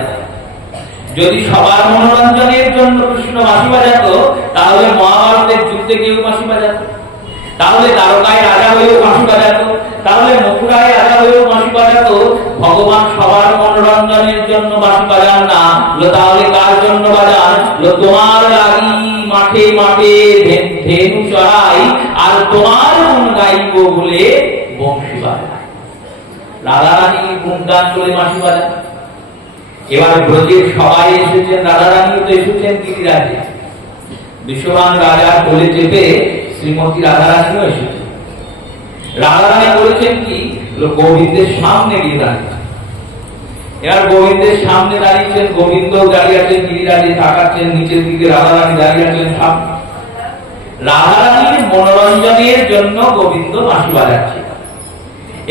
যদি সবার মনোরঞ্জনের জন্য কৃষ্ণ বাঁশি বাজাতো, তাহলে মহাভারতের যুদ্ধে কেউ বাঁশি বাজাতো, তাহলে দ্বারকায় রাজা হয়েও বাঁশি বাজাতো, তাহলে মথুরায় রাজা হয়েও বাঁশি বাজাতো। ভগবান সবার মনোরঞ্জনের জন্য বাঁশি বাজান না, তাহলে কার জন্য বাজান? তোমার লাগি মাঠে মাঠে ধেনু চড়াই, আর তোমার গুণ গাইব বলে বংশী বাজায়। রাধা রানীর গুণগান করে বাঁশি বাজান। এবার ব্রজের সবাই এসেছেন, রাধা রানীও তো এসেছেন গিরিরাজে। বিশ্ববান রাজার কোলে চেপে শ্রীমতী রাধা রানীও এসেছেন। রাধা রানী বলেছেন কি, গোবিন্দের সামনে গিয়ে দাঁড়িয়েছেন। এবার গোবিন্দের সামনে দাঁড়িয়েছেন, গোবিন্দ দাঁড়িয়ে আছেন গিরিরাজে, তাকাচ্ছেন নিচের দিকে, রাধা রানী দাঁড়িয়ে আছেন সামনে। রাধা রানীর মনোরঞ্জনের জন্য গোবিন্দ বাঁশি বাজাচ্ছে।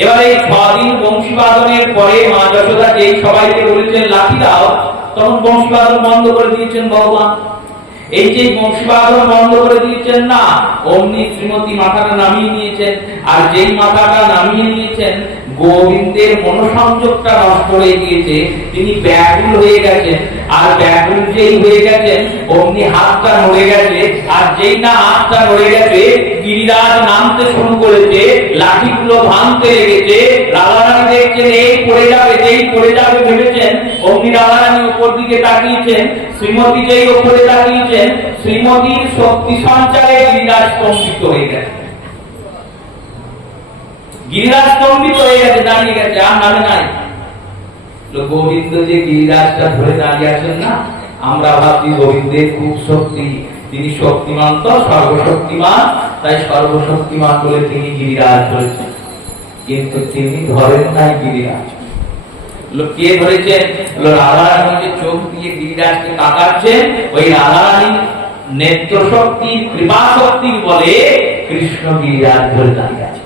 এবার এই 6 দিন বংশী বাদনের পরে মা যশোদা যেই সবাইকে বলেছেন লাঠি দাও, তখন বংশী বাদন বন্ধ করে দিয়েছেন ভগবান। এই যে বংশী বাদন বন্ধ করে দিয়েছেন না, অমনি শ্রীমতী মাথাটা নামিয়ে নিয়েছেন। আর যেই মাথাটা নামিয়ে নিয়েছেন, গোবিন্দের মনোসংযোগটা নষ্ট হয়ে গিয়েছে, তিনি ব্যাকুল হয়ে গেছেন। আর ব্যাকুল যেই হয়ে গেছেন, অমনি হাতটা নড়ে গেছে। আর যেই না হাতটা নড়ে গেছে, গিরিরাজ নামতে শুরু করেছে, লাঠিগুলো ভাঙতে লেগেছে। রাধারানী দেখছেন এই পড়ে যাবে, যেই পড়ে যাবে ভেবেছেন, অমনি রাধারানী উপর দিকে তাকিয়েছেন। শ্রীমতী যেই উপরে তাকিয়েছেন, শ্রীমতীর শক্তি সঞ্চারে গিরিরাজ স্তম্ভিত হয়ে গেছে। গিরিরাজ স্তম্ভিত হয়ে গেছে, দাঁড়িয়ে গেছে, আর নামে নাই। গোবিন্দ যে গিরিরাজটা ধরে দাঁড়িয়ে আছেন না, আমরা ভাবছি গোবিন্দের খুব শক্তি, তিনি শক্তিমান, তো সর্বশক্তিমান, তাই সর্বশক্তিমান বলে তিনি গিরিরাজ ধরেছেন। কিন্তু তিনি ধরেন নাই গিরিরাজ। কে ধরেছেন? রাধারানী চোখ দিয়ে গিরিরাজকে তাকাচ্ছেন, ওই রাধারানীর নেত্র শক্তি, কৃপা শক্তি বলে কৃষ্ণ গিরিরাজ ধরে দাঁড়িয়ে আছে।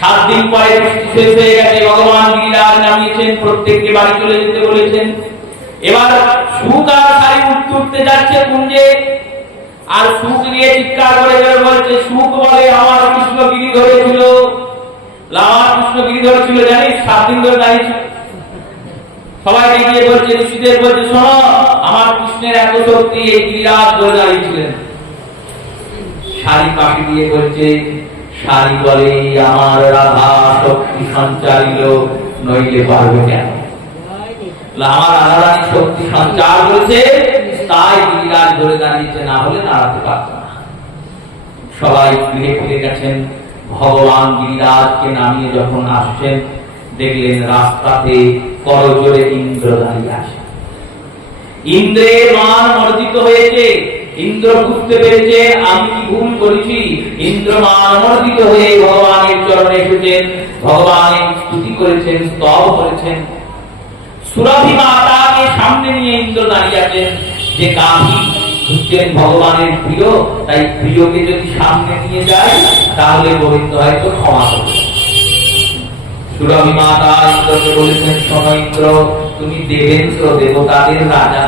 7 দিন পরে বৃষ্টি শেষ হয়ে গেছে, ভগবান গিরিরাজ নামিয়েছেন, প্রত্যেককে বাড়ি চলে যেতে বলেছেন। এবার সুখ আর সারি উঠতে যাচ্ছে কুঞ্জে, আর সুখ নিয়ে চিৎকার করে বলছে, সুখ বলে আমার কৃষ্ণ গিরি ধরেছিল, আমার কৃষ্ণ গিরি ধরেছিল জানিস, 7 দিন ধরে দাঁড়িয়েছে। সবাইকে গিয়ে বলছে, ঋষিদের বলছে, শোনো আমার কৃষ্ণের এত শক্তি, এই গিরিরাজ ধরে দাঁড়িয়েছিলেন। শাড়ি পাখি দিয়ে বলছে, শাড়ি বলে আমার রাধা শক্তি সঞ্চারিল, নইলে পারবে কেন? আমার রাধারানী শক্তি সঞ্চার করেছে, তাই গিরিরাজ ধরে দাঁড়িয়েছে, না হলে দাঁড়াতে পারত না। সবাই ফিরে ফিরে গেছেন। ভগবান গিরিরাজকে নামিয়ে যখন আসছেন, দেখলেন রাস্তাতে করজোড়ে ইন্দ্র দাঁড়িয়ে আছে। ইন্দ্রের মান অর্জিত হয়েছে। ইন্দ্র বুঝতে পেরেছে আমি কি ভুল করেছি। ইন্দ্র মান অর্জিত হয়ে ভগবানের চরণে এসেছেন, ভগবানের স্তুতি করেছেন, স্তব করেছেন। সুরভি মাতাকে সামনে নিয়ে ইন্দ্র দাঁড়িয়ে আছেন, যে গাভী হচ্ছেন ভগবানের প্রিয়, তাই প্রিয়কে যদি সামনে নিয়ে যায়, তাহলে গোবিন্দ হয়তো ক্ষমা করবে। সুরভি মাতা ইন্দ্রকে বলেছেন, শোনো ইন্দ্র, তুমি দেবেন্দ্র, দেবতাদের রাজা।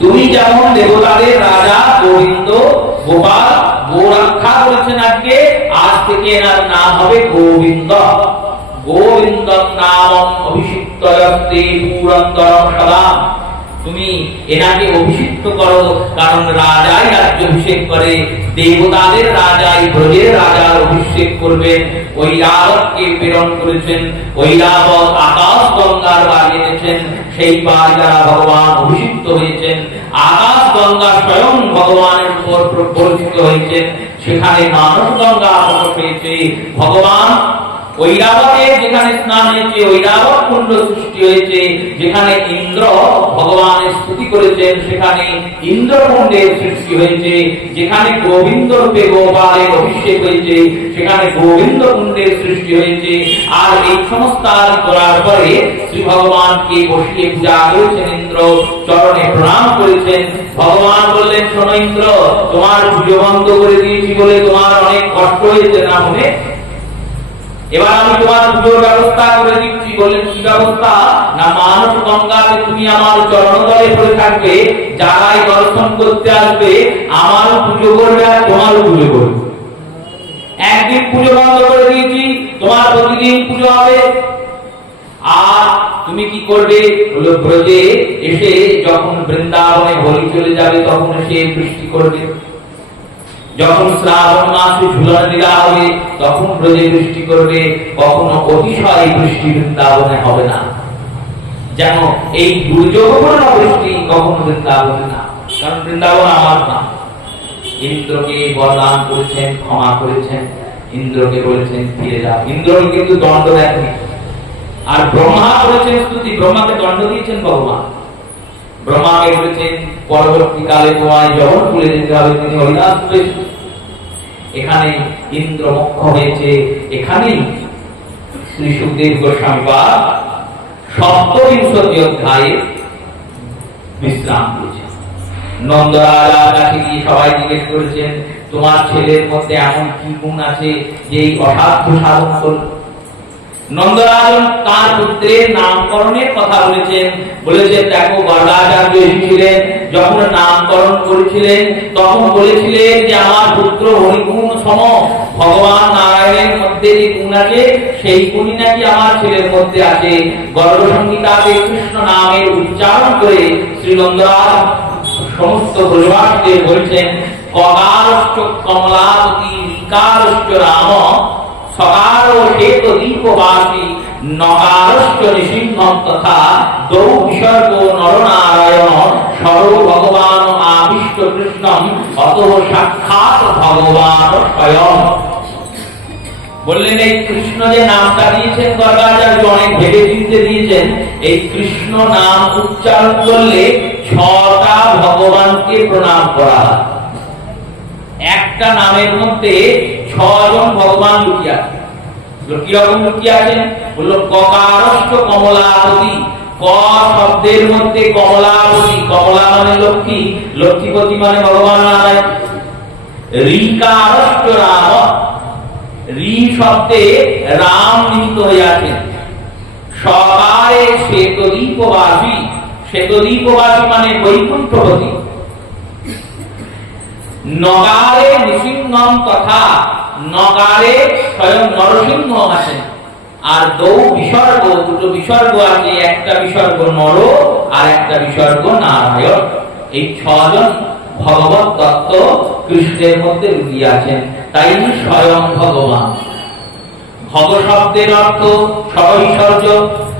তুমি যেমন দেবতাদের রাজা, গোবিন্দ গোপাল গো রক্ষা করেছেন, আজকে আজ থেকে এনার নাম হবে গোবিন্দ। গোবিন্দ নাম অভিষিক্ত পুরন্দরম সদা। তুমি এনাকে অভিষিক্ত করো, কারণ রাজাই রাজ্যাভিষেক করে, দেবতাদের রাজাই ব্রজের রাজার অভিষেক করবেন। ওই রাবতকে প্রেরণ করেছেন, ওই রাবত আকাশ গঙ্গার বাড়ি এনেছেন, সেই বাড়ি দ্বারা ভগবান অভিষিক্ত হয়েছেন। আকাশ গঙ্গা স্বয়ং ভগবানের উপর পরিচিত হয়েছেন, সেখানে মানস গঙ্গা প্রকট হয়েছে। ভগবান ঐরাবতের যেখানে স্নান হয়েছে, ঐরাবত কুণ্ড সৃষ্টি হয়েছে, যেখানে ইন্দ্র ভগবানের স্তুতি করেছেন সেখানে ইন্দ্রকুণ্ডের সৃষ্টি হয়েছে, যেখানে গোবিন্দ রূপে গোপালের অভিষেক হয়েছে সেখানে গোবিন্দ কুণ্ডের সৃষ্টি হয়েছে। আর এই সমস্ত করার পরে শ্রী ভগবানকে বসিয়ে পূজা করেছেন, ইন্দ্র চরণে প্রণাম করেছেন। ভগবান বললেন, শোনো ইন্দ্র, তোমার পুজো বন্ধ করে দিয়েছি বলে তোমার অনেক কষ্ট হয়েছে না মনে, এবার আমি তোমার পুজোর ব্যবস্থা করে দিচ্ছি। বললেন, কি ব্যবস্থা? না, মানস গঙ্গাতে তুমি আমার চরণতলে পড়ে থাকবে, যারাই দর্শন করতে আসবে আমার পুজো করবে আর তোমার পুজো করবে। একদিন পুজো বন্ধ করে দিয়েছি, তোমার প্রতিদিন পুজো হবে। আর তুমি কি করবে? হলো ব্রজে এসে যখন বৃন্দাবনে হোলি চলে যাবে তখন সে বৃষ্টি করবে, যখন শ্রাবণ মাসে ঝুলন লীলা হবে তখন ব্রজে বৃষ্টি করবে। কখনো অতিশয় বৃষ্টি বৃন্দাবনে হবে না, যেন এই দুর্যোগপূর্ণ বৃষ্টি কখনো বৃন্দাবনে না, কারণ বৃন্দাবন আমার না। ইন্দ্রকে বরদান করেছেন, ক্ষমা করেছেন, ইন্দ্রকে বলেছেন ফিরে যাও। ইন্দ্রকে কিন্তু দণ্ড দেননি। আর ব্রহ্মা করেছেন স্তুতি, ব্রহ্মাকে দণ্ড দিয়েছেন ভগবান। ব্রহ্মাকে বলেছেন পরবর্তীকালে তোমায় যখন ভুলে যেতে হবে, তিনি হরিদাস হয়েছেন। এখানে ইন্দ্র মুখ্য হয়েছে, এখানেই শ্রী সুখদেব গোস্বামী পাদ ৭৭ অধ্যায়ে বিশ্রাম দিয়েছেন। নন্দরাজা কাছে গিয়ে সবাই জিজ্ঞেস করেছেন, তোমার ছেলের মধ্যে এমন কি গুণ আছে যে এই অসাধ্য সাধন করল? নন্দরাজন তার পুত্রের নামকরণের কথা বলেছেন দেখো, গর্গাচার্য এসেছিলেন, যখন নামকরণ করেছিলেন তখন বলেছিলেন যে আমার পুত্র হরিগুণ সম, ভগবান নারায়ণের মধ্যে যে গুণ আছে সেই গুণই নাকি আমার ছেলের মধ্যে আছে। গর্গ সংহিতাতে কৃষ্ণ নামের উচ্চারণ করে শ্রী নন্দরাজ সমস্ত ব্রজবাসীদের বলছেন, ককারশ্চ কমলাবতী ঋকারশ্চ রাম সকার শ্বেত দীপবাসী নকারশ্চ নৃসিংহম তথা দৌ বিসর্গ নরনারায়ণ সর্ব ভগবান আবিষ্ট কৃষ্ণম অতঃ সাক্ষাৎ ভগবান স্বয়ং। বললেন, এই কৃষ্ণ যে নামটা দিয়েছেন গর্গাচার্য অনেক ভেবে চিন্তে দিয়েছেন। এই কৃষ্ণ নাম উচ্চারণ করলে ৬টা ভগবানকে প্রণাম করা হয়। একটা নামের মধ্যে ৬ জন ভগবান লুকিয়ে আছে। কিরকম লুকিয়ে আছেন? বললো, ককারশ্চ কমলাপতি, ক শব্দের মধ্যে কমলাপতি, কমলা মানে লক্ষ্মী, লক্ষ্মীপতি মানে ভগবান নারায়ণ। ঋকারশ্চ রাম, ঋ শব্দে রাম নিহিত হয়ে আছেন। সকারে শ্বেতদীপবাসী, শ্বেতদীপবাসী মানে বৈকুণ্ঠপতি। নগারে নৃসিংহম তথা, নগারে স্বয়ং নরসিংহ আছেন। আর দৌ বিসর্গ, দুটো বিসর্গ আছে, একটা বিসর্গ নর আর একটা বিসর্গ নারায়ণ। এই ৬ জন ভগবত তত্ত্ব কৃষ্ণের মধ্যে লুকিয়ে আছেন, তাই স্বয়ং ভগবান। ভগ শব্দের অর্থ স্বৈশ্বর্য।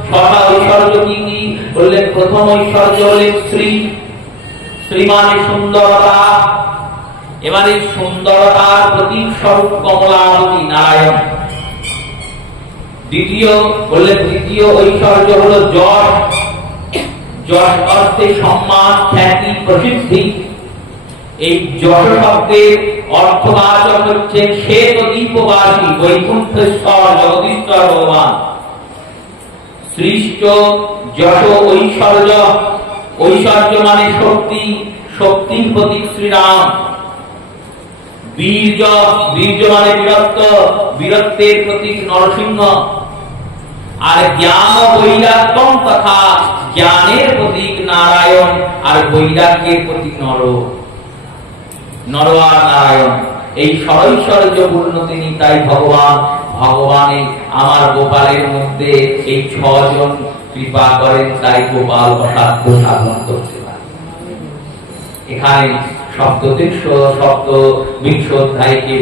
৬টা ঐশ্বর্য কি কি বললেন? প্রথম ঐশ্বর্য হলেন শ্রী, শ্রী মানে সুন্দরতা। এবারে সুন্দরতার প্রতীক স্বরূপ কমলাবতী নারায়ণ। দ্বিতীয় ঐশ্বর্য হলো যশ। যশ অর্থে সম্মান, খ্যাতি, প্রসিদ্ধি। এই যশ শব্দের অর্থবাচক হচ্ছেন শ্বেত দীপবাসী, বৈকুণ্ঠেশ্বর, জগদীশ্বর ভগবান। সৃষ্ট যশ ঐশ্বর্য, ঐশ্বর্য মানে শক্তি, শক্তির প্রতীক শ্রীরাম। বীর্য, বীর্য মানে বীরত্ব, বীরত্বের প্রতীক নরসিংহ। আর জ্ঞান বৈরাগ্যম তথা, জ্ঞানের প্রতীক নারায়ণ আর বৈরাগ্যের প্রতীক নর। নর আর নারায়ণ এই ষড়ৈশ্বর্য পূর্ণ তিনি, তাই ভগবান। ভগবানে আমার গোপালের মধ্যে এই ৬ জন কৃপা করেন, তাই গোপাল অসাধ্য সাধন করতে পারে। এখানে ৭২ অধ্যায়কে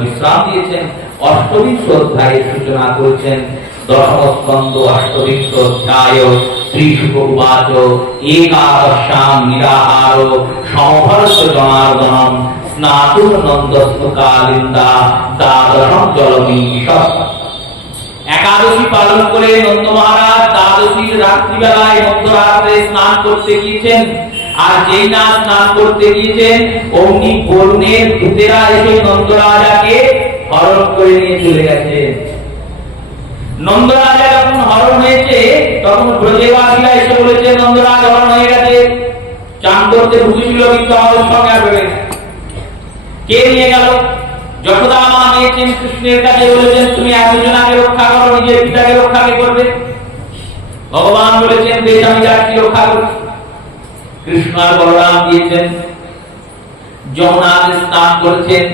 বিশ্রাম দিয়েছেন, ৮২ অধ্যায়ের সূচনা করেছেন। দশম স্কন্ধ ৮২ অধ্যায়। শ্রী শুক উবাচ একাদশাম নিরাহার সমভরত জনার্দনম স্নাতুর নন্দস্তু কালিন্দা দ্বাদশম জলমীশ পালন করে নন্দ মহারাজ দ্বাদশীর রাত্রিবেলায় মধ্যরাত্রে স্নান করতে গিয়েছেন। আর যেই না স্নান করতে গিয়েছেন অমনি বরুণের ভূতেরা এসে নন্দ রাজাকে হরণ করে নিয়ে চলে গেছে। নন্দ রাজা যখন হরণ হয়েছে তখন ব্রজবাসীরা এসে বলেছে নন্দরাজ হরণ হয়ে গেছে। চান করতে ঢুকেছিল কিন্তু আমাদের সঙ্গে আর বেরোবে না। কে নিয়ে গেল? যশোদা মা নিয়েছেন কৃষ্ণের কাছে, বলেছেন তুমি এতজনাকে রক্ষা করো, নিজের পিতাকে রক্ষা কে করবে? ভগবান বলেছেন বেশ আমি যাচ্ছি রক্ষা করছি। কৃষ্ণ আর বলরাম দিয়েছেন যমুনাতে স্নান করেছেন।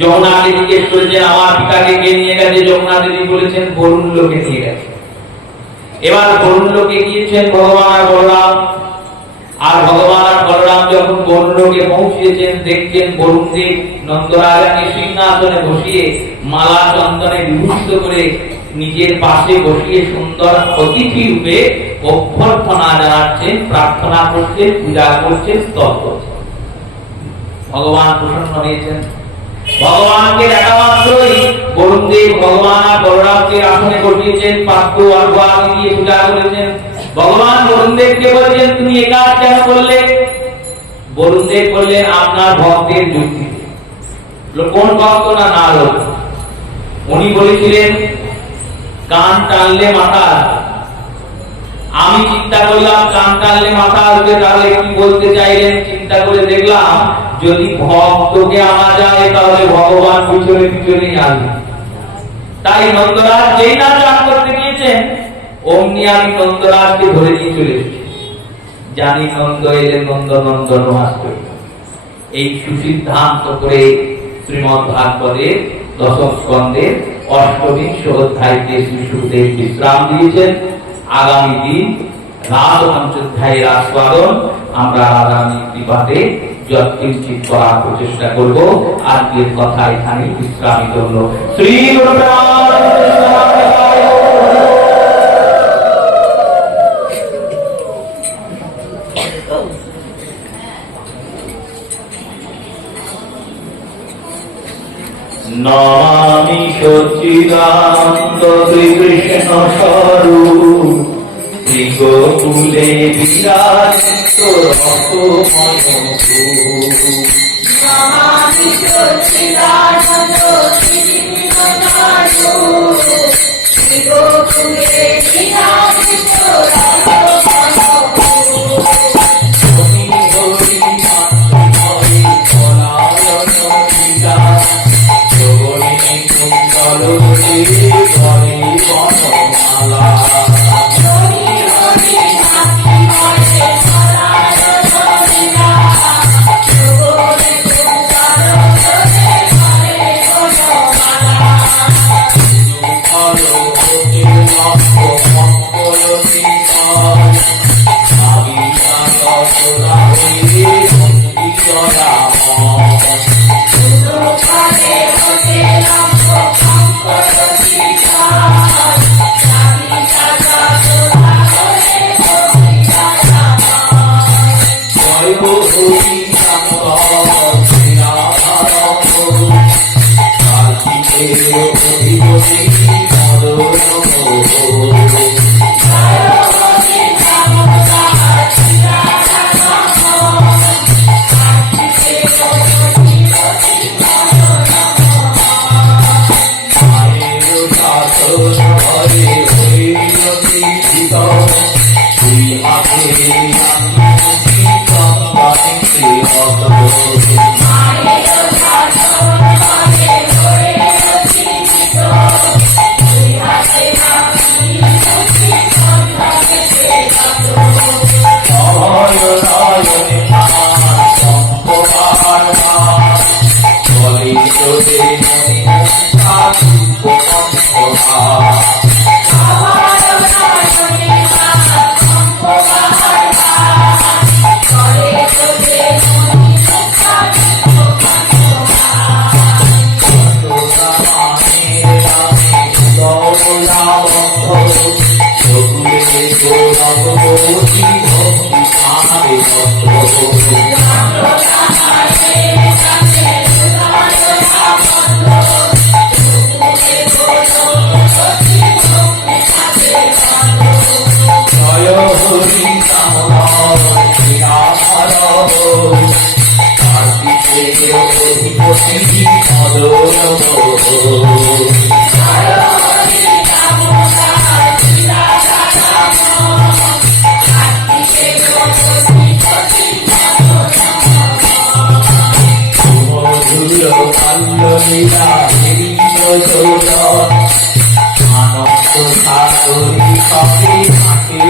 যমুনাকে জিজ্ঞেস করেছেন আমার পিতাকে কে নিয়ে গেছে? যমুনা দেবী বলেছেন বরুণ লোকে নিয়ে গেছে। এবার বরুণ লোকে গিয়েছেন ভগবান আর বলরাম। আর ভগবান আর বলরাম যখন বরুণ লোকে পৌঁছেছেন দেখছেন বরুণ দেব নন্দরাজাকে সিংহাসনে বসিয়ে মালা চন্দনে বিভূষিত করে নিজের পাশে বসিয়ে সুন্দর অতিথি রূপে অভ্যর্থনা জানাচ্ছেন, প্রার্থনা করছেন, পূজা করছেন, স্তব করছেন। ভগবান প্রসন্ন হয়েছেন। ভগবানকে দেখা মাত্রই বরুণ দেব ভগবান আর বলরামকে আসনে বসিয়েছেন, পাত্র আর গোয়াকে দিয়ে পূজা করেছেন। ভগবান বরুণ দেবকে বলছেন তুমি এ কাজ কেন করলে? বরুণ দেব বললেন আপনার ভক্তের যুক্তি। কোন ভক্ত? না নারদ। উনি বলেছিলেন কান টানলে মাথা আসবে। আমি চিন্তা করলাম কান টানলে মাথা আসবে, তাহলে কি বলতে চাইলেন? চিন্তা করে দেখলাম যদি ভক্তকে আনা যায় তাহলে ভগবান পিছনে পিছনে আসবে। তাই নন্দরাজ যেই না চান করতে গিয়েছেন অমনি আমি নন্দরাজকে ধরে নিয়ে চলে এসেছি। জানি নন্দ এলে নন্দ নন্দন আসবে। এই সুসিদ্ধান্ত করে শ্রীমদ্ ভাগবতের দশম স্কন্ধের অষ্টবিংশ অধ্যায়তে শ্রী সুখদেব বিশ্রাম দিয়েছেন। আগামী দিন রাধ পঞ্চোধ্যায়ের আস্বাদন আমরা আগামী কৃপাতে যৎকিঞ্চিৎ করার প্রচেষ্টা করব। আজকের কথা এখানে বিশ্রামিত হল। শ্রী গুরু নমামি সচ্চিদানন্দ শ্রীকৃষ্ণ স্বরূপ শ্রী গোকুলে বিরাজিত রসময় রূপ। নমামি সচ্চিদানন্দ শ্রীকৃষ্ণ স্বরূপ শ্রী গোকুলে বিরাজিত রসময় রূপ। হরি হরি হরি পরায়ণ সীতা জগনী কুণ্ডল হরি বনমালা। সাগরী সবে থাকে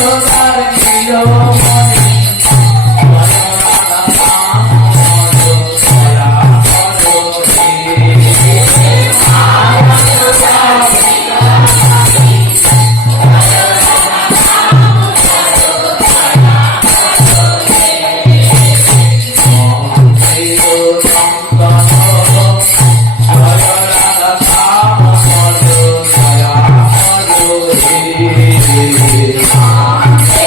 যশোদার নীলমণি Thank you.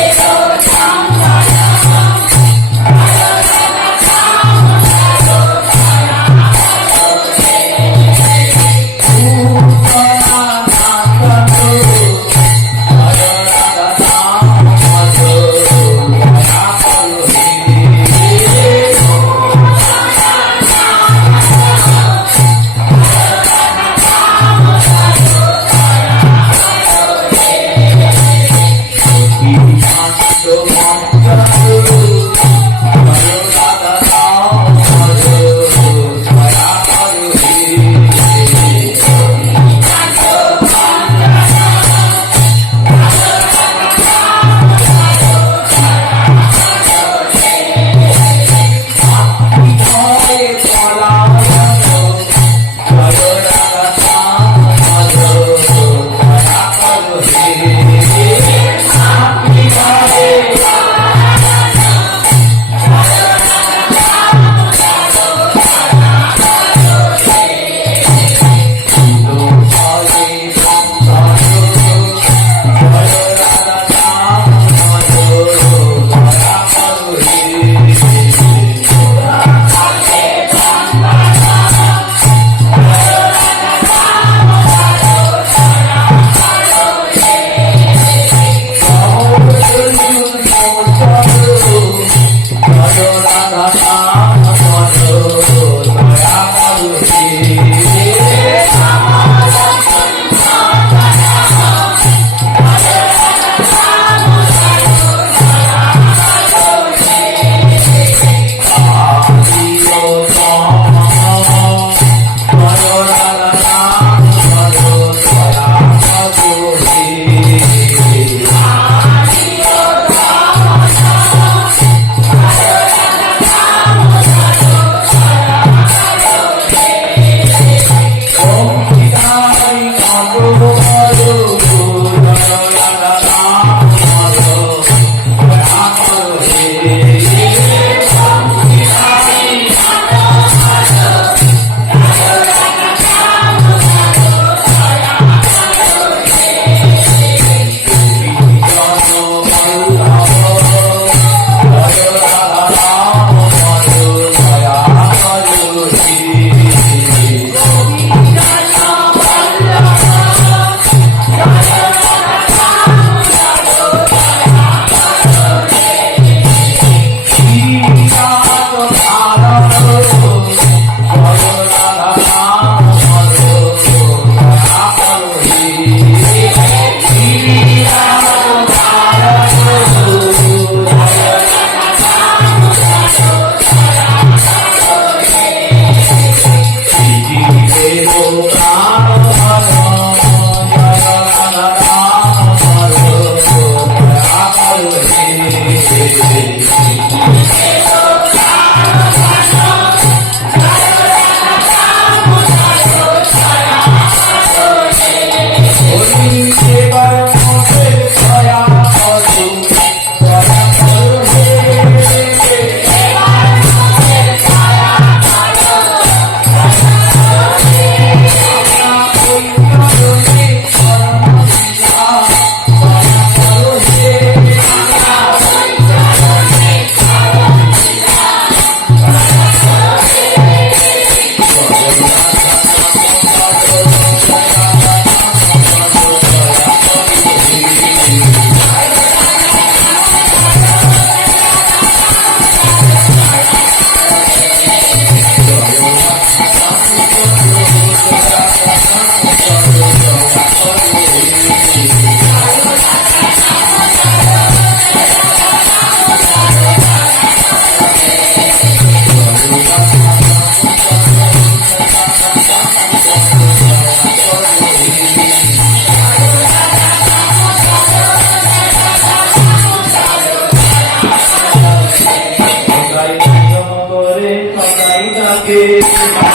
কে